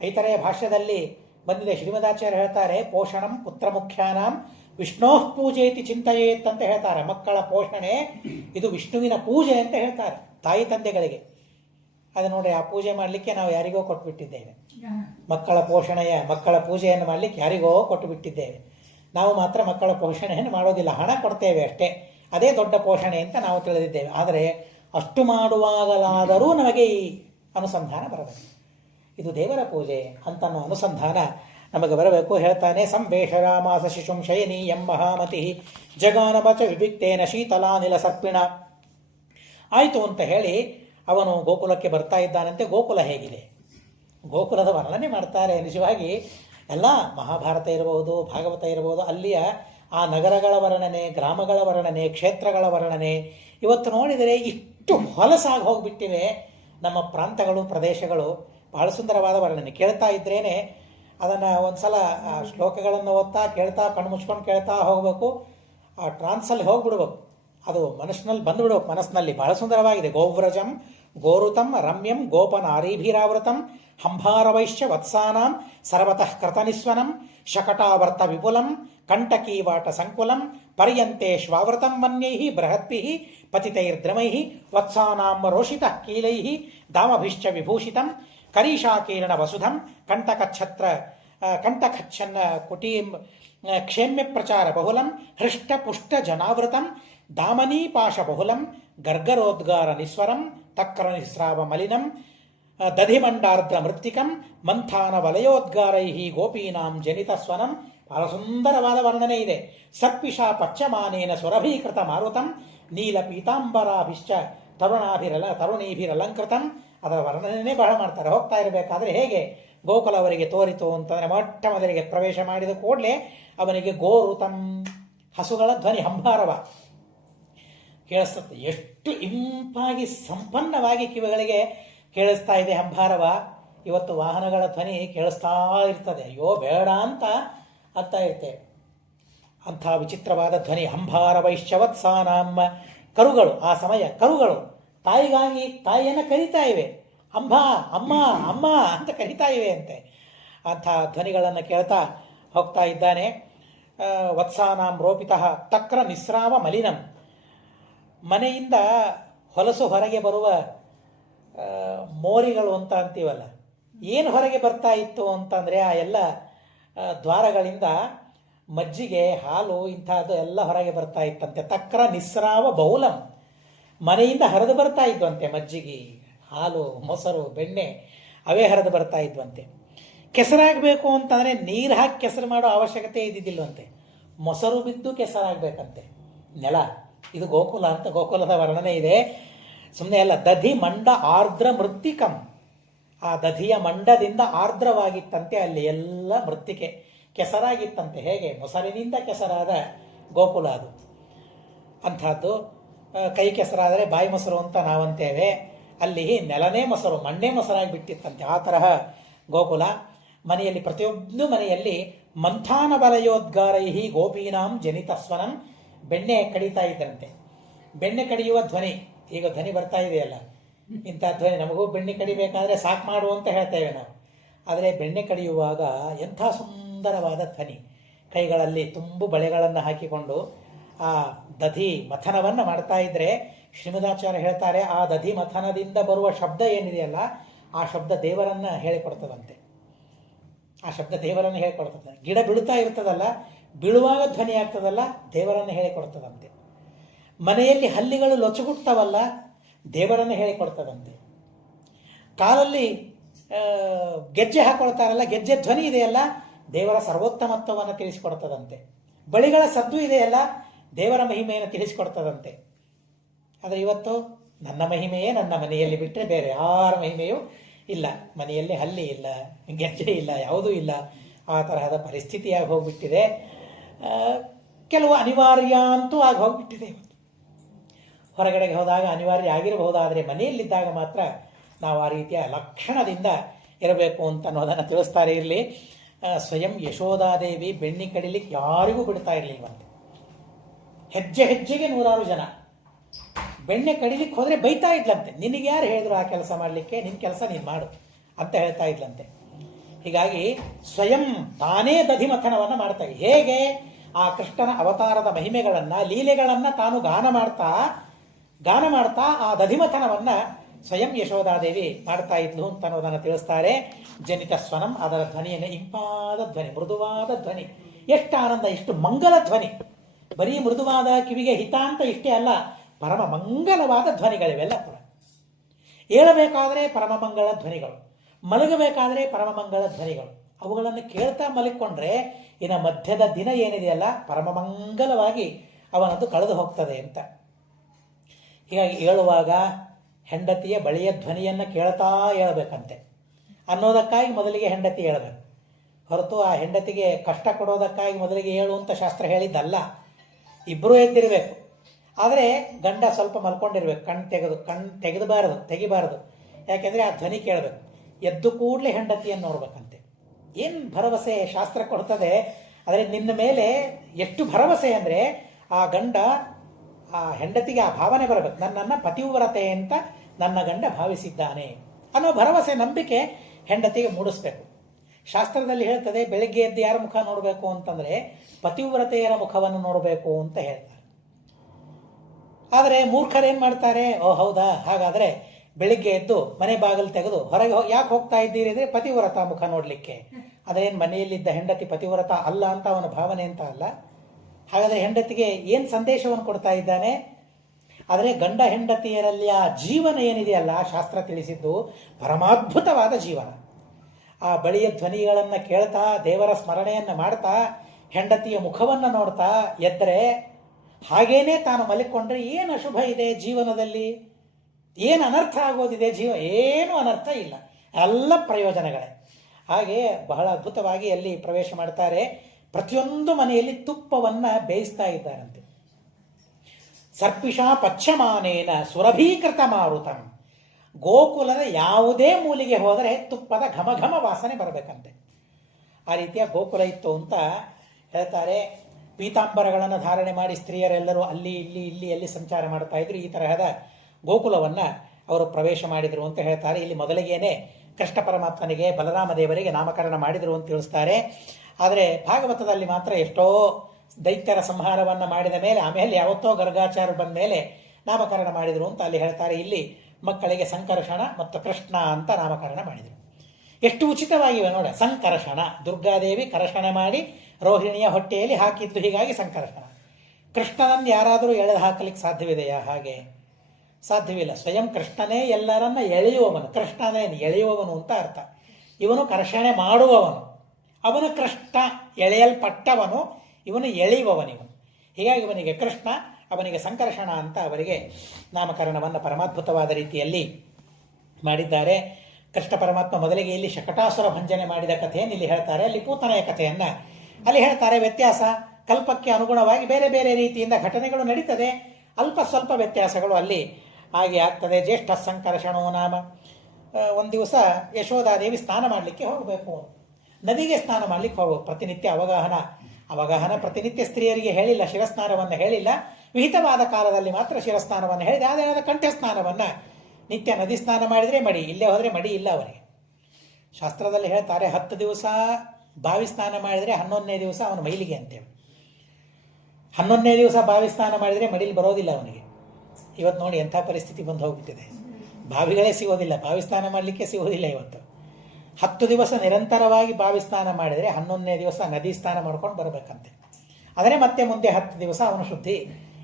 ಐತರೆಯ ಭಾಷ್ಯದಲ್ಲಿ ಬಂದಿದೆ. ಶ್ರೀಮದಾಚಾರ್ಯ ಹೇಳ್ತಾರೆ, ಪೋಷಣಂ ಪುತ್ರ ಮುಖ್ಯಾನಾಂ ವಿಷ್ಣೋ ಪೂಜೆತಿ ಚಿಂತೆಯೇತ್ ಅಂತ ಹೇಳ್ತಾರೆ. ಮಕ್ಕಳ ಪೋಷಣೆ ಇದು ವಿಷ್ಣುವಿನ ಪೂಜೆ ಅಂತ ಹೇಳ್ತಾರೆ, ತಾಯಿ ತಂದೆಗಳಿಗೆ. ಅದು ನೋಡಿ, ಆ ಪೂಜೆ ಮಾಡಲಿಕ್ಕೆ ನಾವು ಯಾರಿಗೋ ಕೊಟ್ಟುಬಿಟ್ಟಿದ್ದೇವೆ. ಮಕ್ಕಳ ಪೂಜೆಯನ್ನು ಮಾಡಲಿಕ್ಕೆ ಯಾರಿಗೋ ಕೊಟ್ಟು ಬಿಟ್ಟಿದ್ದೇವೆ. ನಾವು ಮಾತ್ರ ಮಕ್ಕಳ ಪೋಷಣೆಯನ್ನು ಮಾಡೋದಿಲ್ಲ, ಹಣ ಕೊಡ್ತೇವೆ ಅಷ್ಟೇ. ಅದೇ ದೊಡ್ಡ ಪೋಷಣೆ ಅಂತ ನಾವು ತಿಳಿದಿದ್ದೇವೆ. ಆದರೆ ಅಷ್ಟು ಮಾಡುವಾಗಲಾದರೂ ನಮಗೆ ಈ ಅನುಸಂಧಾನ ಬರಬೇಕು. ಇದು ದೇವರ ಪೂಜೆ ಅಂತನ್ನೋ ಅನುಸಂಧಾನ ನಮಗೆ ಬರಬೇಕು. ಹೇಳ್ತಾನೆ, ಸಂವೇಷರಾಮಾಸ ಶಿಶುಂ ಶಯನೀಯಂ ಮಹಾಮತಿ ಜಗಾನಮಚ ವಿಭಿಕ್ತೇನ ಶೀತಲಾನಿಲ ಸರ್ಪಿಣ. ಆಯಿತು ಅಂತ ಹೇಳಿ ಅವನು ಗೋಕುಲಕ್ಕೆ ಬರ್ತಾ ಇದ್ದಾನಂತೆ. ಗೋಕುಲ ಹೇಗಿದೆ, ಗೋಕುಲದ ವರ್ಣನೆ ಮಾಡ್ತಾರೆ. ನಿಜವಾಗಿ ಎಲ್ಲ ಮಹಾಭಾರತ ಇರಬಹುದು, ಭಾಗವತ ಇರಬಹುದು, ಅಲ್ಲಿಯ ಆ ನಗರಗಳ ವರ್ಣನೆ, ಗ್ರಾಮಗಳ ವರ್ಣನೆ, ಕ್ಷೇತ್ರಗಳ ವರ್ಣನೆ ಇವತ್ತು ನೋಡಿದರೆ ಇಷ್ಟು ಹೊಲಸಾಗಿ ಹೋಗಿಬಿಟ್ಟಿವೆ ನಮ್ಮ ಪ್ರಾಂತಗಳು, ಪ್ರದೇಶಗಳು. ಬಹಳ ಸುಂದರವಾದ ವರ್ಣನೆ. ಕೇಳ್ತಾ ಇದ್ರೇನೆ ಅದನ್ನು ಒಂದು ಸಲ ಶ್ಲೋಕಗಳನ್ನು ಓದ್ತಾ ಕೇಳ್ತಾ ಕಣ್ಣು ಮುಚ್ಕೊಂಡು ಕೇಳ್ತಾ ಹೋಗಬೇಕು. ಆ ಟ್ರಾನ್ಸಲ್ಲಿ ಹೋಗ್ಬಿಡ್ಬೇಕು, ಅದು ಮನಸ್ಸಿನಲ್ಲಿ ಬಂದುಬಿಡ್ಬೇಕು. ಮನಸ್ಸಿನಲ್ಲಿ ಬಹಳ ಸುಂದರವಾಗಿದೆ. ಗೋವ್ರಜಂ ಗೋರುತಂ ರಮ್ಯಂ ಗೋಪನಾರೀಭಿರಾವೃತಂ ಹಂಭಾರವೈಶ್ಯ ವತ್ಸಾನಾಂ ಸರ್ವತಃ ಕೃತನಿಸ್ವನಂ ಶಕಟಾವರ್ತ ವಿಪುಲಂ ಕಂಟಕೀವಾಟ ಸಂಕುಲಂ ಪರ್ಯಂತೆ ಶ್ವಾವೃತಂ ಮನ್ಯೈಃ ಬೃಹದ್ಭಿಃ ಪತಿತೈರ್ದ್ರಮೈಃ ವತ್ಸಾನಾಂ ರೋಷಿತಃ ಕೀಲೈಃ ದಾಮಭಿಶ್ಚ ವಿಭೂಷಿತಂ ಕರೀಶಾಕೀರ್ಣ ವಸುಧಂ ಕಂಠಖಚ್ಛನ್ನ ಕುಟೀಂ ಕ್ಷೇಮ್ಯ ಪ್ರಚಾರ ಬಹುಲಂ ಹೃಷ್ಟಪುಷ್ಟ ಜನಾವೃತಂ ದಾಮನೀಪಾಶ ಬಹುಲಂ ಗರ್ಗರೋದ್ಗಾರ ನಿಸ್ವರಂ ತಕ್ರ ನಿಸ್ರಾವ ಮಲಿನಂ ದಧಿಮಂಡಾರ್ದ್ರ ಮೃತ್ತಿಕಂ ಮಂಥಾನ ವಲಯೋದ್ಗಾರೈ ಗೋಪೀನಾಂ ಜನಿತ ಸ್ವನಂ. ಬಹಳ ಸುಂದರವಾದ ವರ್ಣನೆ ಇದೆ. ಸರ್ಪಿಷಾ ಪಚ್ಚಮಾನೇನ ಸುರಭೀಕೃತ ಮಾರುತಂ ನೀಲ ಪೀತಾಂಬರಾಭಿಶ್ಚ ತರುಣೀಭಿರಲಂಕೃತಂ ಅದರ ವರ್ಣನೆಯೇ ಬಹಳ ಮಾಡ್ತಾರೆ. ಹೋಗ್ತಾ ಇರಬೇಕಾದ್ರೆ ಹೇಗೆ ಗೋಕುಲ ಅವರಿಗೆ ತೋರಿತು ಅಂತಂದರೆ, ಮೊಟ್ಟ ಮೊದಲಿಗೆ ಪ್ರವೇಶ ಮಾಡಿದ ಕೂಡಲೇ ಅವನಿಗೆ ಗೋರುತಂ, ಹಸುಗಳ ಧ್ವನಿ ಹಂಭಾರವ ಕೇಳಿಸ್ತದೆ. ಎಷ್ಟು ಇಂಪಾಗಿ ಸಂಪನ್ನವಾಗಿ ಕಿವಿಗಳಿಗೆ ಕೇಳಿಸ್ತಾ ಇದೆ ಹಂಭಾರವ. ಇವತ್ತು ವಾಹನಗಳ ಧ್ವನಿ ಕೇಳಿಸ್ತಾ ಇರ್ತದೆ, ಅಯ್ಯೋ ಬೇಡ ಅಂತ ಇರ್ತೇವೆ. ಅಂಥ ವಿಚಿತ್ರವಾದ ಧ್ವನಿ ಹಂಭಾರ ವೈಶ್ಯವತ್ಸಾನಾಮ್ಮ. ಕರುಗಳು, ಆ ಸಮಯ ಕರುಗಳು ತಾಯಿಗಾಗಿ ತಾಯಿಯನ್ನು ಕರೀತಾ ಇವೆ, ಅಮ್ಮ ಅಮ್ಮ ಅಮ್ಮ ಅಂತ ಕರೀತಾ ಇವೆ ಅಂತೆ. ಅಂಥ ಧ್ವನಿಗಳನ್ನು ಕೇಳ್ತಾ ಹೋಗ್ತಾ ಇದ್ದಾನೆ. ವತ್ಸಾನಾಂ ರೋಪಿತಃ ತಕ್ರ ನಿಸ್ರಾವ ಮಲಿನಂ. ಮನೆಯಿಂದ ಹೊಲಸು ಹೊರಗೆ ಬರುವ ಮೋರಿಗಳು ಅಂತ ಅಂತೀವಲ್ಲ, ಏನು ಹೊರಗೆ ಬರ್ತಾ ಇತ್ತು ಅಂತಂದರೆ ಆ ಎಲ್ಲ ದ್ವಾರಗಳಿಂದ ಮಜ್ಜಿಗೆ, ಹಾಲು ಇಂಥದ್ದು ಎಲ್ಲ ಹೊರಗೆ ಬರ್ತಾ ಇತ್ತಂತೆ. ತಕ್ರ ನಿಸ್ರಾವ ಬಹುಲಂ, ಮನೆಯಿಂದ ಹರಿದು ಬರ್ತಾ ಇದ್ವಂತೆ ಮಜ್ಜಿಗೆ, ಹಾಲು, ಮೊಸರು, ಬೆಣ್ಣೆ ಅವೇ ಹರಿದು ಬರ್ತಾ ಇದ್ವಂತೆ. ಕೆಸರಾಗಬೇಕು ಅಂತಂದರೆ ನೀರು ಹಾಕಿ ಕೆಸರು ಮಾಡೋ ಅವಶ್ಯಕತೆ ಇದ್ದಿದ್ದಿಲ್ವಂತೆ, ಮೊಸರು ಬಿದ್ದು ಕೆಸರಾಗಬೇಕಂತೆ ನೆಲ. ಇದು ಗೋಕುಲ ಅಂತ ಗೋಕುಲದ ವರ್ಣನೆ ಇದೆ, ಸುಮ್ಮನೆ ಅಲ್ಲ. ದಧಿ ಮಂಡ ಆರ್ದ್ರ ಮೃತ್ತಿಕಂ, ಆ ದಧಿಯ ಮಂಡದಿಂದ ಆರ್ದ್ರವಾಗಿತ್ತಂತೆ ಅಲ್ಲಿ ಎಲ್ಲ ಮೃತ್ತಿಕೆ, ಕೆಸರಾಗಿತ್ತಂತೆ. ಹೇಗೆ ಮೊಸರಿನಿಂದ ಕೆಸರಾದ ಗೋಕುಲ ಅದು. ಅಂಥದ್ದು ಕೈ ಕೆಸರಾದರೆ ಬಾಯಿ ಮೊಸರು ಅಂತ ನಾವಂತೇವೆ, ಅಲ್ಲಿ ನೆಲನೇ ಮೊಸರು, ಮಣ್ಣೇ ಮೊಸರಾಗಿ ಬಿಟ್ಟಿತ್ತಂತೆ. ಆ ತರಹ ಗೋಕುಲ. ಮನೆಯಲ್ಲಿ ಪ್ರತಿಯೊಂದು ಮನೆಯಲ್ಲಿ ಮಂಥಾನ ಬಲಯೋದ್ಗಾರೈಹಿ ಗೋಪೀನಾಂ ಜನಿತಸ್ವನಂ. ಬೆಣ್ಣೆ ಕಡಿತಾ ಇದ್ದಂತೆ, ಬೆಣ್ಣೆ ಕಡಿಯುವ ಧ್ವನಿ. ಈಗ ಧ್ವನಿ ಬರ್ತಾ ಇದೆಯಲ್ಲ, ಇಂಥ ಧ್ವನಿ ನಮಗೂ ಬೆಣ್ಣೆ ಕಡಿಬೇಕಾದ್ರೆ ಸಾಕು ಮಾಡು ಅಂತ ಹೇಳ್ತೇವೆ ನಾವು. ಆದರೆ ಬೆಣ್ಣೆ ಕಡಿಯುವಾಗ ಎಂಥ ಸುಂದರವಾದ ಧ್ವನಿ. ಕೈಗಳಲ್ಲಿ ತುಂಬು ಬಳೆಗಳನ್ನು ಹಾಕಿಕೊಂಡು ಆ ದಧಿ ಮಥನವನ್ನು ಮಾಡ್ತಾ ಇದ್ರೆ, ಶ್ರೀಮದಾಚಾರ್ಯ ಹೇಳ್ತಾರೆ, ಆ ದಧಿ ಮಥನದಿಂದ ಬರುವ ಶಬ್ದ ಏನಿದೆಯಲ್ಲ, ಆ ಶಬ್ದ ದೇವರನ್ನು ಹೇಳಿಕೊಡ್ತದಂತೆ. ಆ ಶಬ್ದ ದೇವರನ್ನು ಹೇಳಿಕೊಡ್ತದೆ. ಗಿಡ ಬೀಳ್ತಾ ಇರ್ತದಲ್ಲ, ಬೀಳುವಾಗ ಧ್ವನಿ ಆಗ್ತದಲ್ಲ, ದೇವರನ್ನು ಹೇಳಿಕೊಡ್ತದಂತೆ. ಮನೆಯಲ್ಲಿ ಹಲ್ಲಿಗಳು ಲೊಚಗುಡ್ತಾವಲ್ಲ, ದೇವರನ್ನು ಹೇಳಿಕೊಡ್ತದಂತೆ. ಕಾಲಲ್ಲಿ ಗೆಜ್ಜೆ ಹಾಕೊಳ್ತಾರಲ್ಲ, ಗೆಜ್ಜೆ ಧ್ವನಿ ಇದೆಯಲ್ಲ, ದೇವರ ಸರ್ವೋತ್ತಮತ್ವವನ್ನು ತಿಳಿಸಿಕೊಡ್ತದಂತೆ. ಬಳಿಗಳ ಸದ್ದು ಇದೆಯಲ್ಲ, ದೇವರ ಮಹಿಮೆಯನ್ನು ತಿಳಿಸಿಕೊಡ್ತದಂತೆ. ಆದರೆ ಇವತ್ತು ನನ್ನ ಮಹಿಮೆಯೇ ನನ್ನ ಮನೆಯಲ್ಲಿ ಬಿಟ್ಟರೆ ಬೇರೆ ಯಾರ ಮಹಿಮೆಯೂ ಇಲ್ಲ. ಮನೆಯಲ್ಲಿ ಹಲ್ಲಿ ಇಲ್ಲ, ಗೆಜ್ಜೆ ಇಲ್ಲ, ಯಾವುದೂ ಇಲ್ಲ. ಆ ತರಹದ ಪರಿಸ್ಥಿತಿಯಾಗಿ ಹೋಗಿಬಿಟ್ಟಿದೆ. ಕೆಲವು ಅನಿವಾರ್ಯ ಅಂತೂ ಆಗಿ ಹೋಗಿಬಿಟ್ಟಿದೆ. ಇವತ್ತು ಹೊರಗಡೆಗೆ ಹೋದಾಗ ಅನಿವಾರ್ಯ ಆಗಿರಬಹುದಾದರೆ ಮನೆಯಲ್ಲಿದ್ದಾಗ ಮಾತ್ರ ನಾವು ಆ ರೀತಿಯ ಲಕ್ಷಣದಿಂದ ಇರಬೇಕು ಅಂತ ಅನ್ನೋದನ್ನು ತಿಳಿಸ್ತಾರೆ. ಇರಲಿ, ಸ್ವಯಂ ಯಶೋಧಾದೇವಿ ಬೆಣ್ಣೆ ಕಡಿಲಿಕ್ಕೆ ಯಾರಿಗೂ ಬಿಡ್ತಾ ಇರಲಿಲ್ವಂತೆ. ಹೆಜ್ಜೆ ಹೆಜ್ಜೆಗೆ ನೂರಾರು ಜನ. ಬೆಣ್ಣೆ ಕಡಿಲಿಕ್ಕೆ ಹೋದರೆ ಬೈತಾ ಇದ್ಲಂತೆ, ನಿನಗೆ ಯಾರು ಹೇಳಿದ್ರು ಆ ಕೆಲಸ ಮಾಡಲಿಕ್ಕೆ, ನಿನ್ನ ಕೆಲಸ ನೀನು ಮಾಡು ಅಂತ ಹೇಳ್ತಾ ಇದ್ಲಂತೆ. ಹೀಗಾಗಿ ಸ್ವಯಂ ತಾನೇ ದಧಿಮಥನವನ್ನು ಮಾಡ್ತಾ, ಹೇಗೆ ಆ ಕೃಷ್ಣನ ಅವತಾರದ ಮಹಿಮೆಗಳನ್ನು, ಲೀಲೆಗಳನ್ನು ತಾನು ಗಾನ ಮಾಡ್ತಾ ಆ ದಧಿಮಥನವನ್ನು ಸ್ವಯಂ ಯಶೋಧಾದೇವಿ ಮಾಡ್ತಾ ಇದ್ಲು ಅಂತ ಅನ್ನೋದನ್ನು ತಿಳಿಸ್ತಾರೆ. ಜನಿತ ಸ್ವನಂ, ಅದರ ಧ್ವನಿಯನ್ನು ಇಂಪಾದ ಧ್ವನಿ, ಮೃದುವಾದ ಧ್ವನಿ. ಎಷ್ಟು ಆನಂದ, ಎಷ್ಟು ಮಂಗಲ ಧ್ವನಿ. ಬರೀ ಮೃದುವಾದ ಕಿವಿಗೆ ಹಿತ ಅಂತ ಇಷ್ಟೇ ಅಲ್ಲ, ಪರಮ ಮಂಗಲವಾದ ಧ್ವನಿಗಳಿವೆಲ್ಲ ಕೂಡ. ಏಳಬೇಕಾದರೆ ಪರಮಮಂಗಳ ಧ್ವನಿಗಳು, ಮಲಗಬೇಕಾದರೆ ಪರಮಮಂಗಳ ಧ್ವನಿಗಳು. ಅವುಗಳನ್ನು ಕೇಳ್ತಾ ಮಲಗಿಕೊಂಡ್ರೆ ಇನ್ನು ಮಧ್ಯದ ದಿನ ಏನಿದೆಯಲ್ಲ ಪರಮಮಂಗಲವಾಗಿ ಅವನದು ಕಳೆದು ಹೋಗ್ತದೆ ಅಂತ. ಹೀಗಾಗಿ ಏಳುವಾಗ ಹೆಂಡತಿಯ ಬಳಿಯ ಧ್ವನಿಯನ್ನು ಕೇಳ್ತಾ ಹೇಳಬೇಕಂತೆ ಅನ್ನೋದಕ್ಕಾಗಿ ಮೊದಲಿಗೆ ಹೆಂಡತಿ ಹೇಳಬೇಕು, ಹೊರತು ಆ ಹೆಂಡತಿಗೆ ಕಷ್ಟ ಕೊಡೋದಕ್ಕಾಗಿ ಮೊದಲಿಗೆ ಹೇಳು ಅಂತ ಶಾಸ್ತ್ರ ಹೇಳಿದ್ದಲ್ಲ. ಇಬ್ಬರೂ ಎದ್ದಿರಬೇಕು. ಆದರೆ ಗಂಡ ಸ್ವಲ್ಪ ಮಲ್ಕೊಂಡಿರ್ಬೇಕು, ಕಣ್ಣು ತೆಗಿಬಾರದು. ಯಾಕೆಂದರೆ ಆ ಧ್ವನಿ ಕೇಳಬೇಕು. ಎದ್ದು ಕೂಡಲೇ ಹೆಂಡತಿಯನ್ನು ನೋಡ್ಬೇಕಂತೆ. ಏನು ಭರವಸೆ ಶಾಸ್ತ್ರ ಕೊಡ್ತದೆ. ಆದರೆ ನಿನ್ನ ಮೇಲೆ ಎಷ್ಟು ಭರವಸೆ ಅಂದರೆ ಆ ಗಂಡ, ಆ ಹೆಂಡತಿಗೆ ಆ ಭಾವನೆ ಬರಬೇಕು, ನನ್ನನ್ನು ಪತಿವ್ರತೆ ಅಂತ ನನ್ನ ಗಂಡ ಭಾವಿಸಿದ್ದಾನೆ ಅನ್ನೋ ಭರವಸೆ, ನಂಬಿಕೆ ಹೆಂಡತಿಗೆ ಮೂಡಿಸ್ಬೇಕು. ಶಾಸ್ತ್ರದಲ್ಲಿ ಹೇಳ್ತದೆ, ಬೆಳಗ್ಗೆ ಎದ್ದು ಯಾರ ಮುಖ ನೋಡಬೇಕು ಅಂತಂದರೆ ಪತಿವ್ರತೆಯರ ಮುಖವನ್ನು ನೋಡಬೇಕು ಅಂತ ಹೇಳ್ತಾರೆ. ಆದರೆ ಮೂರ್ಖರೇನು ಮಾಡ್ತಾರೆ, ಓ ಹೌದಾ, ಹಾಗಾದರೆ ಬೆಳಿಗ್ಗೆ ಎದ್ದು ಮನೆ ಬಾಗಿಲು ತೆಗೆದು ಹೊರಗೆ ಯಾಕೆ ಹೋಗ್ತಾ ಇದ್ದೀರಿ ಅಂದರೆ ಪತಿವ್ರತ ಮುಖ ನೋಡಲಿಕ್ಕೆ. ಅದೇನು ಮನೆಯಲ್ಲಿದ್ದ ಹೆಂಡತಿ ಪತಿವ್ರತ ಅಲ್ಲ ಅಂತ ಅವನ ಭಾವನೆ ಅಂತ ಅಲ್ಲ. ಹಾಗಾದರೆ ಹೆಂಡತಿಗೆ ಏನು ಸಂದೇಶವನ್ನು ಕೊಡ್ತಾ ಇದ್ದಾನೆ? ಆದರೆ ಗಂಡ ಹೆಂಡತಿಯರಲ್ಲಿ ಆ ಜೀವನ ಏನಿದೆಯಲ್ಲ, ಶಾಸ್ತ್ರ ತಿಳಿಸಿದ್ದು ಪರಮಾದ್ಭುತವಾದ ಜೀವನ. ಆ ಬಳಿಯ ಧ್ವನಿಗಳನ್ನು ಕೇಳ್ತಾ, ದೇವರ ಸ್ಮರಣೆಯನ್ನು ಮಾಡ್ತಾ, ಹೆಂಡತಿಯ ಮುಖವನ್ನು ನೋಡ್ತಾ ಎದ್ದರೆ, ಹಾಗೇನೇ ತಾನು ಮಲಿಕೊಂಡ್ರೆ ಏನು ಅಶುಭ ಇದೆ ಜೀವನದಲ್ಲಿ? ಏನು ಅನರ್ಥ ಆಗೋದಿದೆ ಜೀವ? ಏನೂ ಅನರ್ಥ ಇಲ್ಲ, ಎಲ್ಲ ಪ್ರಯೋಜನಗಳೇ. ಹಾಗೆ ಬಹಳ ಅದ್ಭುತವಾಗಿ ಅಲ್ಲಿ ಪ್ರವೇಶ ಮಾಡ್ತಾರೆ. ಪ್ರತಿಯೊಂದು ಮನೆಯಲ್ಲಿ ತುಪ್ಪವನ್ನು ಬೇಯಿಸ್ತಾ ಇದ್ದಾರಂತೆ. ಸರ್ಪಿಷಾ ಪಚ್ಚಮಾನೇನ ಸುರಭೀಕೃತ ಮಾರುತಂ. ಗೋಕುಲದ ಯಾವುದೇ ಮೂಲೆಗೆ ಹೋದರೆ ತುಪ್ಪದ ಘಮ ಘಮ ವಾಸನೆ ಬರಬೇಕಂತೆ. ಆ ರೀತಿಯ ಗೋಕುಲ ಇತ್ತು ಅಂತ ಹೇಳ್ತಾರೆ. ಪೀತಾಂಬರಗಳನ್ನು ಧಾರಣೆ ಮಾಡಿ ಸ್ತ್ರೀಯರೆಲ್ಲರೂ ಅಲ್ಲಿ ಇಲ್ಲಿ ಇಲ್ಲಿ ಎಲ್ಲಿ ಸಂಚಾರ ಮಾಡ್ತಾ ಇದ್ರು. ಈ ತರಹದ ಗೋಕುಲವನ್ನು ಅವರು ಪ್ರವೇಶ ಮಾಡಿದರು ಅಂತ ಹೇಳ್ತಾರೆ. ಇಲ್ಲಿ ಮೊದಲಿಗೇನೆ ಕೃಷ್ಣ ಪರಮಾತ್ಮನಿಗೆ ಬಲರಾಮ ದೇವರಿಗೆ ನಾಮಕರಣ ಮಾಡಿದರು ಅಂತ ತಿಳಿಸ್ತಾರೆ. ಆದರೆ ಭಾಗವತದಲ್ಲಿ ಮಾತ್ರ ಎಷ್ಟೋ ದೈತ್ಯರ ಸಂಹಾರವನ್ನು ಮಾಡಿದ ಮೇಲೆ ಆಮೇಲೆ ಯಾವತ್ತೋ ಗರ್ಗಾಚಾರ್ಯ ಬಂದ ಮೇಲೆ ನಾಮಕರಣ ಮಾಡಿದರು ಅಂತ ಅಲ್ಲಿ ಹೇಳ್ತಾರೆ. ಇಲ್ಲಿ ಮಕ್ಕಳಿಗೆ ಸಂಕರ್ಷಣ ಮತ್ತು ಕೃಷ್ಣ ಅಂತ ನಾಮಕರಣ ಮಾಡಿದರು. ಎಷ್ಟು ಉಚಿತವಾಗಿವೆ ನೋಡಿ. ಸಂಕರ್ಷಣ, ದುರ್ಗಾದೇವಿ ಕರ್ಷಣ ಮಾಡಿ ರೋಹಿಣಿಯ ಹೊಟ್ಟೆಯಲ್ಲಿ ಹಾಕಿದ್ದು, ಹೀಗಾಗಿ ಸಂಕರ್ಷಣ. ಕೃಷ್ಣನನ್ನು ಯಾರಾದರೂ ಎಳೆದು ಹಾಕಲಿಕ್ಕೆ ಸಾಧ್ಯವಿದೆಯಾ? ಹಾಗೆ ಸಾಧ್ಯವಿಲ್ಲ. ಸ್ವಯಂ ಕೃಷ್ಣನೇ ಎಲ್ಲರನ್ನ ಎಳೆಯುವವನು. ಕೃಷ್ಣನೇ ಎಳೆಯುವವನು ಅಂತ ಅರ್ಥ. ಇವನು ಕರ್ಷಣೆ ಮಾಡುವವನು, ಅವನು ಕೃಷ್ಣ. ಎಳೆಯಲ್ಪಟ್ಟವನು, ಇವನು ಎಳೆಯುವವನಿವನು. ಹೀಗಾಗಿ ಇವನಿಗೆ ಕೃಷ್ಣ, ಅವನಿಗೆ ಸಂಕರ್ಷಣ ಅಂತ ಅವರಿಗೆ ನಾಮಕರಣವನ್ನು ಪರಮಾದ್ಭುತವಾದ ರೀತಿಯಲ್ಲಿ ಮಾಡಿದ್ದಾರೆ. ಕೃಷ್ಣ ಪರಮಾತ್ಮ ಮೊದಲಿಗೆ ಇಲ್ಲಿ ಶಕಟಾಸುರ ಭಂಜನೆ ಮಾಡಿದ ಕಥೆಯನ್ನು ಇಲ್ಲಿ ಹೇಳ್ತಾರೆ. ಅಲ್ಲಿ ಪೂತನೆಯ ಕಥೆಯನ್ನು ಅಲ್ಲಿ ಹೇಳ್ತಾರೆ. ವ್ಯತ್ಯಾಸ ಕಲ್ಪಕ್ಕೆ ಅನುಗುಣವಾಗಿ ಬೇರೆ ಬೇರೆ ರೀತಿಯಿಂದ ಘಟನೆಗಳು ನಡೀತದೆ. ಅಲ್ಪ ಸ್ವಲ್ಪ ವ್ಯತ್ಯಾಸಗಳು ಅಲ್ಲಿ ಹಾಗೆ ಆಗ್ತದೆ. ಜ್ಯೇಷ್ಠ ಸಂಕರ್ಷಣೋ ನಾಮ. ಒಂದು ದಿವಸ ಯಶೋಧಾದೇವಿ ಸ್ನಾನ ಮಾಡಲಿಕ್ಕೆ ಹೋಗಬೇಕು. ನದಿಗೆ ಸ್ನಾನ ಮಾಡಲಿಕ್ಕೆ ಹೋಗಬೇಕು. ಪ್ರತಿನಿತ್ಯ ಅವಗಾಹನ ಪ್ರತಿನಿತ್ಯ ಸ್ತ್ರೀಯರಿಗೆ ಹೇಳಿಲ್ಲ, ಶಿರಸ್ನಾನವನ್ನು ಹೇಳಿಲ್ಲ. ವಿಹಿತವಾದ ಕಾಲದಲ್ಲಿ ಮಾತ್ರ ಶಿರಸ್ನಾನವನ್ನು ಹೇಳಿದೆ. ಅದೇ ಕಂಠ ಸ್ನಾನವನ್ನು ನಿತ್ಯ ನದಿ ಸ್ನಾನ ಮಾಡಿದರೆ ಮಡಿ, ಇಲ್ಲೇ ಹೋದರೆ ಮಡಿ ಇಲ್ಲ ಅವರಿಗೆ. ಶಾಸ್ತ್ರದಲ್ಲಿ ಹೇಳ್ತಾರೆ 10 ದಿವಸ ಬಾವಿ ಸ್ನಾನ ಮಾಡಿದರೆ 11ನೇ ದಿವಸ ಅವನ ಮೈಲಿಗೆ ಅಂತೇಳಿ. 11ನೇ ದಿವಸ ಬಾವಿ ಸ್ನಾನ ಮಾಡಿದರೆ ಮಡಿಲಿ ಬರೋದಿಲ್ಲ ಅವನಿಗೆ. ಇವತ್ತು ನೋಡಿ ಎಂಥ ಪರಿಸ್ಥಿತಿ ಬಂದು ಹೋಗ್ಬಿಟ್ಟಿದೆ. ಬಾವಿಗಳೇ ಸಿಗೋದಿಲ್ಲ, ಬಾವಿ ಸ್ನಾನ ಮಾಡಲಿಕ್ಕೆ ಸಿಗೋದಿಲ್ಲ ಇವತ್ತು. 10 ದಿವಸ ನಿರಂತರವಾಗಿ ಬಾವಿ ಸ್ನಾನ ಮಾಡಿದರೆ 11ನೇ ದಿವಸ ನದಿ ಸ್ನಾನ ಮಾಡ್ಕೊಂಡು ಬರಬೇಕಂತೆ. ಆದರೆ ಮತ್ತೆ ಮುಂದೆ 10 ದಿವಸ ಅವನು ಶುದ್ಧಿ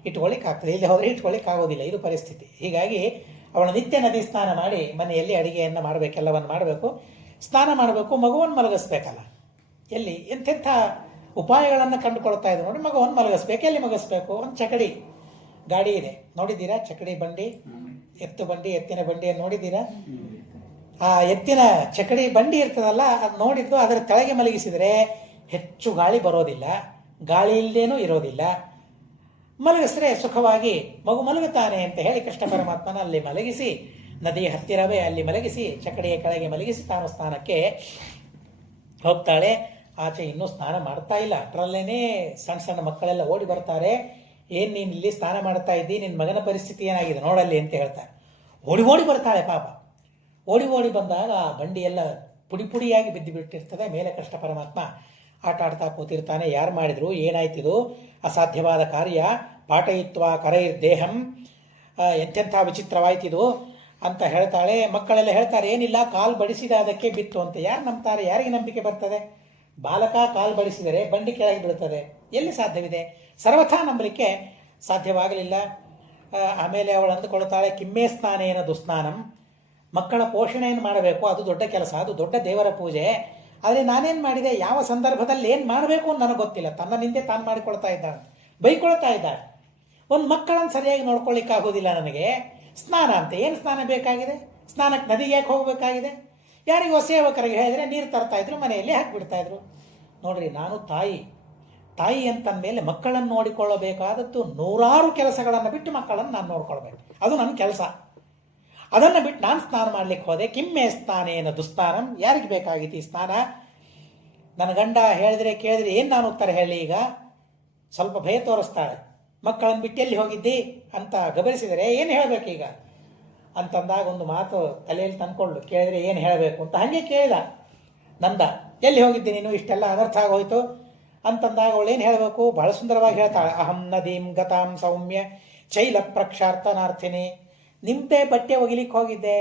ಇಟ್ಕೊಳ್ಳಿಕ್ಕೆ ಆಗ್ತದೆ. ಇಲ್ಲಿ ಹೋದರೆ ಇಟ್ಕೊಳ್ಳಿಕ್ಕೆ ಆಗೋದಿಲ್ಲ. ಇದು ಪರಿಸ್ಥಿತಿ. ಹೀಗಾಗಿ ಅವಳು ನಿತ್ಯ ನದಿ ಸ್ನಾನ ಮಾಡಿ ಮನೆಯಲ್ಲಿ ಅಡಿಗೆಯನ್ನು ಮಾಡಬೇಕೆಲ್ಲವನ್ನು ಮಾಡಬೇಕು, ಸ್ನಾನ ಮಾಡಬೇಕು, ಮಗುವನ್ನು ಮಲಗಿಸ್ಬೇಕಲ್ಲ. ಎಲ್ಲಿ ಎಂಥೆಂಥ ಉಪಾಯಗಳನ್ನು ಕಂಡುಕೊಳ್ತಾ ಇದ್ರು ನೋಡಿ. ಮಗುವನ್ನು ಮಲಗಿಸ್ಬೇಕು. ಎಲ್ಲಿ ಮಲಗಿಸ್ಬೇಕು? ಒಂದು ಚಕಡಿ ಗಾಡಿ ಇದೆ, ನೋಡಿದ್ದೀರಾ? ಚಕಡಿ ಬಂಡಿ, ಎತ್ತಿನ ಬಂಡಿಯನ್ನು ನೋಡಿದ್ದೀರಾ? ಆ ಎತ್ತಿನ ಚಕಡಿ ಬಂಡಿ ಇರ್ತದಲ್ಲ, ಅದು ನೋಡಿದ್ದು. ಅದರ ಕೆಳಗೆ ಮಲಗಿಸಿದರೆ ಹೆಚ್ಚು ಗಾಳಿ ಬರೋದಿಲ್ಲ, ಗಾಳಿ ಇಲ್ಲದೇನೂ ಇರೋದಿಲ್ಲ. ಮಲಗಿಸ್ರೆ ಸುಖವಾಗಿ ಮಗು ಮಲಗುತ್ತಾನೆ ಅಂತ ಹೇಳಿ ಕೃಷ್ಣ ಪರಮಾತ್ಮನ ಅಲ್ಲಿ ಮಲಗಿಸಿ, ನದಿಯ ಹತ್ತಿರವೇ ಅಲ್ಲಿ ಮಲಗಿಸಿ, ಚಕಡಿಯ ಕೆಳಗೆ ಮಲಗಿಸಿ ತಾನು ಸ್ನಾನಕ್ಕೆ ಹೋಗ್ತಾಳೆ. ಆಚೆ ಇನ್ನೂ ಸ್ನಾನ ಮಾಡ್ತಾ ಇಲ್ಲ. ಅಷ್ಟರಲ್ಲೇನೆ ಸಣ್ಣ ಸಣ್ಣ ಮಕ್ಕಳೆಲ್ಲ ಓಡಿ ಬರ್ತಾರೆ. ಏನು ನೀನು ಇಲ್ಲಿ ಸ್ನಾನ ಮಾಡ್ತಾ ಇದ್ದಿ, ನಿನ್ನ ಮಗನ ಪರಿಸ್ಥಿತಿ ಏನಾಗಿದೆ ನೋಡಲ್ಲಿ ಅಂತ ಹೇಳ್ತಾರೆ. ಓಡಿ ಬರ್ತಾಳೆ ಪಾಪ. ಓಡಿ ಬಂದಾಗ ಆ ಬಂಡಿ ಎಲ್ಲ ಪುಡಿ ಪುಡಿಯಾಗಿ ಬಿದ್ದು ಬಿಟ್ಟಿರ್ತದೆ. ಮೇಲೆ ಕೃಷ್ಣ ಪರಮಾತ್ಮ ಆಟ ಆಡ್ತಾ ಕೂತಿರ್ತಾನೆ. ಯಾರು ಮಾಡಿದ್ರು? ಏನಾಯ್ತಿದು? ಅಸಾಧ್ಯವಾದ ಕಾರ್ಯ. ಪಾಠಯಿತ್ವ ಕರೈರ್ದೇಹಂ. ಎಂತೆಂಥ ವಿಚಿತ್ರವಾಯ್ತಿದು ಅಂತ ಹೇಳ್ತಾಳೆ. ಮಕ್ಕಳೆಲ್ಲ ಹೇಳ್ತಾರೆ, ಏನಿಲ್ಲ, ಕಾಲು ಬಡಿಸಿದ ಅದಕ್ಕೆ ಬಿತ್ತು ಅಂತ. ಯಾರು ನಂಬ್ತಾರೆ? ಯಾರಿಗೆ ನಂಬಿಕೆ ಬರ್ತದೆ? ಬಾಲಕ ಕಾಲು ಬಡಿಸಿದರೆ ಬಂಡಿ ಕೆಳಗೆ ಬೀಳ್ತದೆ. ಎಲ್ಲಿ ಸಾಧ್ಯವಿದೆ? ಸರ್ವಥಾ ನಂಬಲಿಕ್ಕೆ ಸಾಧ್ಯವಾಗಲಿಲ್ಲ. ಆಮೇಲೆ ಅವಳು ಅಂದುಕೊಳ್ತಾಳೆ, ಕಿಮ್ಮೇ ಸ್ನಾನೇನ ದುಸ್ನಾನಂ. ಮಕ್ಕಳ ಪೋಷಣೆಯನ್ನು ಮಾಡಬೇಕು, ಅದು ದೊಡ್ಡ ಕೆಲಸ, ಅದು ದೊಡ್ಡ ದೇವರ ಪೂಜೆ. ಆದರೆ ನಾನೇನು ಮಾಡಿದೆ, ಯಾವ ಸಂದರ್ಭದಲ್ಲಿ ಏನು ಮಾಡಬೇಕು ಅಂತ ನನಗೆ ಗೊತ್ತಿಲ್ಲ. ತನ್ನ ನಿಂದೆ ತಾನು ಮಾಡಿಕೊಳ್ತಾ ಇದ್ದಾಳೆ, ಬೈಕೊಳ್ತಾ ಇದ್ದಾಳೆ. ಒಂದು ಮಕ್ಕಳನ್ನು ಸರಿಯಾಗಿ ನೋಡ್ಕೊಳ್ಳಿಕ್ಕಾಗೋದಿಲ್ಲ ನನಗೆ. ಸ್ನಾನ ಅಂತ ಏನು ಸ್ನಾನ ಬೇಕಾಗಿದೆ? ಸ್ನಾನಕ್ಕೆ ನದಿಗೆ ಯಾಕೆ ಹೋಗಬೇಕಾಗಿದೆ? ಯಾರಿಗೋ ಸೇವಕರಿಗೆ ಹೇಳಿದರೆ ನೀರು ತರ್ತಾ ಇದ್ರು, ಮನೆಯಲ್ಲಿ ಹಾಕಿಬಿಡ್ತಾ ಇದ್ರು. ನೋಡ್ರಿ, ನಾನು ತಾಯಿ ಅಂತಂದಮೇಲೆ ಮಕ್ಕಳನ್ನು ನೋಡಿಕೊಳ್ಳಬೇಕಾದದ್ದು ನೂರಾರು ಕೆಲಸಗಳನ್ನು ಬಿಟ್ಟು ಮಕ್ಕಳನ್ನು ನಾನು ನೋಡ್ಕೊಳ್ಬೇಕು. ಅದು ನನ್ನ ಕೆಲಸ. ಅದನ್ನು ಬಿಟ್ಟು ನಾನು ಸ್ನಾನ ಮಾಡ್ಲಿಕ್ಕೆ ಹೋದೆ. ಕಿಮ್ಮೆ ಸ್ನಾನೇನ ದುಸ್ನಾನಂ. ಯಾರಿಗೆ ಬೇಕಾಗಿತ್ತು ಈ ಸ್ನಾನ? ನನ್ನ ಗಂಡ ಹೇಳಿದ್ರೆ ಕೇಳಿದ್ರೆ ಏನು ನಾನು ಉತ್ತರ ಹೇಳಿ? ಈಗ ಸ್ವಲ್ಪ ಭಯ ತೋರಿಸ್ತಾಳೆ. ಮಕ್ಕಳನ್ನು ಬಿಟ್ಟು ಎಲ್ಲಿ ಹೋಗಿದ್ದಿ ಅಂತ ಗಮನಿಸಿದರೆ ಏನು ಹೇಳಬೇಕೀಗ ಅಂತಂದಾಗ ಒಂದು ಮಾತು ತಲೆಯಲ್ಲಿ ತಂದ್ಕೊಳ್ಳು. ಕೇಳಿದ್ರೆ ಏನು ಹೇಳಬೇಕು ಅಂತ ಹಾಗೆ ಕೇಳಿದ ನಂದ. ಎಲ್ಲಿ ಹೋಗಿದ್ದೆ ನೀನು? ಇಷ್ಟೆಲ್ಲ ಅನರ್ಥ ಆಗೋಯ್ತು ಅಂತಂದಾಗ ಅವಳು ಏನು ಹೇಳಬೇಕು? ಬಹಳ ಸುಂದರವಾಗಿ ಹೇಳ್ತಾಳೆ. ಅಹಂ ನದೀಂ ಗತಾಂ ಸೌಮ್ಯ ಚೈಲ ಪ್ರಕ್ಷಾರ್ಥನಾರ್ಥಿನಿ. ನಿಮ್ಮದೇ ಬಟ್ಟೆ ಒಗಿಲಿಕ್ಕೆ ಹೋಗಿದ್ದೆ.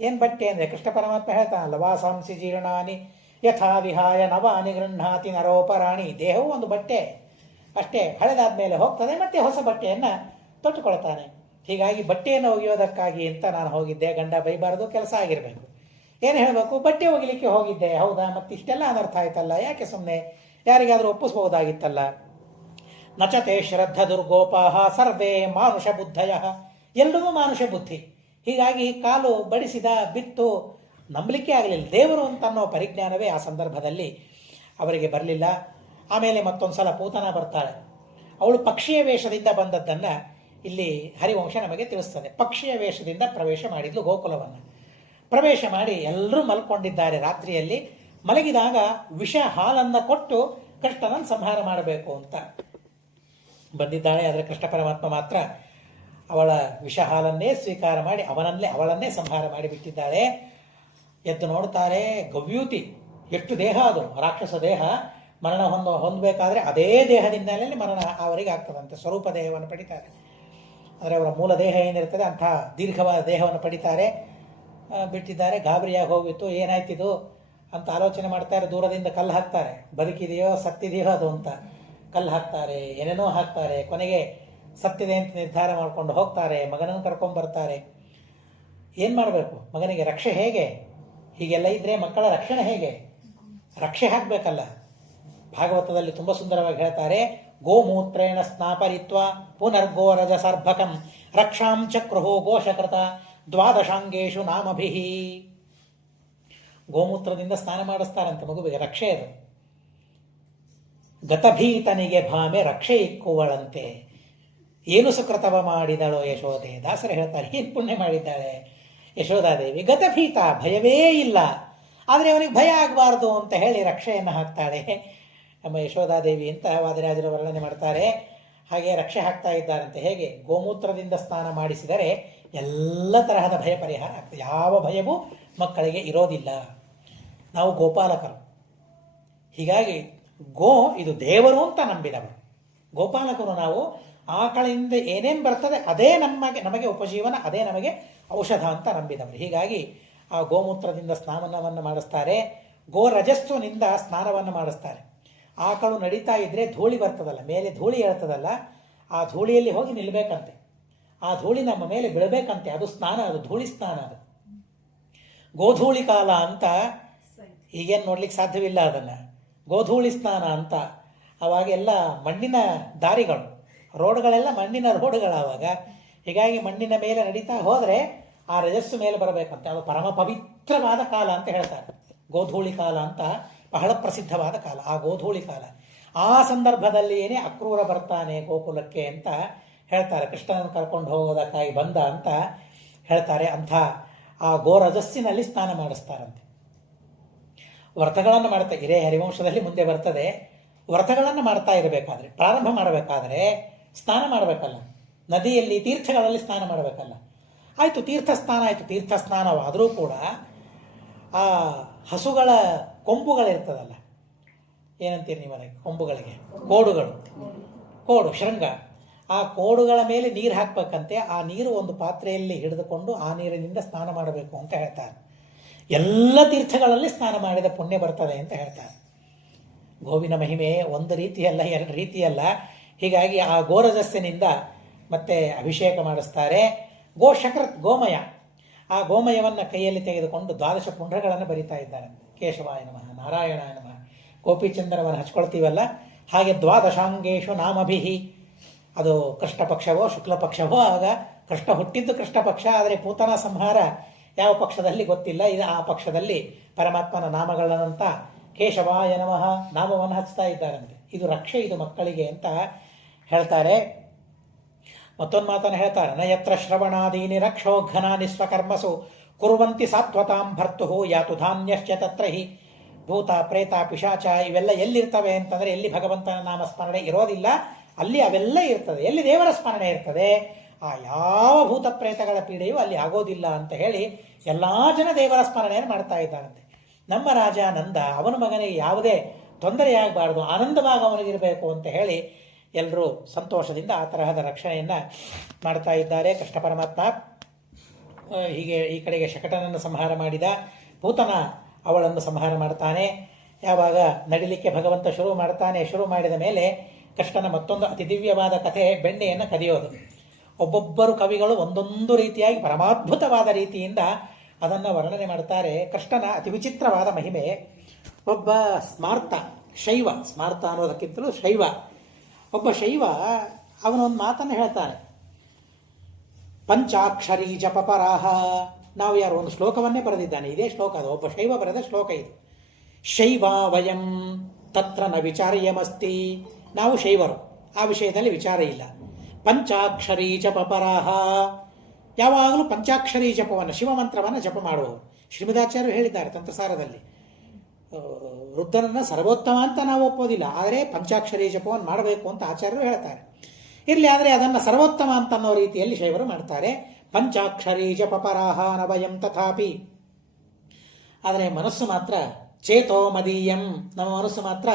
ಏನು ಬಟ್ಟೆ ಅಂದರೆ ಕೃಷ್ಣ ಪರಮಾತ್ಮ ಹೇಳ್ತಾನಲ್ಲ, ವಾಸಾಂಸಿ ಜೀರ್ಣಾನಿ ಯಥಾ ವಿಹಾಯ ನವಾನಿ ಗೃಹಾತಿ ನರೋಪರಾಣಿ. ದೇಹವು ಒಂದು ಬಟ್ಟೆ ಅಷ್ಟೇ, ಹಳೆದಾದ ಮೇಲೆ ಹೋಗ್ತದೆ, ಮತ್ತೆ ಹೊಸ ಬಟ್ಟೆಯನ್ನು ತೊಟ್ಟುಕೊಳ್ತಾನೆ. ಹೀಗಾಗಿ ಬಟ್ಟೆಯನ್ನು ಒಗೆಯೋದಕ್ಕಾಗಿ ಅಂತ ನಾನು ಹೋಗಿದ್ದೆ. ಗಂಡ ಬೈಬಾರ್ದು, ಕೆಲಸ ಆಗಿರಬೇಕು. ಏನು ಹೇಳಬೇಕು? ಬಟ್ಟೆ ಒಗಿಲಿಕ್ಕೆ ಹೋಗಿದ್ದೆ. ಹೌದಾ? ಮತ್ತೆ ಇಷ್ಟೆಲ್ಲ ಅನರ್ಥ ಆಯ್ತಲ್ಲ, ಯಾಕೆ ಸುಮ್ಮನೆ? ಯಾರಿಗಾದರೂ ಒಪ್ಪಿಸ್ಬೋದಾಗಿತ್ತಲ್ಲ. ನಚತೆ ಶ್ರದ್ಧ ದುರ್ಗೋಪಾಹ ಸರ್ವೇ ಮಾನುಷ ಬುದ್ಧಯ. ಎಲ್ಲರೂ ಮಾನುಷ ಬುದ್ಧಿ. ಹೀಗಾಗಿ ಕಾಲು ಬಡಿಸಿದ, ಬಿತ್ತು, ನಂಬಲಿಕ್ಕೆ ಆಗಲಿಲ್ಲ. ದೇವರು ಅಂತ ಅನ್ನೋ ಪರಿಜ್ಞಾನವೇ ಆ ಸಂದರ್ಭದಲ್ಲಿ ಅವರಿಗೆ ಬರಲಿಲ್ಲ. ಆಮೇಲೆ ಮತ್ತೊಂದು ಸಲ ಪೂತನ ಬರ್ತಾಳೆ. ಅವಳು ಪಕ್ಷಿಯ ವೇಷದಿಂದ ಬಂದದ್ದನ್ನು ಇಲ್ಲಿ ಹರಿವಂಶ ನಮಗೆ ತಿಳಿಸ್ತದೆ. ಪಕ್ಷಿಯ ವೇಷದಿಂದ ಪ್ರವೇಶ ಮಾಡಿದ್ಲು ಗೋಕುಲವನ್ನು. ಪ್ರವೇಶ ಮಾಡಿ ಎಲ್ಲರೂ ಮಲ್ಕೊಂಡಿದ್ದಾರೆ. ರಾತ್ರಿಯಲ್ಲಿ ಮಲಗಿದಾಗ ವಿಷ ಹಾಲನ್ನು ಕೊಟ್ಟು ಕೃಷ್ಣನನ್ನು ಸಂಹಾರ ಮಾಡಬೇಕು ಅಂತ ಬಂದಿದ್ದಾಳೆ. ಆದರೆ ಕೃಷ್ಣ ಪರಮಾತ್ಮ ಮಾತ್ರ ಅವಳ ವಿಷ ಹಾಲನ್ನೇ ಸ್ವೀಕಾರ ಮಾಡಿ ಅವಳನ್ನೇ ಸಂಹಾರ ಮಾಡಿಬಿಟ್ಟಿದ್ದಾಳೆ. ಎದ್ದು ನೋಡ್ತಾರೆ, ಗವ್ಯೂತಿ, ಎಷ್ಟು ದೇಹ ಅದು, ರಾಕ್ಷಸ ದೇಹ. ಮರಣ ಹೊಂದಬೇಕಾದ್ರೆ ಅದೇ ದೇಹದಿಂದಲೇ ಮರಣ ಅವರಿಗೆ ಆಗ್ತದಂತೆ. ಸ್ವರೂಪ ದೇಹವನ್ನು ಪಡಿತಾರೆ. ಅಂದರೆ ಅವರ ಮೂಲ ದೇಹ ಏನಿರ್ತದೆ ಅಂಥ ದೀರ್ಘವಾದ ದೇಹವನ್ನು ಪಡಿತಾರೆ. ಬಿಟ್ಟಿದ್ದಾರೆ. ಗಾಬರಿಯಾಗಿ ಹೋಗಿತ್ತು, ಏನಾಯ್ತಿದು ಅಂತ ಆಲೋಚನೆ ಮಾಡ್ತಾರೆ. ದೂರದಿಂದ ಕಲ್ಲು ಹಾಕ್ತಾರೆ, ಬದುಕಿದೆಯೋ ಸತ್ತಿದೆಯೋ ಅದು ಅಂತ ಕಲ್ಲು ಹಾಕ್ತಾರೆ, ಏನೇನೋ ಹಾಕ್ತಾರೆ. ಕೊನೆಗೆ ಸತ್ತಿದೆ ಅಂತ ನಿರ್ಧಾರ ಮಾಡಿಕೊಂಡು ಹೋಗ್ತಾರೆ. ಮಗನನ್ನು ಕರ್ಕೊಂಡು ಬರ್ತಾರೆ. ಏನು ಮಾಡಬೇಕು, ಮಗನಿಗೆ ರಕ್ಷೆ ಹೇಗೆ? ಹೀಗೆಲ್ಲ ಇದ್ದರೆ ಮಕ್ಕಳ ರಕ್ಷಣೆ ಹೇಗೆ? ರಕ್ಷೆ ಹಾಕಬೇಕಲ್ಲ. ಭಾಗವತದಲ್ಲಿ ತುಂಬ ಸುಂದರವಾಗಿ ಹೇಳ್ತಾರೆ, ಗೋಮೂತ್ರೇಣ ಸ್ನಾಪರಿತ್ವ ಪುನರ್ಗೋರಜ ಸರ್ಭಕಂ ರಕ್ಷಾಂ ಚಕ್ರುಹೋ ಘೋಷಕೃತ ದ್ವಾದಶಾಂಗೇಶು ನಾಮಭಿಹಿ. ಗೋಮೂತ್ರದಿಂದ ಸ್ನಾನ ಮಾಡಿಸ್ತಾರಂತೆ ಮಗುವಿಗೆ, ರಕ್ಷೆ ಅದು. ಗತಭೀತನಿಗೆ ಭಾಮೆ ರಕ್ಷೆ ಇಕ್ಕುವಳಂತೆ, ಏನು ಸುಕೃತವ ಮಾಡಿದಳೋ ಯಶೋದೆ. ದಾಸರು ಹೇಳ್ತಾರೆ, ಏನು ಪುಣ್ಯ ಮಾಡಿದ್ದಾಳೆ ಯಶೋಧಾದೇವಿ. ಗತಭೀತ, ಭಯವೇ ಇಲ್ಲ, ಆದರೆ ಅವನಿಗೆ ಭಯ ಆಗಬಾರ್ದು ಅಂತ ಹೇಳಿ ರಕ್ಷೆಯನ್ನು ಹಾಕ್ತಾಳೆ ನಮ್ಮ ಯಶೋಧಾದೇವಿ ಅಂತ ವಾದಿರಾಜರು ವರ್ಣನೆ ಮಾಡ್ತಾರೆ. ಹಾಗೆ ರಕ್ಷೆ ಹಾಕ್ತಾ ಇದ್ದಾರಂತೆ. ಹೇಗೆ? ಗೋಮೂತ್ರದಿಂದ ಸ್ನಾನ ಮಾಡಿಸಿದರೆ ಎಲ್ಲ ತರಹದ ಭಯ ಪರಿಹಾರ ಆಗ್ತದೆ. ಯಾವ ಭಯವೂ ಮಕ್ಕಳಿಗೆ ಇರೋದಿಲ್ಲ. ನಾವು ಗೋಪಾಲಕರು. ಹೀಗಾಗಿ ಇದು ದೇವರು ಅಂತ ನಂಬಿದವರು ಗೋಪಾಲಕರು. ನಾವು ಆಕಳಿಂದ ಏನೇನು ಬರ್ತದೆ ಅದೇ ನಮಗೆ ಉಪಜೀವನ, ಅದೇ ನಮಗೆ ಔಷಧ ಅಂತ ನಂಬಿದವರು. ಹೀಗಾಗಿ ಆ ಗೋಮೂತ್ರದಿಂದ ಸ್ನಾನವನ್ನು ಮಾಡಿಸ್ತಾರೆ. ಗೋರಜಸ್ಸುನಿಂದ ಸ್ನಾನವನ್ನು ಮಾಡಿಸ್ತಾರೆ. ಆಕಳು ನಡೀತಾ ಇದ್ದರೆ ಧೂಳಿ ಬರ್ತದಲ್ಲ, ಮೇಲೆ ಧೂಳಿ ಹೇಳ್ತದಲ್ಲ, ಆ ಧೂಳಿಯಲ್ಲಿ ಹೋಗಿ ನಿಲ್ಲಬೇಕಂತೆ. ಆ ಧೂಳಿ ನಮ್ಮ ಮೇಲೆ ಬೀಳಬೇಕಂತೆ. ಅದು ಸ್ನಾನ, ಅದು ಧೂಳಿ ಸ್ನಾನ. ಅದು ಗೋಧೂಳಿ ಕಾಲ ಅಂತ ಈಗೇನು ನೋಡ್ಲಿಕ್ಕೆ ಸಾಧ್ಯವಿಲ್ಲ ಅದನ್ನು. ಗೋಧೂಳಿ ಸ್ನಾನ ಅಂತ. ಅವಾಗೆಲ್ಲ ಮಣ್ಣಿನ ದಾರಿಗಳು, ರೋಡ್ಗಳೆಲ್ಲ ಮಣ್ಣಿನ ರೋಡ್ಗಳು ಆವಾಗ. ಹೀಗಾಗಿ ಮಣ್ಣಿನ ಮೇಲೆ ನಡೀತಾ ಹೋದರೆ ಆ ರಜಸ್ಸು ಮೇಲೆ ಬರಬೇಕಂತೆ. ಅದು ಪರಮ ಪವಿತ್ರವಾದ ಕಾಲ ಅಂತ ಹೇಳ್ತಾರೆ. ಗೋಧೂಳಿ ಕಾಲ ಅಂತ ಬಹಳ ಪ್ರಸಿದ್ಧವಾದ ಕಾಲ ಆ ಗೋಧೂಳಿ ಕಾಲ. ಆ ಸಂದರ್ಭದಲ್ಲಿ ಏನೇ ಅಕ್ರೂರ ಬರ್ತಾನೆ ಗೋಕುಲಕ್ಕೆ ಅಂತ ಹೇಳ್ತಾರೆ. ಕೃಷ್ಣನನ್ನು ಕರ್ಕೊಂಡು ಹೋಗೋದಕ್ಕಾಗಿ ಬಂದ ಅಂತ ಹೇಳ್ತಾರೆ. ಅಂಥ ಆ ಗೋರಜಸ್ಸಿನಲ್ಲಿ ಸ್ನಾನ ಮಾಡಿಸ್ತಾರಂತೆ. ವ್ರತಗಳನ್ನು ಮಾಡ್ತಾ ಹಿರೇ ಹರಿವಂಶದಲ್ಲಿ ಮುಂದೆ ಬರ್ತದೆ. ವ್ರತಗಳನ್ನು ಮಾಡ್ತಾ ಇರಬೇಕಾದ್ರೆ, ಪ್ರಾರಂಭ ಮಾಡಬೇಕಾದ್ರೆ ಸ್ನಾನ ಮಾಡಬೇಕಲ್ಲ, ನದಿಯಲ್ಲಿ ತೀರ್ಥಗಳಲ್ಲಿ ಸ್ನಾನ ಮಾಡಬೇಕಲ್ಲ. ಆಯಿತು, ತೀರ್ಥಸ್ನಾನ ಆಯಿತು. ತೀರ್ಥಸ್ನಾನವಾದರೂ ಕೂಡ ಆ ಹಸುಗಳ ಕೊಂಬುಗಳಿರ್ತದಲ್ಲ, ಏನಂತೀರಿ ನೀವು ಅದಕ್ಕೆ? ಕೊಂಬುಗಳಿಗೆ ಕೋಡು ಶೃಂಗ. ಆ ಕೋಡುಗಳ ಮೇಲೆ ನೀರು ಹಾಕಬೇಕಂತೆ. ಆ ನೀರು ಒಂದು ಪಾತ್ರೆಯಲ್ಲಿ ಹಿಡಿದುಕೊಂಡು ಆ ನೀರಿನಿಂದ ಸ್ನಾನ ಮಾಡಬೇಕು ಅಂತ ಹೇಳ್ತಾರೆ. ಎಲ್ಲ ತೀರ್ಥಗಳಲ್ಲಿ ಸ್ನಾನ ಮಾಡಿದ ಪುಣ್ಯ ಬರ್ತದೆ ಅಂತ ಹೇಳ್ತಾರೆ. ಗೋವಿನ ಮಹಿಮೆ ಒಂದು ರೀತಿಯಲ್ಲ, ಎರಡು ರೀತಿಯಲ್ಲ. ಹೀಗಾಗಿ ಆ ಗೋರಜಸ್ಸಿನಿಂದ ಮತ್ತೆ ಅಭಿಷೇಕ ಮಾಡಿಸ್ತಾರೆ. ಗೋಮಯ, ಆ ಗೋಮಯವನ್ನು ಕೈಯಲ್ಲಿ ತೆಗೆದುಕೊಂಡು ದ್ವಾದಶ ಪುಂಡ್ರಗಳನ್ನು ಬರಿತಾ ಇದ್ದಾರೆ. ಕೇಶವಾಯ ನಮಃ, ನಾರಾಯಣಾಯ ನಮಃ, ಗೋಪಿಚಂದ್ರವನ್ನು ಹಚ್ಕೊಳ್ತೀವಲ್ಲ ಹಾಗೆ ದ್ವಾದಶಾಂಗೇಶು ನಾಮಭಿಹಿ. ಅದು ಕೃಷ್ಣ ಪಕ್ಷವೋ ಶುಕ್ಲ ಪಕ್ಷವೋ. ಆಗ ಕೃಷ್ಣ ಹುಟ್ಟಿದ್ದು ಕೃಷ್ಣ ಪಕ್ಷ, ಆದರೆ ಪೂತನ ಸಂಹಾರ ಯಾವ ಪಕ್ಷದಲ್ಲಿ ಗೊತ್ತಿಲ್ಲ. ಇದು ಆ ಪಕ್ಷದಲ್ಲಿ ಪರಮಾತ್ಮನ ನಾಮಗಳನ್ನಂತ ಕೇಶವಾಯ ನಮಃ ನಾಮವನ್ನು ಹಚ್ತಾ ಇದ್ದಾರಂತೆ. ಇದು ರಕ್ಷೆ, ಇದು ಮಕ್ಕಳಿಗೆ ಅಂತ ಹೇಳ್ತಾರೆ. ಮತ್ತೊಂದು ಮಾತನ್ನು ಹೇಳ್ತಾರೆ, ನ ಯತ್ರ ಶ್ರವಣಾದೀನಿ ರಕ್ಷೋಘನಾನಿ ಸ್ವಕರ್ಮಸು ಕುರುವಂತಿ ಸಾತ್ವತಾಂ ಭರ್ತು ಯಾತು ಧಾನ್ಯಶ್ಚ ತತ್ರ ಹಿ. ಭೂತ ಪ್ರೇತ ಪಿಶಾಚ ಇವೆಲ್ಲ ಎಲ್ಲಿರ್ತವೆ ಅಂತಂದರೆ, ಎಲ್ಲಿ ಭಗವಂತನ ನಾಮ ಸ್ಮರಣೆ ಇರೋದಿಲ್ಲ ಅಲ್ಲಿ ಅವೆಲ್ಲ ಇರ್ತದೆ. ಎಲ್ಲಿ ದೇವರ ಸ್ಮರಣೆ ಇರ್ತದೆ ಆ ಯಾವ ಭೂತ ಪ್ರೇತಗಳ ಪೀಡೆಯೂ ಅಲ್ಲಿ ಆಗೋದಿಲ್ಲ ಅಂತ ಹೇಳಿ ಎಲ್ಲ ಜನ ದೇವರ ಸ್ಮರಣೆಯನ್ನು ಮಾಡ್ತಾ ಇದ್ದಾರಂತೆ. ನಮ್ಮ ರಾಜ ನಂದ, ಅವನ ಮಗನಿಗೆ ಯಾವುದೇ ತೊಂದರೆಯಾಗಬಾರ್ದು, ಆನಂದವಾಗಿ ಅವನಿಗಿರಬೇಕು ಅಂತ ಹೇಳಿ ಎಲ್ಲರೂ ಸಂತೋಷದಿಂದ ಆ ತರಹದ ರಕ್ಷಣೆಯನ್ನು ಮಾಡ್ತಾ ಇದ್ದಾರೆ. ಕೃಷ್ಣ ಪರಮಾತ್ಮ ಹೀಗೆ ಈ ಕಡೆಗೆ ಶಕಟನನ್ನು ಸಂಹಾರ ಮಾಡಿದ, ಪೂತನ ಅವಳನ್ನು ಸಂಹಾರ ಮಾಡ್ತಾನೆ. ಯಾವಾಗ ನಡಿಲಿಕ್ಕೆ ಭಗವಂತ ಶುರು ಮಾಡಿದ ಮೇಲೆ ಕೃಷ್ಣನ ಮತ್ತೊಂದು ಅತಿ ದಿವ್ಯವಾದ ಕಥೆ ಬೆಣ್ಣೆಯನ್ನು ಕದಿಯೋದು. ಒಬ್ಬೊಬ್ಬರು ಕವಿಗಳು ಒಂದೊಂದು ರೀತಿಯಾಗಿ ಪರಮಾದ್ಭುತವಾದ ರೀತಿಯಿಂದ ಅದನ್ನು ವರ್ಣನೆ ಮಾಡ್ತಾರೆ. ಕೃಷ್ಣನ ಅತಿ ವಿಚಿತ್ರವಾದ ಮಹಿಮೆ. ಒಬ್ಬ ಶೈವ ಅನ್ನೋದಕ್ಕಿಂತಲೂ ಶೈವ, ಒಬ್ಬ ಶೈವ ಅವನೊಂದು ಮಾತನ್ನು ಹೇಳ್ತಾನೆ. ಪಂಚಾಕ್ಷರಿ ಜಪಪರಾಹ. ನಾವು ಯಾರು ಒಂದು ಶ್ಲೋಕವನ್ನೇ ಬರೆದಿದ್ದಾನೆ, ಇದೇ ಶ್ಲೋಕ, ಅದು ಒಬ್ಬ ಶೈವ ಬರೆದ ಶ್ಲೋಕ ಇದು. ಶೈವ ವಯಂ ತತ್ರ ನ ವಿಚಾರ್ಯಮಸ್ತಿ. ನಾವು ಶೈವರು, ಆ ವಿಷಯದಲ್ಲಿ ವಿಚಾರ ಇಲ್ಲ. ಪಂಚಾಕ್ಷರಿ ಜಪಪರಾಹ, ಯಾವಾಗಲೂ ಪಂಚಾಕ್ಷರಿ ಜಪವನ್ನು, ಶಿವಮಂತ್ರವನ್ನು ಜಪ ಮಾಡುವವರು. ಶ್ರೀಮದಾಚಾರ್ಯರು ಹೇಳಿದ್ದಾರೆ ತಂತ್ರಸಾರದಲ್ಲಿ, ರುದ್ರನನ್ನು ಸರ್ವೋತ್ತಮ ಅಂತ ನಾವು ಒಪ್ಪೋದಿಲ್ಲ, ಆದರೆ ಪಂಚಾಕ್ಷರಿ ಜಪವನ್ನು ಮಾಡಬೇಕು ಅಂತ ಆಚಾರ್ಯರು ಹೇಳ್ತಾರೆ. ಇರಲಿ, ಆದರೆ ಅದನ್ನು ಸರ್ವೋತ್ತಮ ಅಂತ ಅನ್ನೋ ರೀತಿಯಲ್ಲಿ ಶೈವರು ಮಾಡ್ತಾರೆ. ಪಂಚಾಕ್ಷರಿ ಜಪಪರಾಹ ನವಯಂ ತಥಾಪಿ. ಆದರೆ ಮನಸ್ಸು ಮಾತ್ರ ಚೇತೋ ಮದೀಯಂ, ನಮ್ಮ ಮನಸ್ಸು ಮಾತ್ರ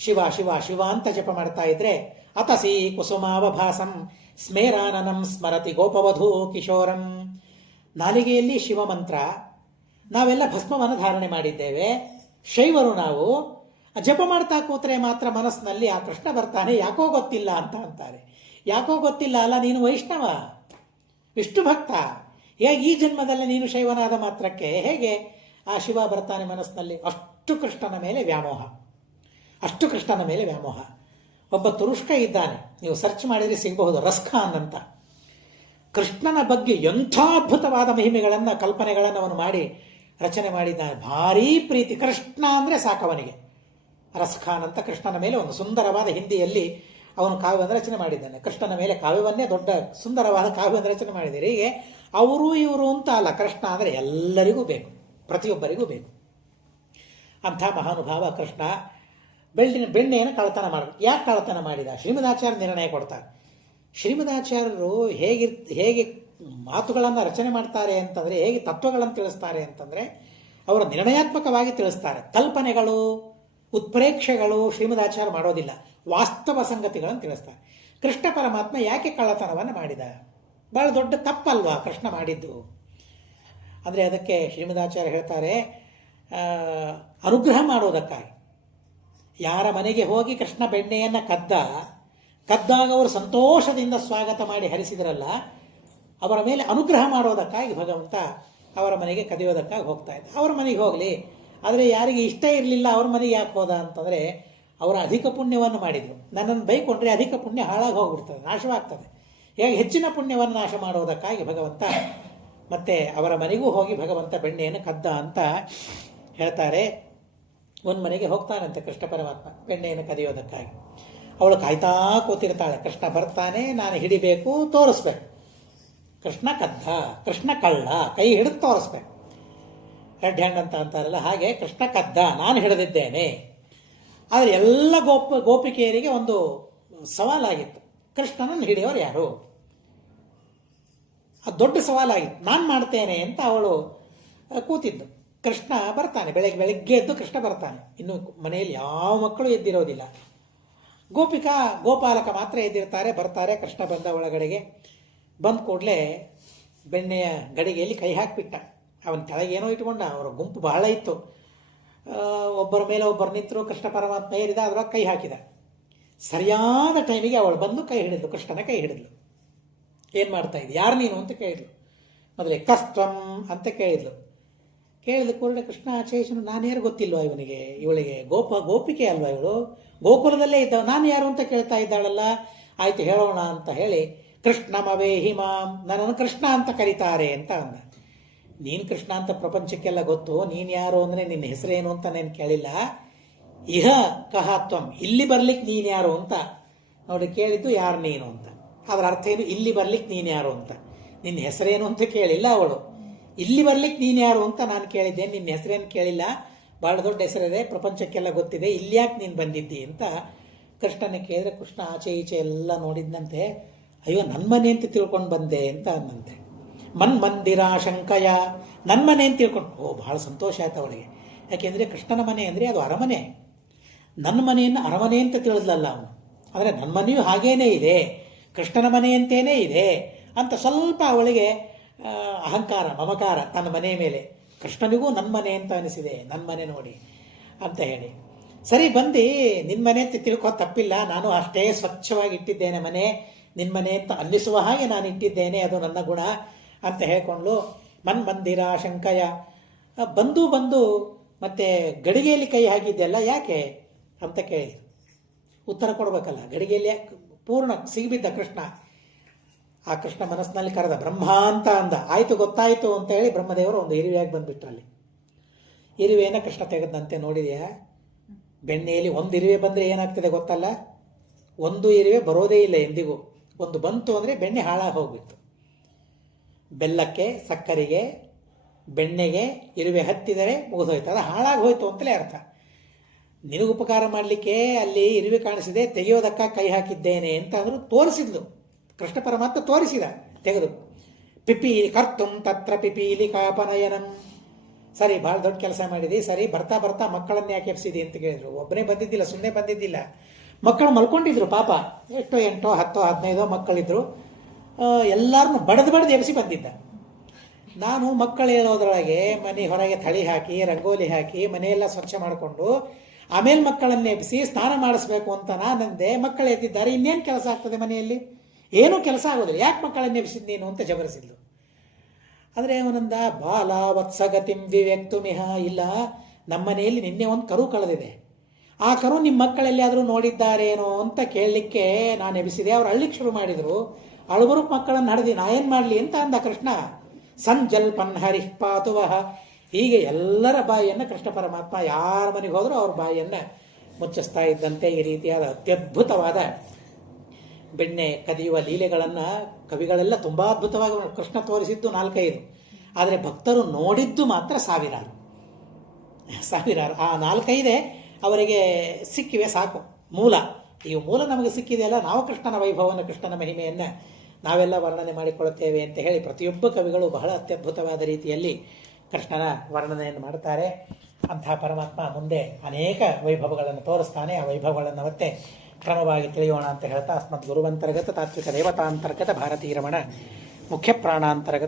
ಶಿವ ಶಿವ ಶಿವ ಅಂತ ಜಪ ಮಾಡ್ತಾ ಇದ್ರೆ, ಅತಸಿ ಕುಸುಮಾವಭಾಸಂ ಸ್ಮೇರಾನನಂ ಸ್ಮರತಿ ಗೋಪವಧೂ ಕಿಶೋರಂ. ನಾಲಿಗೆಯಲ್ಲಿ ಶಿವಮಂತ್ರ, ನಾವೆಲ್ಲ ಭಸ್ಮವನ್ನು ಧಾರಣೆ ಮಾಡಿದ್ದೇವೆ. ಶೈವರು ನಾವು ಜಪ ಮಾಡ್ತಾ ಕೂತ್ರೆ ಮಾತ್ರ ಮನಸ್ಸಿನಲ್ಲಿ ಆ ಕೃಷ್ಣ ಬರ್ತಾನೆ, ಯಾಕೋ ಗೊತ್ತಿಲ್ಲ ಅಂತ ಅಂತಾರೆ. ಯಾಕೋ ಗೊತ್ತಿಲ್ಲ ಅಲ್ಲ, ನೀನು ವೈಷ್ಣವ, ವಿಷ್ಣು ಭಕ್ತ, ಹೇಗೆ ಈ ಜನ್ಮದಲ್ಲಿ ನೀನು ಶೈವನಾದ ಮಾತ್ರಕ್ಕೆ ಹೇಗೆ ಆ ಶಿವ ಬರ್ತಾನೆ ಮನಸ್ಸಿನಲ್ಲಿ? ಅಷ್ಟು ಕೃಷ್ಣನ ಮೇಲೆ ವ್ಯಾಮೋಹ, ಅಷ್ಟು ಕೃಷ್ಣನ ಮೇಲೆ ವ್ಯಾಮೋಹ. ಒಬ್ಬ ತುರುಷ್ಕ ಇದ್ದಾನೆ, ನೀವು ಸರ್ಚ್ ಮಾಡಿದರೆ ಸಿಗಬಹುದು, ರಸ್ಖಾನ್ ಅಂತ. ಕೃಷ್ಣನ ಬಗ್ಗೆ ಎಂಥ ಅದ್ಭುತವಾದ ಮಹಿಮೆಗಳನ್ನು, ಕಲ್ಪನೆಗಳನ್ನು ಅವನು ಮಾಡಿ ರಚನೆ ಮಾಡಿದ್ದಾನೆ. ಭಾರೀ ಪ್ರೀತಿ, ಕೃಷ್ಣ ಅಂದರೆ ಸಾಕವನಿಗೆ. ರಸ್ಖಾನ್ ಅಂತ ಕೃಷ್ಣನ ಮೇಲೆ ಒಂದು ಸುಂದರವಾದ ಹಿಂದಿಯಲ್ಲಿ ಅವನು ಕಾವ್ಯವನ್ನು ರಚನೆ ಮಾಡಿದ್ದಾನೆ. ಕೃಷ್ಣನ ಮೇಲೆ ಕಾವ್ಯವನ್ನೇ ದೊಡ್ಡ ಸುಂದರವಾದ ಕಾವ್ಯವನ್ನು ರಚನೆ ಮಾಡಿದ್ದಾರೆ. ಹೀಗೆ ಅವರು ಇವರು ಅಂತ ಅಲ್ಲ, ಕೃಷ್ಣ ಅಂದರೆ ಎಲ್ಲರಿಗೂ ಬೇಕು, ಪ್ರತಿಯೊಬ್ಬರಿಗೂ ಬೇಕು. ಅಂಥ ಮಹಾನುಭಾವ ಕೃಷ್ಣ ಬೆಣ್ಣೆಯನ್ನು ಕಳ್ಳತನ ಮಾಡಬೇಕು. ಯಾಕೆ ಕಳ್ಳತನ ಮಾಡಿದ? ಶ್ರೀಮದಾಚಾರ್ಯ ನಿರ್ಣಯ ಕೊಡ್ತಾರೆ. ಶ್ರೀಮದಾಚಾರ್ಯರು ಹೇಗೆ ಮಾತುಗಳನ್ನು ರಚನೆ ಮಾಡ್ತಾರೆ ಅಂತಂದರೆ, ಹೇಗೆ ತತ್ವಗಳನ್ನು ತಿಳಿಸ್ತಾರೆ ಅಂತಂದರೆ, ಅವರು ನಿರ್ಣಯಾತ್ಮಕವಾಗಿ ತಿಳಿಸ್ತಾರೆ. ಕಲ್ಪನೆಗಳು, ಉತ್ಪ್ರೇಕ್ಷೆಗಳು ಶ್ರೀಮದಾಚಾರ್ಯ ಮಾಡೋದಿಲ್ಲ, ವಾಸ್ತವ ಸಂಗತಿಗಳನ್ನು ತಿಳಿಸ್ತಾರೆ. ಕೃಷ್ಣ ಪರಮಾತ್ಮ ಯಾಕೆ ಕಳ್ಳತನವನ್ನು ಮಾಡಿದ? ಭಾಳ ದೊಡ್ಡ ತಪ್ಪಲ್ವಾ ಕೃಷ್ಣ ಮಾಡಿದ್ದು? ಅಂದರೆ ಅದಕ್ಕೆ ಶ್ರೀಮದಾಚಾರ್ಯ ಹೇಳ್ತಾರೆ, ಅನುಗ್ರಹ ಮಾಡೋದಕ್ಕಾಗಿ. ಯಾರ ಮನೆಗೆ ಹೋಗಿ ಕೃಷ್ಣ ಬೆಣ್ಣೆಯನ್ನು ಕದ್ದಾಗ ಅವರು ಸಂತೋಷದಿಂದ ಸ್ವಾಗತ ಮಾಡಿ ಹರಿಸಿದ್ರಲ್ಲ, ಅವರ ಮೇಲೆ ಅನುಗ್ರಹ ಮಾಡೋದಕ್ಕಾಗಿ ಭಗವಂತ ಅವರ ಮನೆಗೆ ಕದಿಯೋದಕ್ಕಾಗಿ ಹೋಗ್ತಾ ಇದ್ದ. ಅವ್ರ ಮನೆಗೆ ಹೋಗಲಿ, ಆದರೆ ಯಾರಿಗೆ ಇಷ್ಟ ಇರಲಿಲ್ಲ ಅವ್ರ ಮನೆಗೆ ಯಾಕೆ ಹೋದ ಅಂತಂದರೆ, ಅವರ ಅಧಿಕ ಪುಣ್ಯವನ್ನು ಮಾಡಿದರು. ನನ್ನನ್ನು ಬೈಕೊಂಡ್ರೆ ಅಧಿಕ ಪುಣ್ಯ ಹಾಳಾಗಿ ಹೋಗ್ಬಿಡ್ತದೆ, ನಾಶವಾಗ್ತದೆ. ಹೀಗಾಗಿ ಹೆಚ್ಚಿನ ಪುಣ್ಯವನ್ನು ನಾಶ ಮಾಡೋದಕ್ಕಾಗಿ ಭಗವಂತ ಮತ್ತೆ ಅವರ ಮನೆಗೂ ಹೋಗಿ ಭಗವಂತ ಬೆಣ್ಣೆಯನ್ನು ಕದ್ದ ಅಂತ ಹೇಳ್ತಾರೆ. ಒಂದು ಮನೆಗೆ ಹೋಗ್ತಾನಂತೆ ಕೃಷ್ಣ ಪರಮಾತ್ಮ ಬೆಣ್ಣೆಯನ್ನು ಕದಿಯೋದಕ್ಕಾಗಿ. ಅವಳು ಕಾಯ್ತಾ ಕೂತಿರ್ತಾಳೆ, ಕೃಷ್ಣ ಬರ್ತಾನೆ, ನಾನು ಹಿಡಿಬೇಕು, ತೋರಿಸ್ಬೇಕು. ಕೃಷ್ಣ ಕದ್ದ, ಕೃಷ್ಣ ಕಳ್ಳ, ಕೈ ಹಿಡಿದು ತೋರಿಸ್ಬೇಕು. ರೆಡ್ ಹ್ಯಾಂಡ್ ಅಂತ ಅಂತಾರಲ್ಲ, ಹಾಗೆ ಕೃಷ್ಣ ಕದ್ದ, ನಾನು ಹಿಡಿದಿದ್ದೇನೆ. ಆದರೆ ಎಲ್ಲ ಗೋಪಿಕೆಯರಿಗೆ ಒಂದು ಸವಾಲಾಗಿತ್ತು, ಕೃಷ್ಣನನ್ನು ಹಿಡಿಯೋರು ಯಾರು? ಅದು ದೊಡ್ಡ ಸವಾಲಾಗಿತ್ತು. ನಾನು ಮಾಡ್ತೇನೆ ಅಂತ ಅವಳು ಕೂತಿದ್ದು. ಕೃಷ್ಣ ಬರ್ತಾನೆ, ಬೆಳಗ್ಗೆ ಎದ್ದು ಕೃಷ್ಣ ಬರ್ತಾನೆ. ಇನ್ನು ಮನೆಯಲ್ಲಿ ಯಾವ ಮಕ್ಕಳು ಎದ್ದಿರೋದಿಲ್ಲ, ಗೋಪಾಲಕ ಮಾತ್ರ ಎದ್ದಿರ್ತಾರೆ. ಬರ್ತಾರೆ, ಕೃಷ್ಣ ಬಂದ ಒಳಗಡೆಗೆ. ಬಂದ ಕೂಡಲೇ ಬೆಣ್ಣೆಯ ಗಡಿಗೆಯಲ್ಲಿ ಕೈ ಹಾಕಿಬಿಟ್ಟ. ಅವನ ಕೆಳಗೇನೋ ಇಟ್ಕೊಂಡ. ಅವರ ಗುಂಪು ಬಹಳ ಇತ್ತು, ಒಬ್ಬರ ಮೇಲೆ ಒಬ್ಬರು ನಿಂತರು. ಕೃಷ್ಣ ಪರಮಾತ್ಮ ಏರಿದ, ಅದರೊಳಗೆ ಕೈ ಹಾಕಿದ. ಸರಿಯಾದ ಟೈಮಿಗೆ ಅವಳು ಬಂದು ಕೈ ಹಿಡಿದ್ಲು, ಕೃಷ್ಣನ ಕೈ ಹಿಡಿದ್ಲು. ಏನು ಮಾಡ್ತಾ ಇದ್ದೆ, ಯಾರು ನೀನು ಅಂತ ಕೇಳಿದ್ಲು. ಮೊದಲೇ ಕಸ್ತ್ವಂ ಅಂತ ಕೇಳಿದ್ಲು. ಕೇಳಿದ ಕೂಡಲೇ ಕೃಷ್ಣ ಆಚೇಶನು, ನಾನು ಯಾರು ಗೊತ್ತಿಲ್ವಾ ಇವನಿಗೆ, ಇವಳಿಗೆ ಗೋಪಿಕೆ ಅಲ್ವಾ ಇವಳು, ಗೋಕುಲದಲ್ಲೇ ಇದ್ದ, ನಾನು ಯಾರು ಅಂತ ಕೇಳ್ತಾ ಇದ್ದಾಳಲ್ಲ, ಆಯ್ತು ಹೇಳೋಣ ಅಂತ ಹೇಳಿ, ಕೃಷ್ಣಮವೇಹಿ ಮಾಂ, ನನ್ನನ್ನು ಕೃಷ್ಣ ಅಂತ ಕರೀತಾರೆ ಅಂತ ಅಂದ. ನೀನು ಕೃಷ್ಣ ಅಂತ ಪ್ರಪಂಚಕ್ಕೆಲ್ಲ ಗೊತ್ತು, ನೀನು ಯಾರು ಅಂದರೆ ನಿನ್ನ ಹೆಸರೇನು ಅಂತ ನಾನು ಕೇಳಿಲ್ಲ. ಇಹ ಕಹಾತ್ವಂ, ಇಲ್ಲಿ ಬರ್ಲಿಕ್ಕೆ ನೀನು ಯಾರು ಅಂತ ನೋಡಿ ಕೇಳಿದ್ದು, ಯಾರು ನೀನು ಅಂತ. ಅದರ ಅರ್ಥ ಏನು? ಇಲ್ಲಿ ಬರ್ಲಿಕ್ಕೆ ನೀನು ಯಾರು ಅಂತ. ನಿನ್ನ ಹೆಸರೇನು ಅಂತ ಕೇಳಿಲ್ಲ ಅವಳು, ಇಲ್ಲಿ ಬರ್ಲಿಕ್ಕೆ ನೀನು ಯಾರು ಅಂತ ನಾನು ಕೇಳಿದ್ದೆ. ನಿನ್ನ ಹೆಸರೇನು ಕೇಳಿಲ್ಲ, ಭಾಳ ದೊಡ್ಡ ಹೆಸರಿದೆ, ಪ್ರಪಂಚಕ್ಕೆಲ್ಲ ಗೊತ್ತಿದೆ, ಇಲ್ಲಿ ಯಾಕೆ ನೀನು ಬಂದಿದ್ದಿ ಅಂತ ಕೃಷ್ಣನ ಕೇಳಿದ್ರೆ, ಕೃಷ್ಣ ಆಚೆ ಈಚೆ ಎಲ್ಲ ನೋಡಿದ್ನಂತೆ. ಅಯ್ಯೋ, ನನ್ನ ಮನೆ ಅಂತ ತಿಳ್ಕೊಂಡು ಬಂದೆ ಅಂತ ಅಂದಂತೆ. ಮನ್ಮಂದಿರ ಶಂಕಯ, ನನ್ನ ಮನೆ ಅಂತ ತಿಳ್ಕೊಂಡು, ಭಾಳ ಸಂತೋಷ ಆಯ್ತು ಅವಳಿಗೆ. ಯಾಕೆಂದರೆ ಕೃಷ್ಣನ ಮನೆ ಅಂದರೆ ಅದು ಅರಮನೆ. ನನ್ನ ಮನೆಯನ್ನು ಅರಮನೆ ಅಂತ ತಿಳಿದ್ಲಲ್ಲ ಅವನು, ಆದರೆ ನನ್ನ ಮನೆಯೂ ಹಾಗೇನೇ ಇದೆ, ಕೃಷ್ಣನ ಮನೆಯಂತೇನೇ ಇದೆ ಅಂತ ಸ್ವಲ್ಪ ಅವಳಿಗೆ ಅಹಂಕಾರ, ಮಮಕಾರ ತನ್ನ ಮನೆಯ ಮೇಲೆ. ಕೃಷ್ಣನಿಗೂ ನನ್ನ ಮನೆ ಅಂತ ಅನಿಸಿದೆ, ನನ್ನ ಮನೆ ನೋಡಿ ಅಂತ ಹೇಳಿ, ಸರಿ ಬಂದು ನಿನ್ನ ಮನೆ ಅಂತ ತಿಳ್ಕೋ ತಪ್ಪಿಲ್ಲ, ನಾನು ಅಷ್ಟೇ ಸ್ವಚ್ಛವಾಗಿ ಇಟ್ಟಿದ್ದೇನೆ ಮನೆ, ನಿನ್ನ ಮನೆ ಅಂತ ಅನ್ನಿಸುವ ಹಾಗೆ ನಾನು ಇಟ್ಟಿದ್ದೇನೆ, ಅದು ನನ್ನ ಗುಣ ಅಂತ ಹೇಳ್ಕೊಂಡು ಮನ್ಮಂದಿರ ಶಂಕಯ. ಬಂದು ಮತ್ತೆ ಗಡಿಗೆಯಲ್ಲಿ ಕೈ ಹಾಕಿದ್ದೆಲ್ಲ ಯಾಕೆ ಅಂತ ಕೇಳಿ ಉತ್ತರ ಕೊಡಬೇಕಲ್ಲ. ಗಡಿಗೆಯಲ್ಲಿ ಪೂರ್ಣ ಸಿಗಿಬಿದ್ದ ಕೃಷ್ಣ. ಆ ಕೃಷ್ಣ ಮನಸ್ಸಿನಲ್ಲಿ ಕರೆದ ಬ್ರಹ್ಮ ಅಂತ ಅಂದ. ಆಯಿತು ಗೊತ್ತಾಯಿತು ಅಂತ ಹೇಳಿ ಬ್ರಹ್ಮದೇವರು ಒಂದು ಇರುವೆಯಾಗಿ ಬಂದುಬಿಟ್ರಲ್ಲಿ. ಇರುವೆಯನ್ನು ಕೃಷ್ಣ ತೆಗೆದಂತೆ ನೋಡಿದೆಯಾ? ಬೆಣ್ಣೆಯಲ್ಲಿ ಒಂದು ಇರುವೆ ಬಂದರೆ ಏನಾಗ್ತದೆ ಗೊತ್ತಲ್ಲ? ಒಂದು ಇರುವೆ ಬರೋದೇ ಇಲ್ಲ ಎಂದಿಗೂ. ಒಂದು ಬಂತು ಅಂದರೆ ಬೆಣ್ಣೆ ಹಾಳಾಗಿ ಹೋಗ್ಬಿಟ್ಟು. ಬೆಲ್ಲಕ್ಕೆ, ಸಕ್ಕರೆಗೆ, ಬೆಣ್ಣೆಗೆ ಇರುವೆ ಹತ್ತಿದರೆ ಮುಗಿದೋಯ್ತು, ಅದು ಹಾಳಾಗಿ ಹೋಯ್ತು ಅಂತಲೇ ಅರ್ಥ. ನಿನಗುಪಕಾರ ಮಾಡಲಿಕ್ಕೆ ಅಲ್ಲಿ ಇರುವೆ ಕಾಣಿಸಿದೆ, ತೆಗೆಯೋದಕ್ಕ ಕೈ ಹಾಕಿದ್ದೇನೆ ಅಂತ ಅಂದರು. ತೋರಿಸಿದ್ಲು ಕೃಷ್ಣ ಪರಮಾತ್ಮ, ತೋರಿಸಿದ ತೆಗೆದು. ಪಿಪೀಲಿ ಕರ್ತುಂ ತತ್ರ ಪಿಪೀಲಿ ಕಾಪನಯನಂ. ಸರಿ, ಭಾಳ ದೊಡ್ಡ ಕೆಲಸ ಮಾಡಿದಿ, ಸರಿ ಬರ್ತಾ ಬರ್ತಾ ಮಕ್ಕಳನ್ನ ಯಾಕೆ ಎಬ್ಸಿದಿ ಅಂತ ಕೇಳಿದ್ರು. ಒಬ್ಬನೇ ಬಂದಿದ್ದಿಲ್ಲ, ಸುಮ್ಮನೆ ಬಂದಿದ್ದಿಲ್ಲ. ಮಕ್ಕಳು ಮಲ್ಕೊಂಡಿದ್ರು ಪಾಪ. ಎಷ್ಟು 8, 10, 15 ಮಕ್ಕಳಿದ್ರು. ಎಲ್ಲರನ್ನು ಬಡ್ದು ಎಬ್ಸಿ ಬಂದಿದ್ದ. ನಾನು ಮಕ್ಕಳು ಹೇಳೋದ್ರೊಳಗೆ ಮನೆ ಹೊರಗೆ ಥಳಿ ಹಾಕಿ, ರಂಗೋಲಿ ಹಾಕಿ, ಮನೆಯೆಲ್ಲ ಸ್ವಚ್ಛ ಮಾಡಿಕೊಂಡು ಆಮೇಲೆ ಮಕ್ಕಳನ್ನ ಎಬ್ಬಿಸಿ ಸ್ನಾನ ಮಾಡಿಸ್ಬೇಕು ಅಂತ ನಾನಂದೆ. ಮಕ್ಕಳು ಎದ್ದಿದ್ದಾರೆ, ಇನ್ನೇನು ಕೆಲಸ ಆಗ್ತದೆ ಮನೆಯಲ್ಲಿ? ಏನೂ ಕೆಲಸ ಆಗೋದಿಲ್ಲ, ಯಾಕೆ ಮಕ್ಕಳನ್ನ ಎಬ್ಸಿದ್ ನೀನು ಅಂತ ಜಬರಿಸಿದ್ಲು. ಆದರೆ ಅವನಂದ, ಬಾಲ ವತ್ಸಗತಿಂ ವಿವ್ಯಕ್ತುಮಿಹ. ಇಲ್ಲ, ನಮ್ಮ ಮನೆಯಲ್ಲಿ ನಿನ್ನೆ ಒಂದು ಕರು ಕಳೆದಿದೆ, ಆ ಕರು ನಿಮ್ಮ ಮಕ್ಕಳೆಲ್ಲಿ ಆದರೂ ನೋಡಿದ್ದಾರೇನೋ ಅಂತ ಕೇಳಲಿಕ್ಕೆ ನಾನು ಎಬ್ಬಿಸಿದೆ. ಅವ್ರು ಅಳ್ಳಿಕ್ಕೆ ಶುರು ಮಾಡಿದರು. ಅಳುಬರು ಮಕ್ಕಳನ್ನು ಹಡ್ದಿ ನಾ ಏನು ಮಾಡಲಿ ಅಂತ ಅಂದ ಕೃಷ್ಣ. ಸಂಜಲ್ಪನ್ ಹರಿಃ ಪಾತುವಹ. ಹೀಗೆ ಎಲ್ಲರ ಬಾಯಿಯನ್ನು ಕೃಷ್ಣ ಪರಮಾತ್ಮ ಯಾರ ಮನೆಗೆ ಹೋದರೂ ಅವ್ರ ಬಾಯಿಯನ್ನು ಮುಚ್ಚಿಸ್ತಾ ಇದ್ದಂತೆ ಈ ರೀತಿಯಾದ ಅತ್ಯದ್ಭುತವಾದ ಬೆಣ್ಣೆ ಕದಿಯುವ ಲೀಲೆಗಳನ್ನು ಕವಿಗಳೆಲ್ಲ ತುಂಬ ಅದ್ಭುತವಾಗಿ ಕೃಷ್ಣ ತೋರಿಸಿದ್ದು 4-5, ಆದರೆ ಭಕ್ತರು ನೋಡಿದ್ದು ಮಾತ್ರ ಸಾವಿರಾರು. ಆ 4-5 ಅವರಿಗೆ ಸಿಕ್ಕಿವೆ ಸಾಕು. ಈ ಮೂಲ ನಮಗೆ ಸಿಕ್ಕಿದೆಯಲ್ಲ, ನಾವು ಕೃಷ್ಣನ ವೈಭವವನ್ನು, ಕೃಷ್ಣನ ಮಹಿಮೆಯನ್ನು ನಾವೆಲ್ಲ ವರ್ಣನೆ ಮಾಡಿಕೊಳ್ಳುತ್ತೇವೆ ಅಂತ ಹೇಳಿ ಪ್ರತಿಯೊಬ್ಬ ಕವಿಗಳು ಬಹಳ ಅತ್ಯದ್ಭುತವಾದ ರೀತಿಯಲ್ಲಿ ಕೃಷ್ಣನ ವರ್ಣನೆಯನ್ನು ಮಾಡ್ತಾರೆ. ಅಂತಹ ಪರಮಾತ್ಮ ಮುಂದೆ ಅನೇಕ ವೈಭವಗಳನ್ನು ತೋರಿಸ್ತಾನೆ. ಆ ವೈಭವಗಳನ್ನು ಮತ್ತೆ ಕ್ರಮವಾಗಿ ತಿಳಿಯೋಣ ಅಂತ ಹೇಳ್ತಾ, ಅಸ್ಮದ್ ಗುರುವಂತರ್ಗತ ತಾತ್ವಿಕ ದೇವತಾಂತರ್ಗತ ಭಾರತೀಯ ರಮಣ ಮುಖ್ಯ ಪ್ರಾಣಾಂತರ್ಗತ